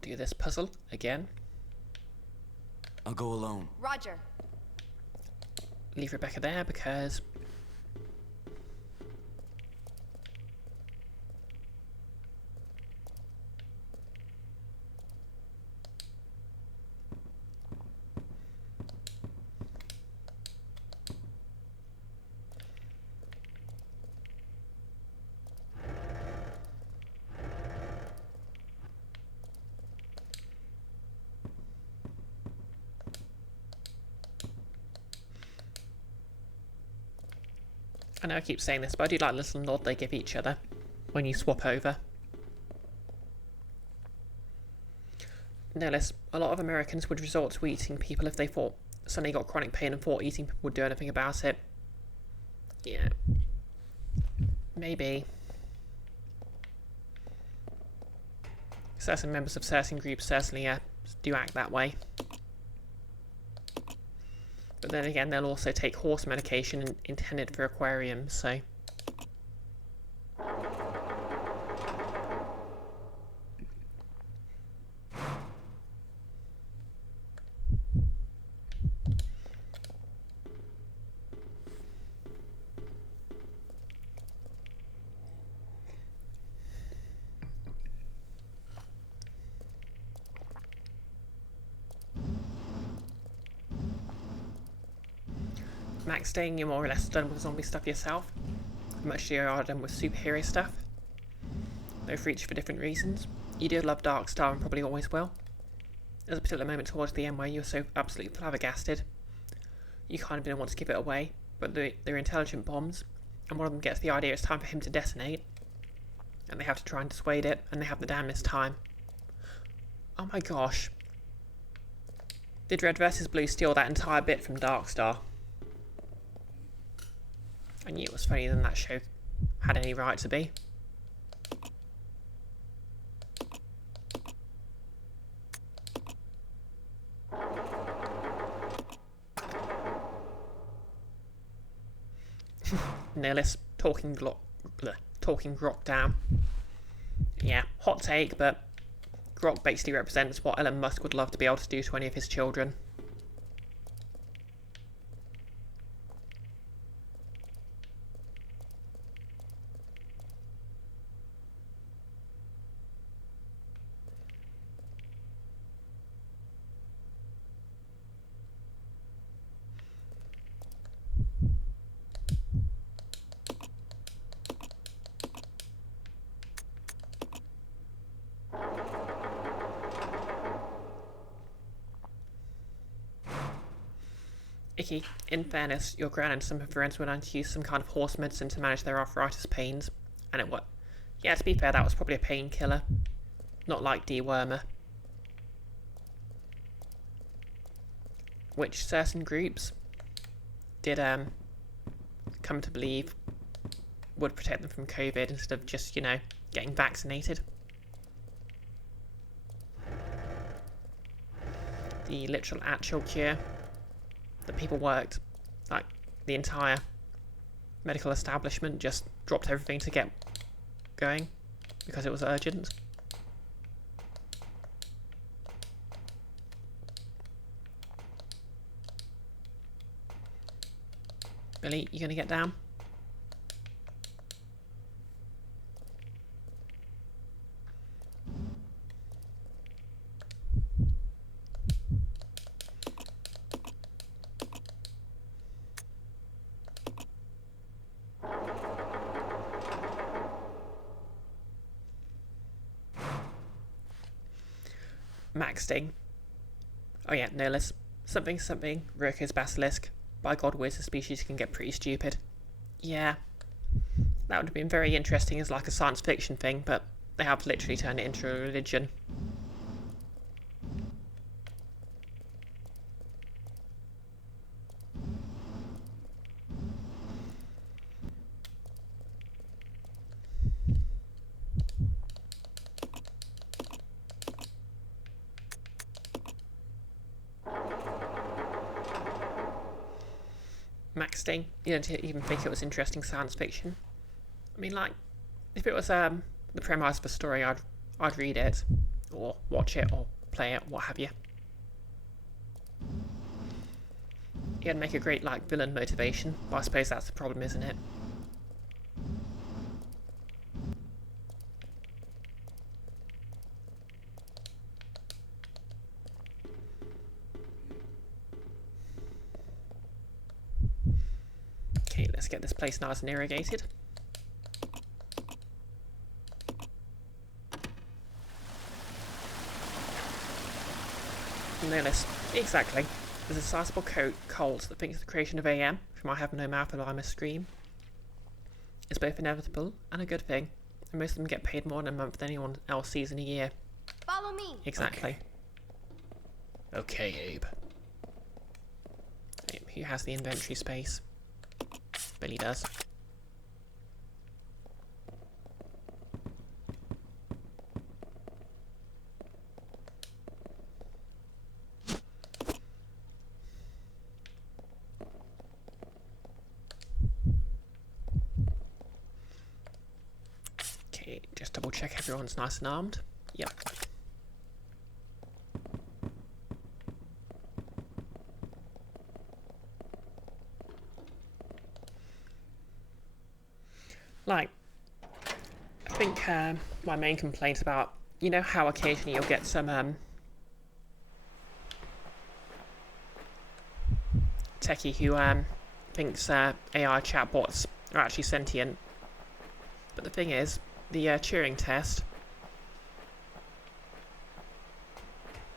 Do this puzzle again. I'll go alone. Roger. Leave Rebecca there because I know I keep saying this, but I do like the little nod they give each other when you swap over. Notice, a lot of Americans would resort to eating people if they thought suddenly got chronic pain and thought eating people would do anything about it. Yeah. Maybe. Certain members of certain groups certainly do act that way. But then again, they'll also take horse medication intended for aquariums, so... Max Sting, you're more or less done with zombie stuff yourself. Much you are done with superhero stuff. Though for each for different reasons. You do love Darkstar and probably always will. There's a particular moment towards the end where you're so absolutely flabbergasted. You kind of didn't want to give it away, but they're intelligent bombs, and one of them gets the idea it's time for him to detonate. and they have to try and dissuade it, and they have the damnest time. Oh my gosh. Did Red vs. Blue steal that entire bit from Darkstar? I knew it was funnier than that show had any right to be. Nihilist talking Grok down. Yeah, hot take, but Grok basically represents what Elon Musk would love to be able to do to any of his children. Icky, in fairness, your gran and some of her friends went on to use some kind of horse medicine to manage their arthritis pains, and it worked. Yeah, to be fair, that was probably a painkiller, not like dewormer. Which certain groups did come to believe would protect them from COVID instead of just, you know, getting vaccinated. The literal actual cure that people worked, like the entire medical establishment just dropped everything to get going because it was urgent. Billy, you gonna get down? Maxting. Oh yeah, Nihilist. Something, Rurko's basilisk. By God, wizard species can get pretty stupid. Yeah. That would have been very interesting as like a science fiction thing, but they have literally turned it into a religion. Maxting. You don't even think it was interesting science fiction. I mean, like, if it was the premise of a story, I'd read it, or watch it, or play it, what have you. It'd make a great, like, villain motivation, but I suppose that's the problem, isn't it? Okay, let's get this place nice and irrigated. Nihilist. Exactly. There's a sizable cult that thinks the creation of AM, from I have no mouth and I must scream, is both inevitable and a good thing, and most of them get paid more in a month than anyone else sees in a year. Follow me. Exactly. Okay, Abe. Who has the inventory space? Billy does. Okay, just double check everyone's nice and armed. Yep. Like, I think my main complaint about, you know how occasionally you'll get some techie who thinks AI chatbots are actually sentient. But the thing is, the Turing test,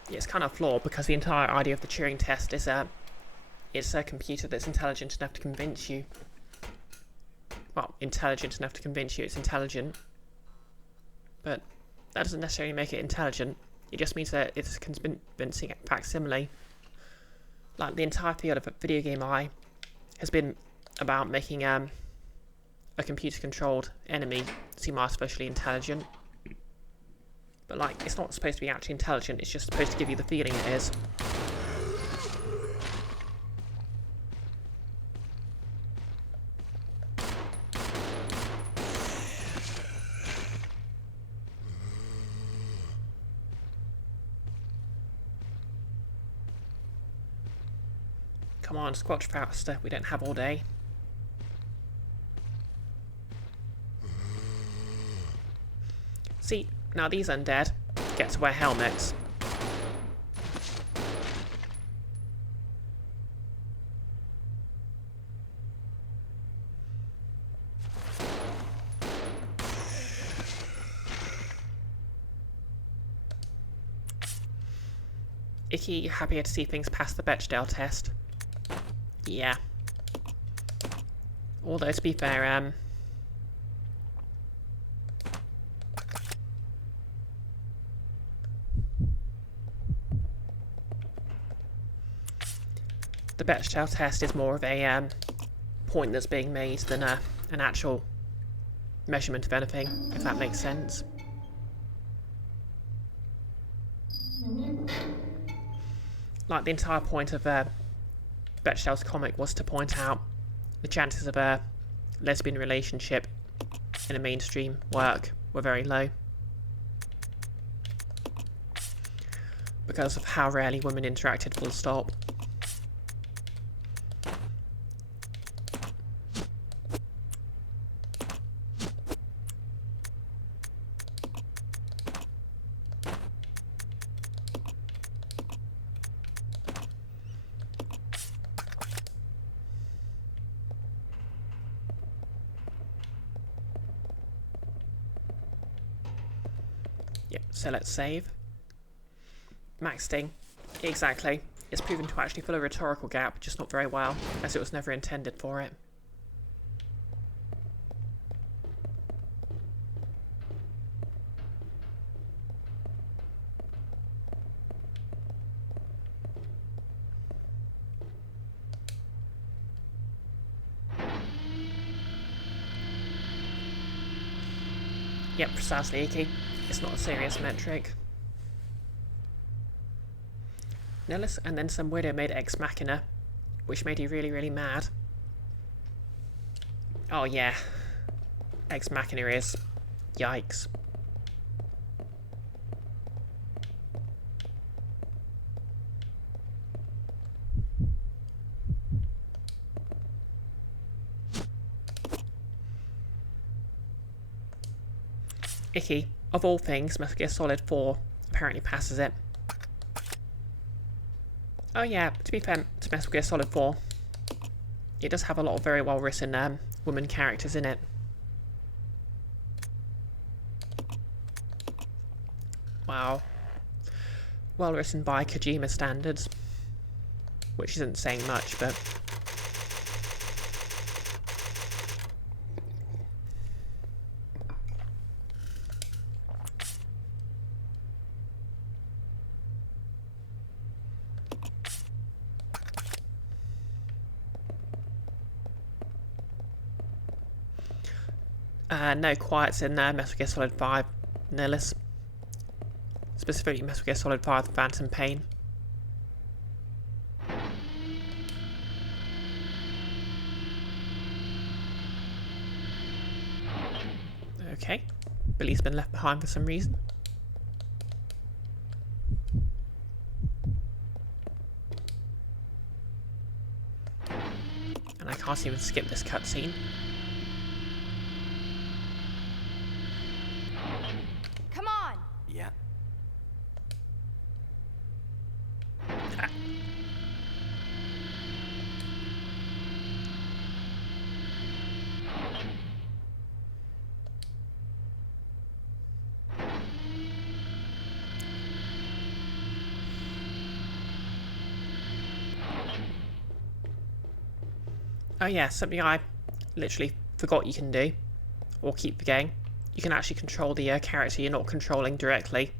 it's kind of flawed because the entire idea of the Turing test is it's a computer that's intelligent enough to convince you. Well, intelligent enough to convince you it's intelligent. but that doesn't necessarily make it intelligent. It just means that it's a convincing facsimile. Like, the entire field of video game AI has been about making a computer-controlled enemy seem artificially intelligent. But, like, it's not supposed to be actually intelligent, it's just supposed to give you the feeling it is. Come on, squatch faster, we don't have all day. See, now these undead get to wear helmets. Icky, happier to see things past the Bechdel test. Yeah. Although, to be fair, the Bechdel test is more of a point that's being made than an actual measurement of anything, if that makes sense. Like, the entire point of Bechdell's comic was to point out the chances of a lesbian relationship in a mainstream work were very low, because of how rarely women interacted, full stop. Yep, so let's save. Max Sting. Exactly. It's proven to actually fill a rhetorical gap, just not very well, as it was never intended for it. Yep, precisely, Icky. It's not a serious metric. Nihilus, and then some widow made Ex Machina, which made you really, really mad. Oh yeah. Ex Machina is. Yikes. Icky. Of all things, Metal Gear Solid 4 apparently passes it. Oh yeah, to be fair to Metal Gear Solid 4, it does have a lot of very well written women characters in it. Wow. Well written by Kojima standards. Which isn't saying much, but... no quiets in Metal Gear Solid 5 Nihilus. Specifically Metal Gear Solid 5 Phantom Pain. Okay. Billy's been left behind for some reason. And I can't even skip this cutscene. Come on! Yeah. Oh yeah, something I literally forgot you can do, or keep forgetting. you can actually control the character you're not controlling directly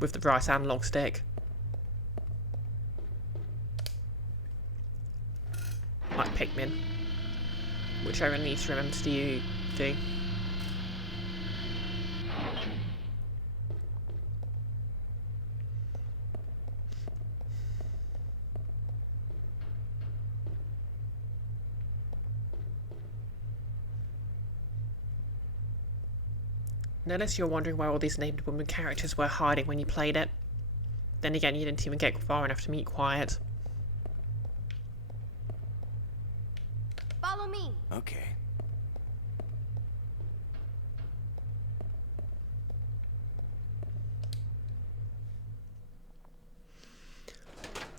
with the right analog stick. Like Pikmin, which I really need to remember to do. And unless you're wondering where all these named woman characters were hiding when you played it, then again, you didn't even get far enough to meet Quiet. Follow me. Okay.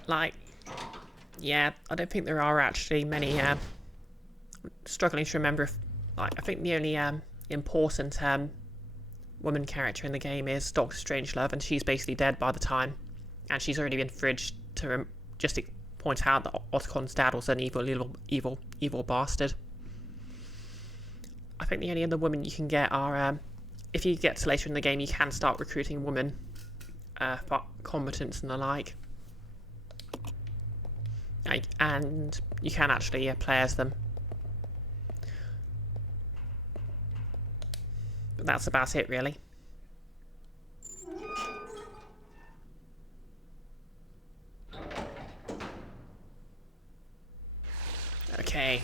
Like, yeah, I don't think there are actually many, struggling to remember if, like, I think the only, important, woman character in the game is Doctor Strangelove, and she's basically dead by the time, and she's already been fridged to just point out that Otacon's dad was an evil bastard. I think the only other women you can get are, if you get to later in the game, you can start recruiting women, for combatants and the like. And you can actually play as them. But that's about it, really. Okay.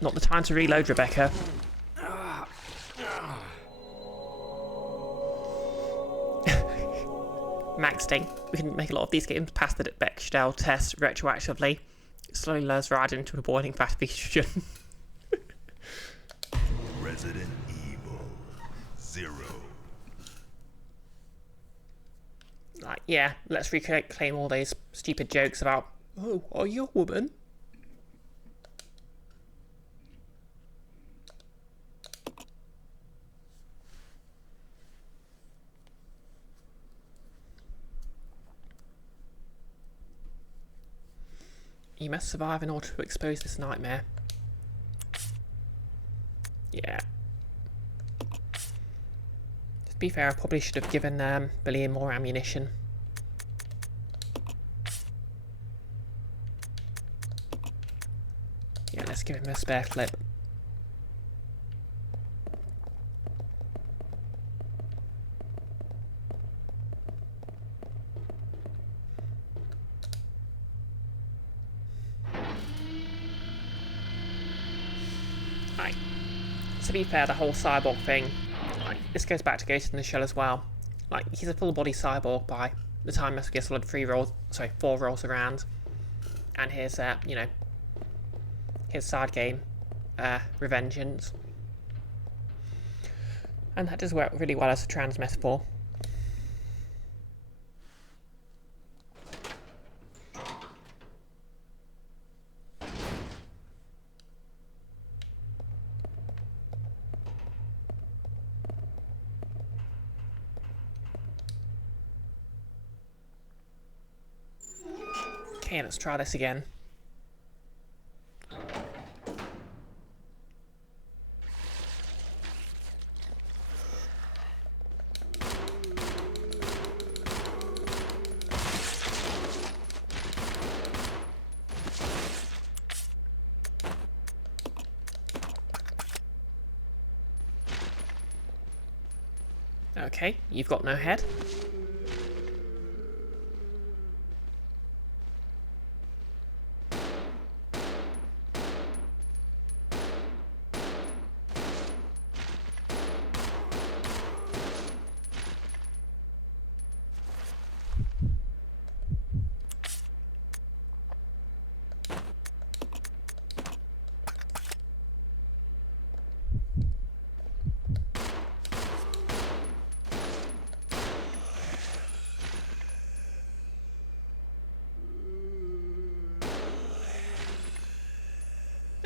Not the time to reload, Rebecca. Maxting. We can make a lot of these games pass the Bechdel test retroactively. It slowly lures Raiden into a boiling vat of estrogen. Resident Evil 0. Like, yeah, let's reclaim all those stupid jokes about, oh, are you a woman? You must survive in order to expose this nightmare. Yeah. To be fair, I probably should have given Billy more ammunition. Yeah, let's give him a spare clip. Right. To be fair, the whole cyborg thing, like, this goes back to Ghost in the Shell as well. Like, he's a full body cyborg by the time Metal Gear Solid 4 rolls around. And his, you know, his side game, Revengeance. And that does work really well as a trans metaphor. Okay, let's try this again. Okay, you've got no head.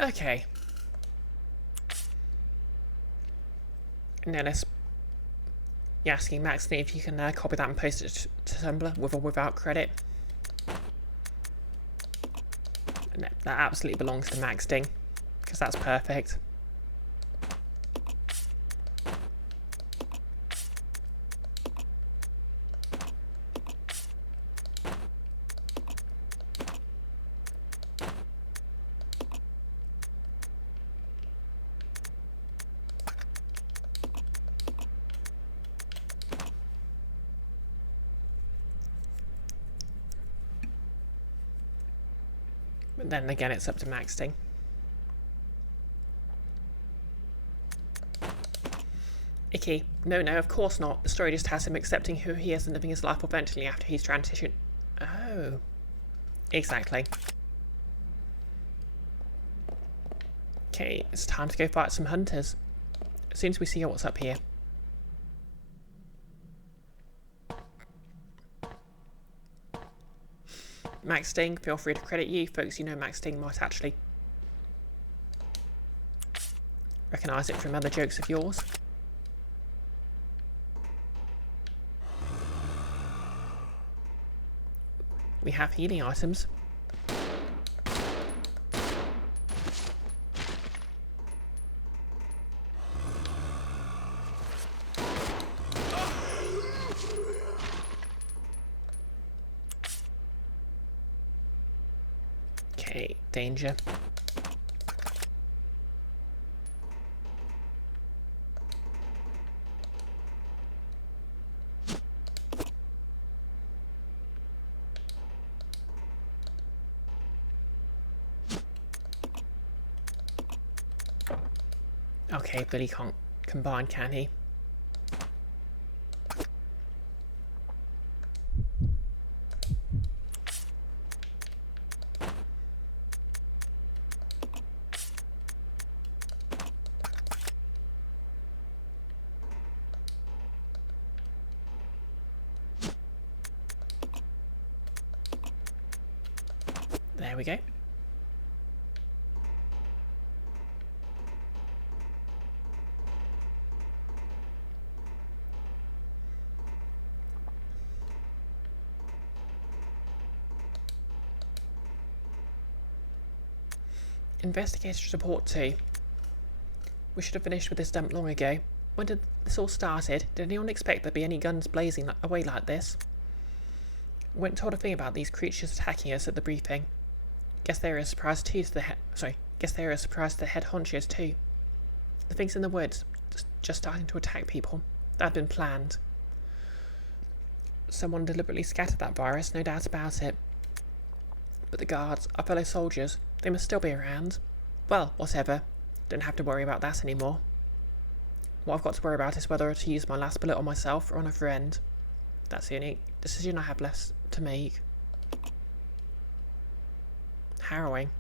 Okay. Now let's... You're asking Maxting if you can copy that and post it to Tumblr with or without credit. And that absolutely belongs to Maxting, because that's perfect. But then again, it's up to Maxting. Icky. No, of course not. The story just has him accepting who he is and living his life authentically after he's transitioned. Oh. Exactly. Okay, it's time to go fight some hunters. As soon as we see what's up here. Maxting, feel free to credit you. Folks, you know Maxting might actually recognise it from other jokes of yours. We have healing items. Okay, danger. Okay, but he can't combine, can he? There we go. Investigators report 2. We should have finished with this dump long ago. When did this all started? Did anyone expect there'd be any guns blazing away like this? We weren't told a thing about these creatures attacking us at the briefing. Guess they were a surprise too to the head honchos too. The things in the woods, just starting to attack people. That had been planned. Someone deliberately scattered that virus, no doubt about it. But the guards, our fellow soldiers, they must still be around. Well, whatever. Don't have to worry about that anymore. What I've got to worry about is whether to use my last bullet on myself or on a friend. That's the only decision I have left to make. Harrowing.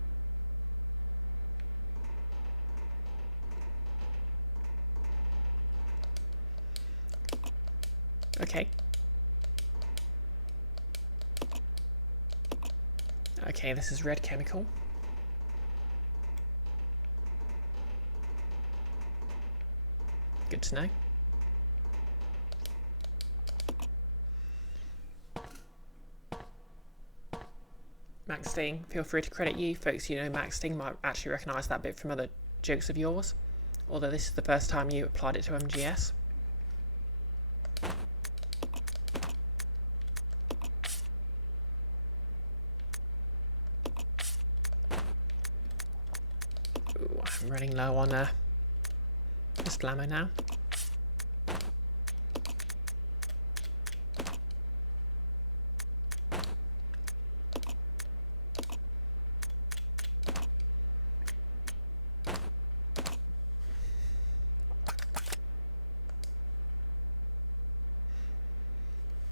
Okay. Okay, this is red chemical. Good to know. Maxting, feel free to credit you. Folks, you know Maxting might actually recognise that bit from other jokes of yours. Although this is the first time you applied it to MGS. Ooh, I'm running low on just ammo now.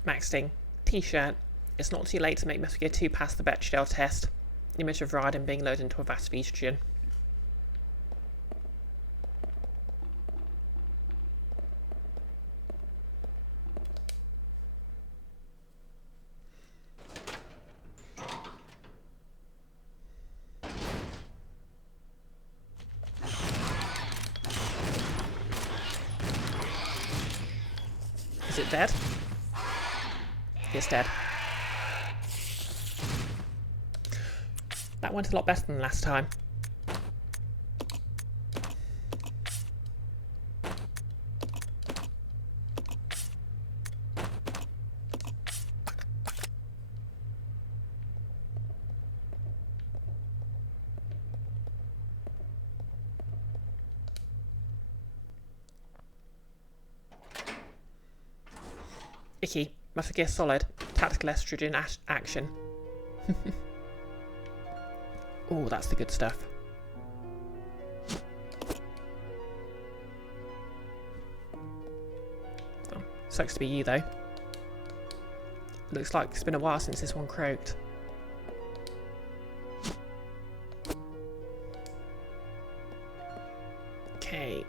Maxting, t-shirt. It's not too late to make Metal Gear 2 pass the Bechdel test. Image of Raiden being loaded into a vat of estrogen. it dead? It's dead. That went a lot better than last time. Icky. Must get solid. Tactical estrogen action. Oh, that's the good stuff. Oh, sucks to be you, though. Looks like it's been a while since this one croaked. Okay.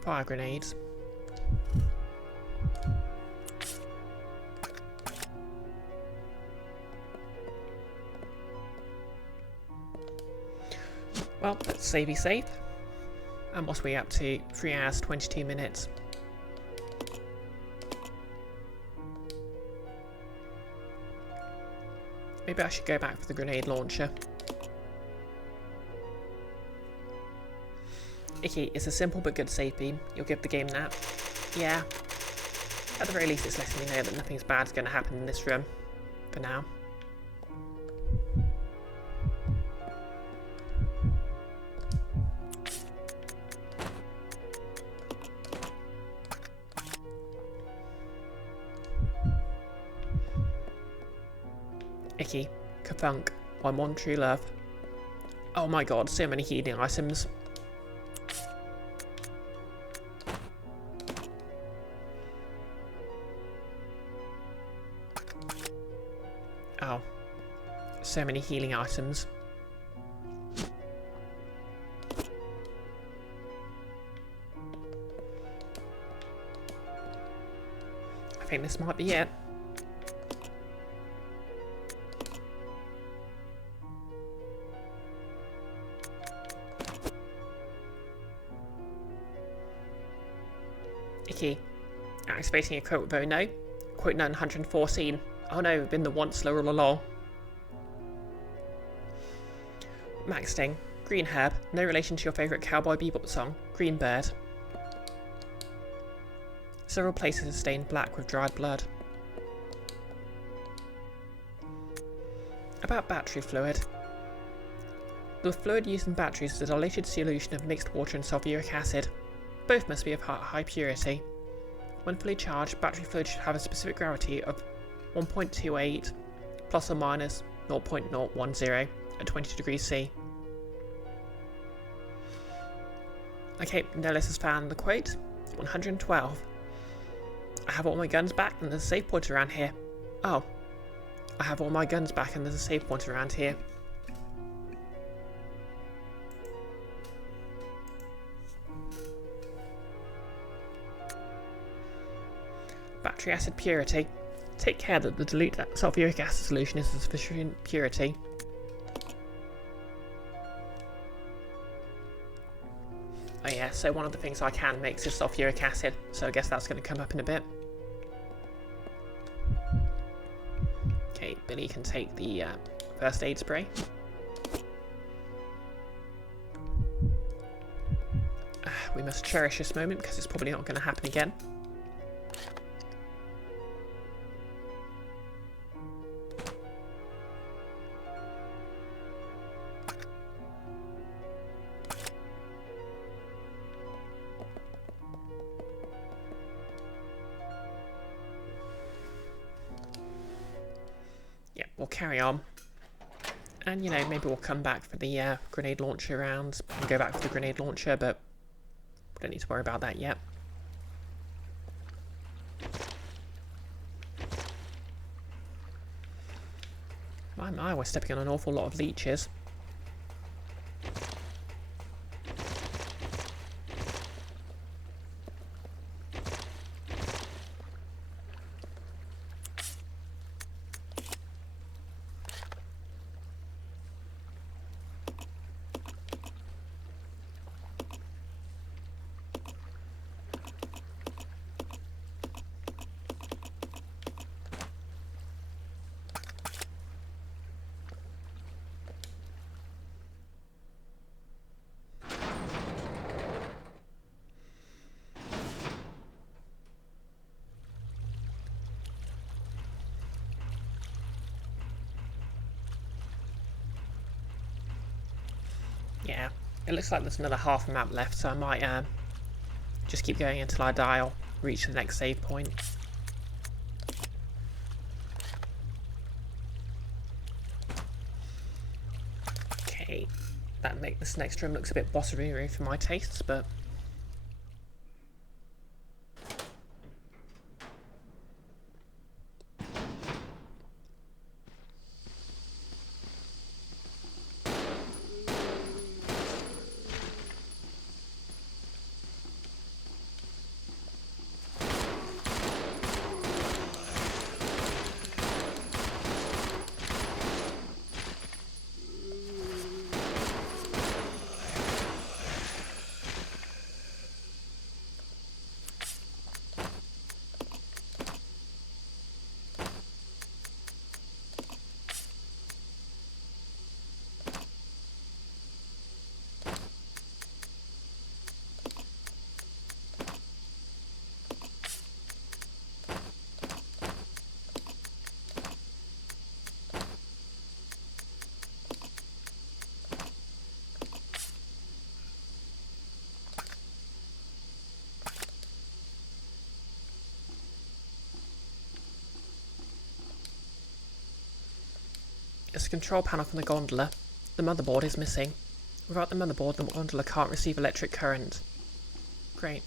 Fire grenades. Well, let's say be safe. And what's we up to? 3 hours, 22 minutes. Maybe I should go back for the grenade launcher. Icky, it's a simple but good safe beam. You'll give the game that. Yeah. At the very least, it's letting me know that nothing's bad is going to happen in this room. For now. Icky, Kafunk, my one true love. Oh my god, so many healing items. Oh, so many healing items. I think this might be it. Icky. Activating a quote though, no. Quote note 114. Oh no, been the once all along. Max Sting. Green herb. No relation to your favourite Cowboy Bebop song. Green bird. Several places are stained black with dried blood. About battery fluid. The fluid used in batteries is a diluted solution of mixed water and sulfuric acid. Both must be of high purity. When fully charged, battery fluid should have a specific gravity of 1.28 plus or minus 0.010 at 22 degrees C. Okay, Nellis has found the quote. 112. I have all my guns back and there's a save point around here. Oh. I have all my guns back and there's a save point around here. Battery acid purity. Take care that the dilute sulfuric acid solution is of sufficient purity. Oh yeah, so one of the things I can mix is sulfuric acid, so I guess that's going to come up in a bit. Okay, Billy can take the first aid spray. We must cherish this moment because it's probably not going to happen again. We'll carry on. And, you know, maybe we'll come back for the grenade launcher rounds. We'll go back for the grenade launcher, but we don't need to worry about that yet. My, we're stepping on an awful lot of leeches. Yeah, it looks like there's another half a map left, so I might just keep going until I die or reach the next save point. Okay, that make this next room looks a bit bottomary for my tastes, but it's a control panel from the gondola. The motherboard is missing. Without the motherboard, the gondola can't receive electric current. Great.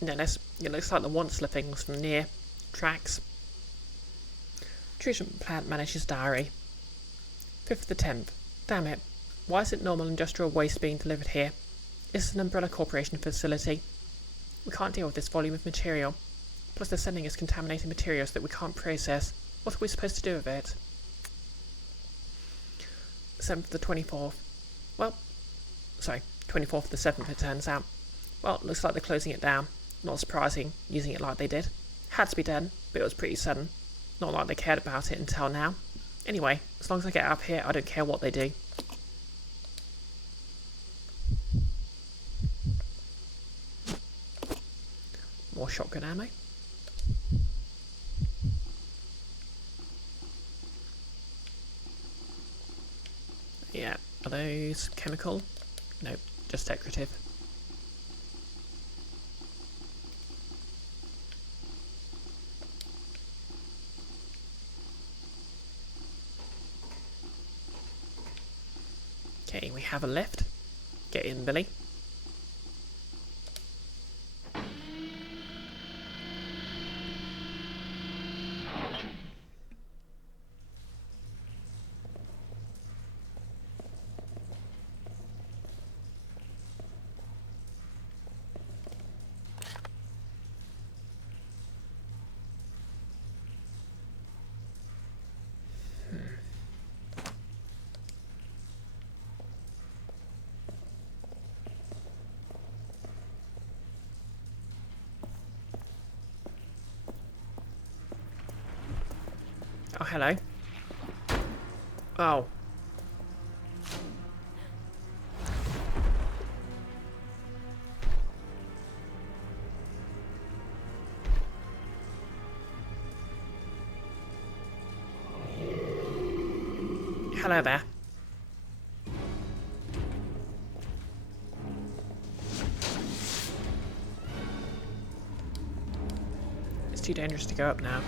No, it looks like the once things from near tracks. Treatment plant manager's diary. 5th of the 10th. Damn it. Why is it normal industrial waste being delivered here? This is an Umbrella Corporation facility. We can't deal with this volume of material. Plus they're sending us contaminated materials that we can't process. What are we supposed to do with it? 7th of the 24th. Well, sorry, 24th of the 7th it turns out. Well, it looks like they're closing it down. Not surprising, using it like they did. Had to be done, but it was pretty sudden. Not like they cared about it until now. Anyway, as long as I get out of here, I don't care what they do. More shotgun ammo. Yeah, are those chemical? Nope, just decorative. Okay, we have a lift. Get in, Billy. Oh, hello. Oh. Hello there. It's too dangerous to go up now.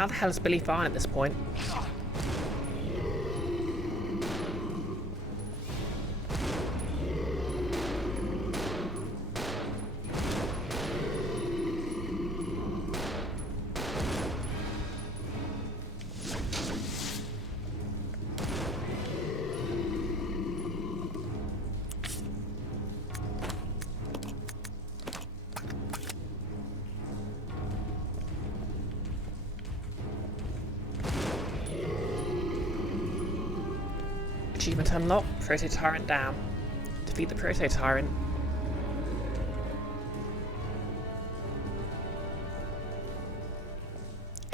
How the hell is Billy fine at this point? Achievement unlocked. Proto-Tyrant down. Defeat the Proto-Tyrant.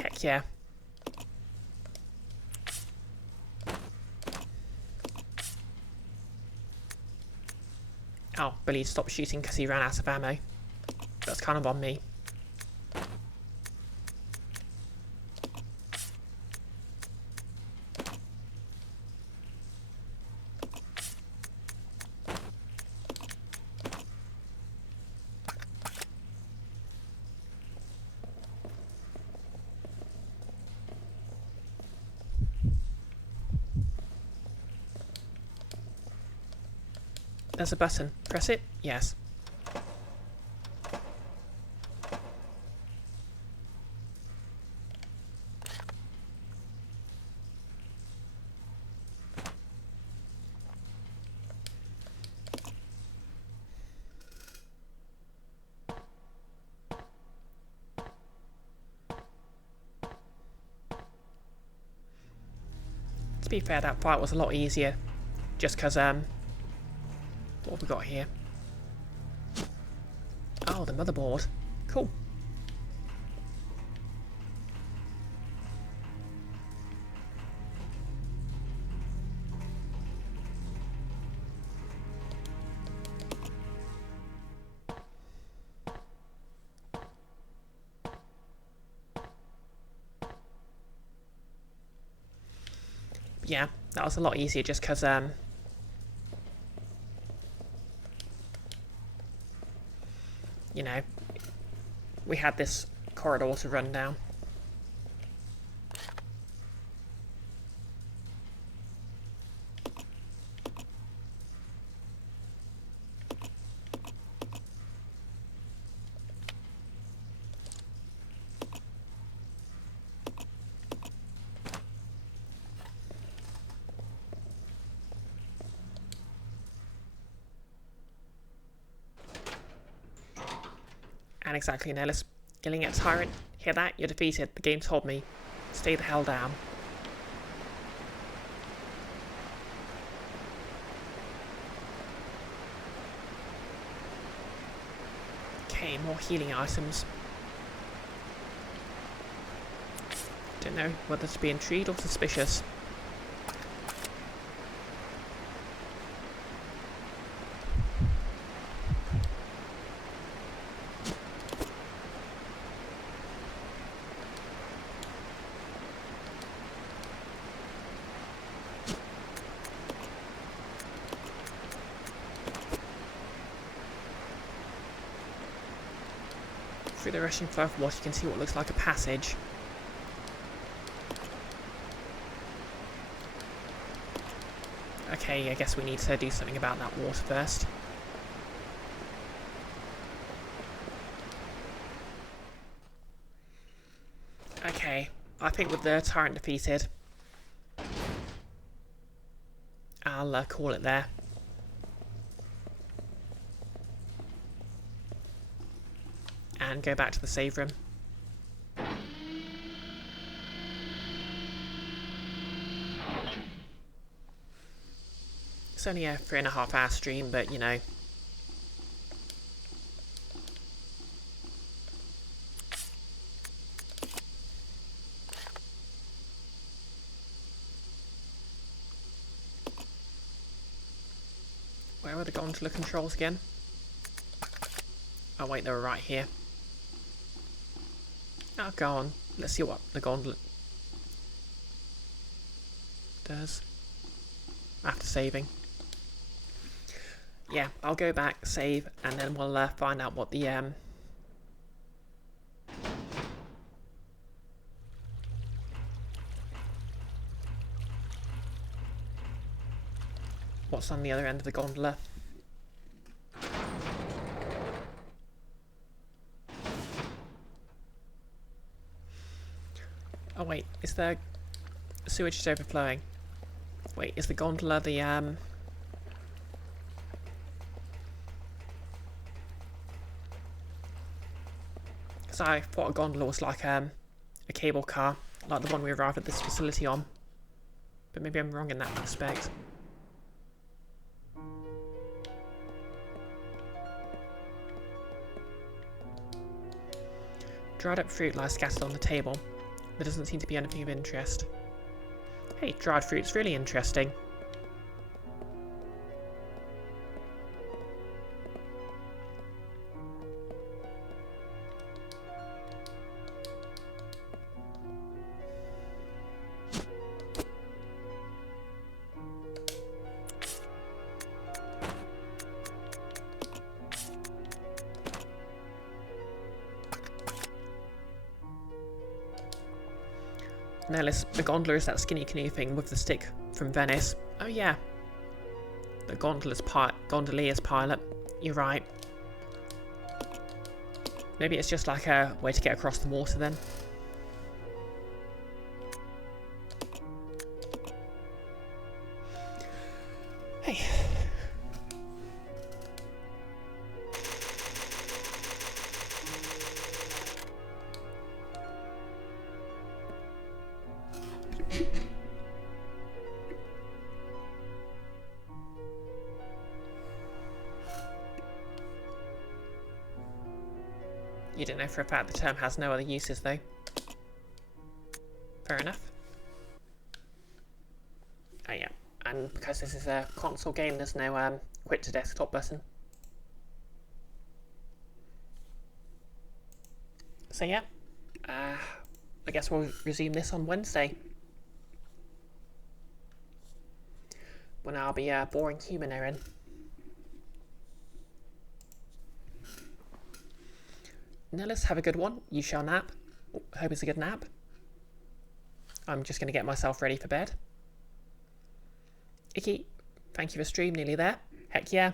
Heck yeah. Oh, Billy stopped shooting because he ran out of ammo. That's kind of on me. There's a button. Press it? Yes. To be fair, that fight was a lot easier. Just because, what have we got here? Oh, the motherboard. Cool. Yeah, that was a lot easier just because, you know, we had this corridor to run down. And exactly, Nellis. Yelling at Tyrant. Hear that? You're defeated. The game told me. Stay the hell down. Okay, more healing items. Don't know whether to be intrigued or suspicious. Through the rushing flow of water, you can see what looks like a passage. Okay, I guess we need to do something about that water first. Okay, I think with the Tyrant defeated, I'll call it there. And go back to the save room. It's only a 3.5 hour stream, but you know. Where are the gondola controls again? Oh wait, they were right here. Oh, go on. Let's see what the gondola does after saving. Yeah, I'll go back, save, and then we'll find out what the what's on the other end of the gondola. Oh wait, is the sewage is overflowing? Wait, is the gondola the because I thought a gondola was like a cable car, like the one we arrived at this facility on. But maybe I'm wrong in that respect. Dried up fruit lies scattered on the table. There doesn't seem to be anything of interest. Hey, dried fruit's really interesting. Nellis, the gondola is that skinny canoe thing with the stick from Venice. Oh yeah. The gondolier's pilot. You're right. Maybe it's just like a way to get across the water then. Hey. You don't know for a fact the term has no other uses, though. Fair enough. Oh yeah, and because this is a console game, there's no quit to desktop button. So yeah, I guess we'll resume this on Wednesday. When I'll be boring human Erin. Nellis, have a good one. You shall nap. Hope it's a good nap. I'm just going to get myself ready for bed. Icky, thank you for stream. Nearly there. Heck yeah.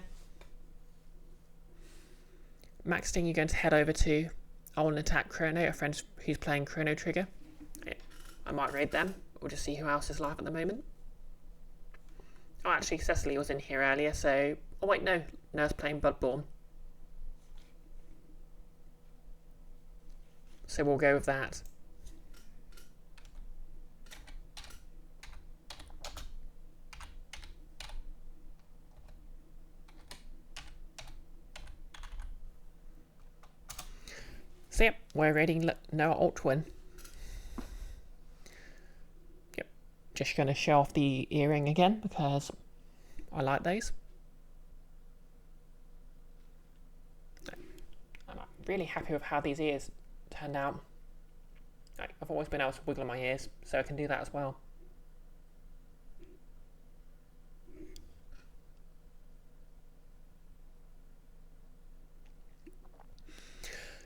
Max Sting, you're going to head over to I Want to Attack Chrono, a friend who's playing Chrono Trigger. I might raid them. We'll just see who else is live at the moment. Oh, actually, Cecily was in here earlier, so... Oh, wait, no. Nurse playing Bloodborne. So we'll go with that. So yep, we're raiding Noah Altwin. Yep, just going to show off the earring again because I like those. I'm really happy with how these ears turned out. I've always been able to wiggle my ears, so I can do that as well.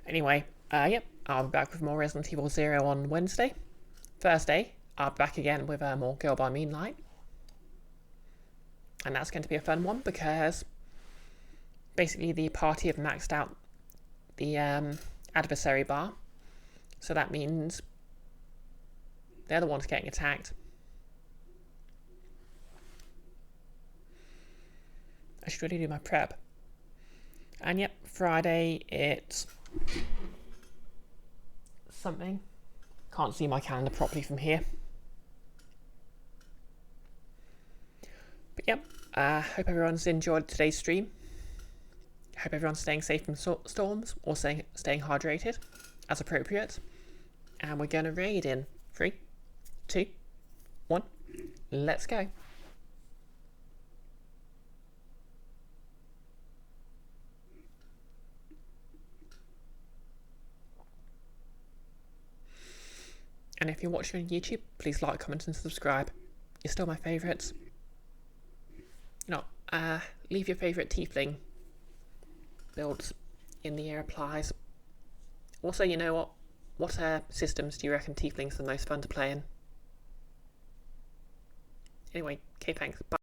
Anyway, yep, I'll be back with more Resident Evil 0 on Wednesday. Thursday, I'll be back again with more Girl by Moonlight. And that's going to be a fun one because basically the party have maxed out the adversary bar. So that means they're the ones getting attacked. I should really do my prep. And yep, Friday it's something. Can't see my calendar properly from here. But yep, hope everyone's enjoyed today's stream. Hope everyone's staying safe from storms or staying hydrated as appropriate. And we're going to raid in 3, 2, 1. Let's go. And if you're watching on YouTube, please like, comment and subscribe. You're still my favourites. You know, leave your favourite tiefling builds in the replies. Also, you know what? What systems do you reckon tieflings are the most fun to play in? Anyway, okay, thanks. Bye.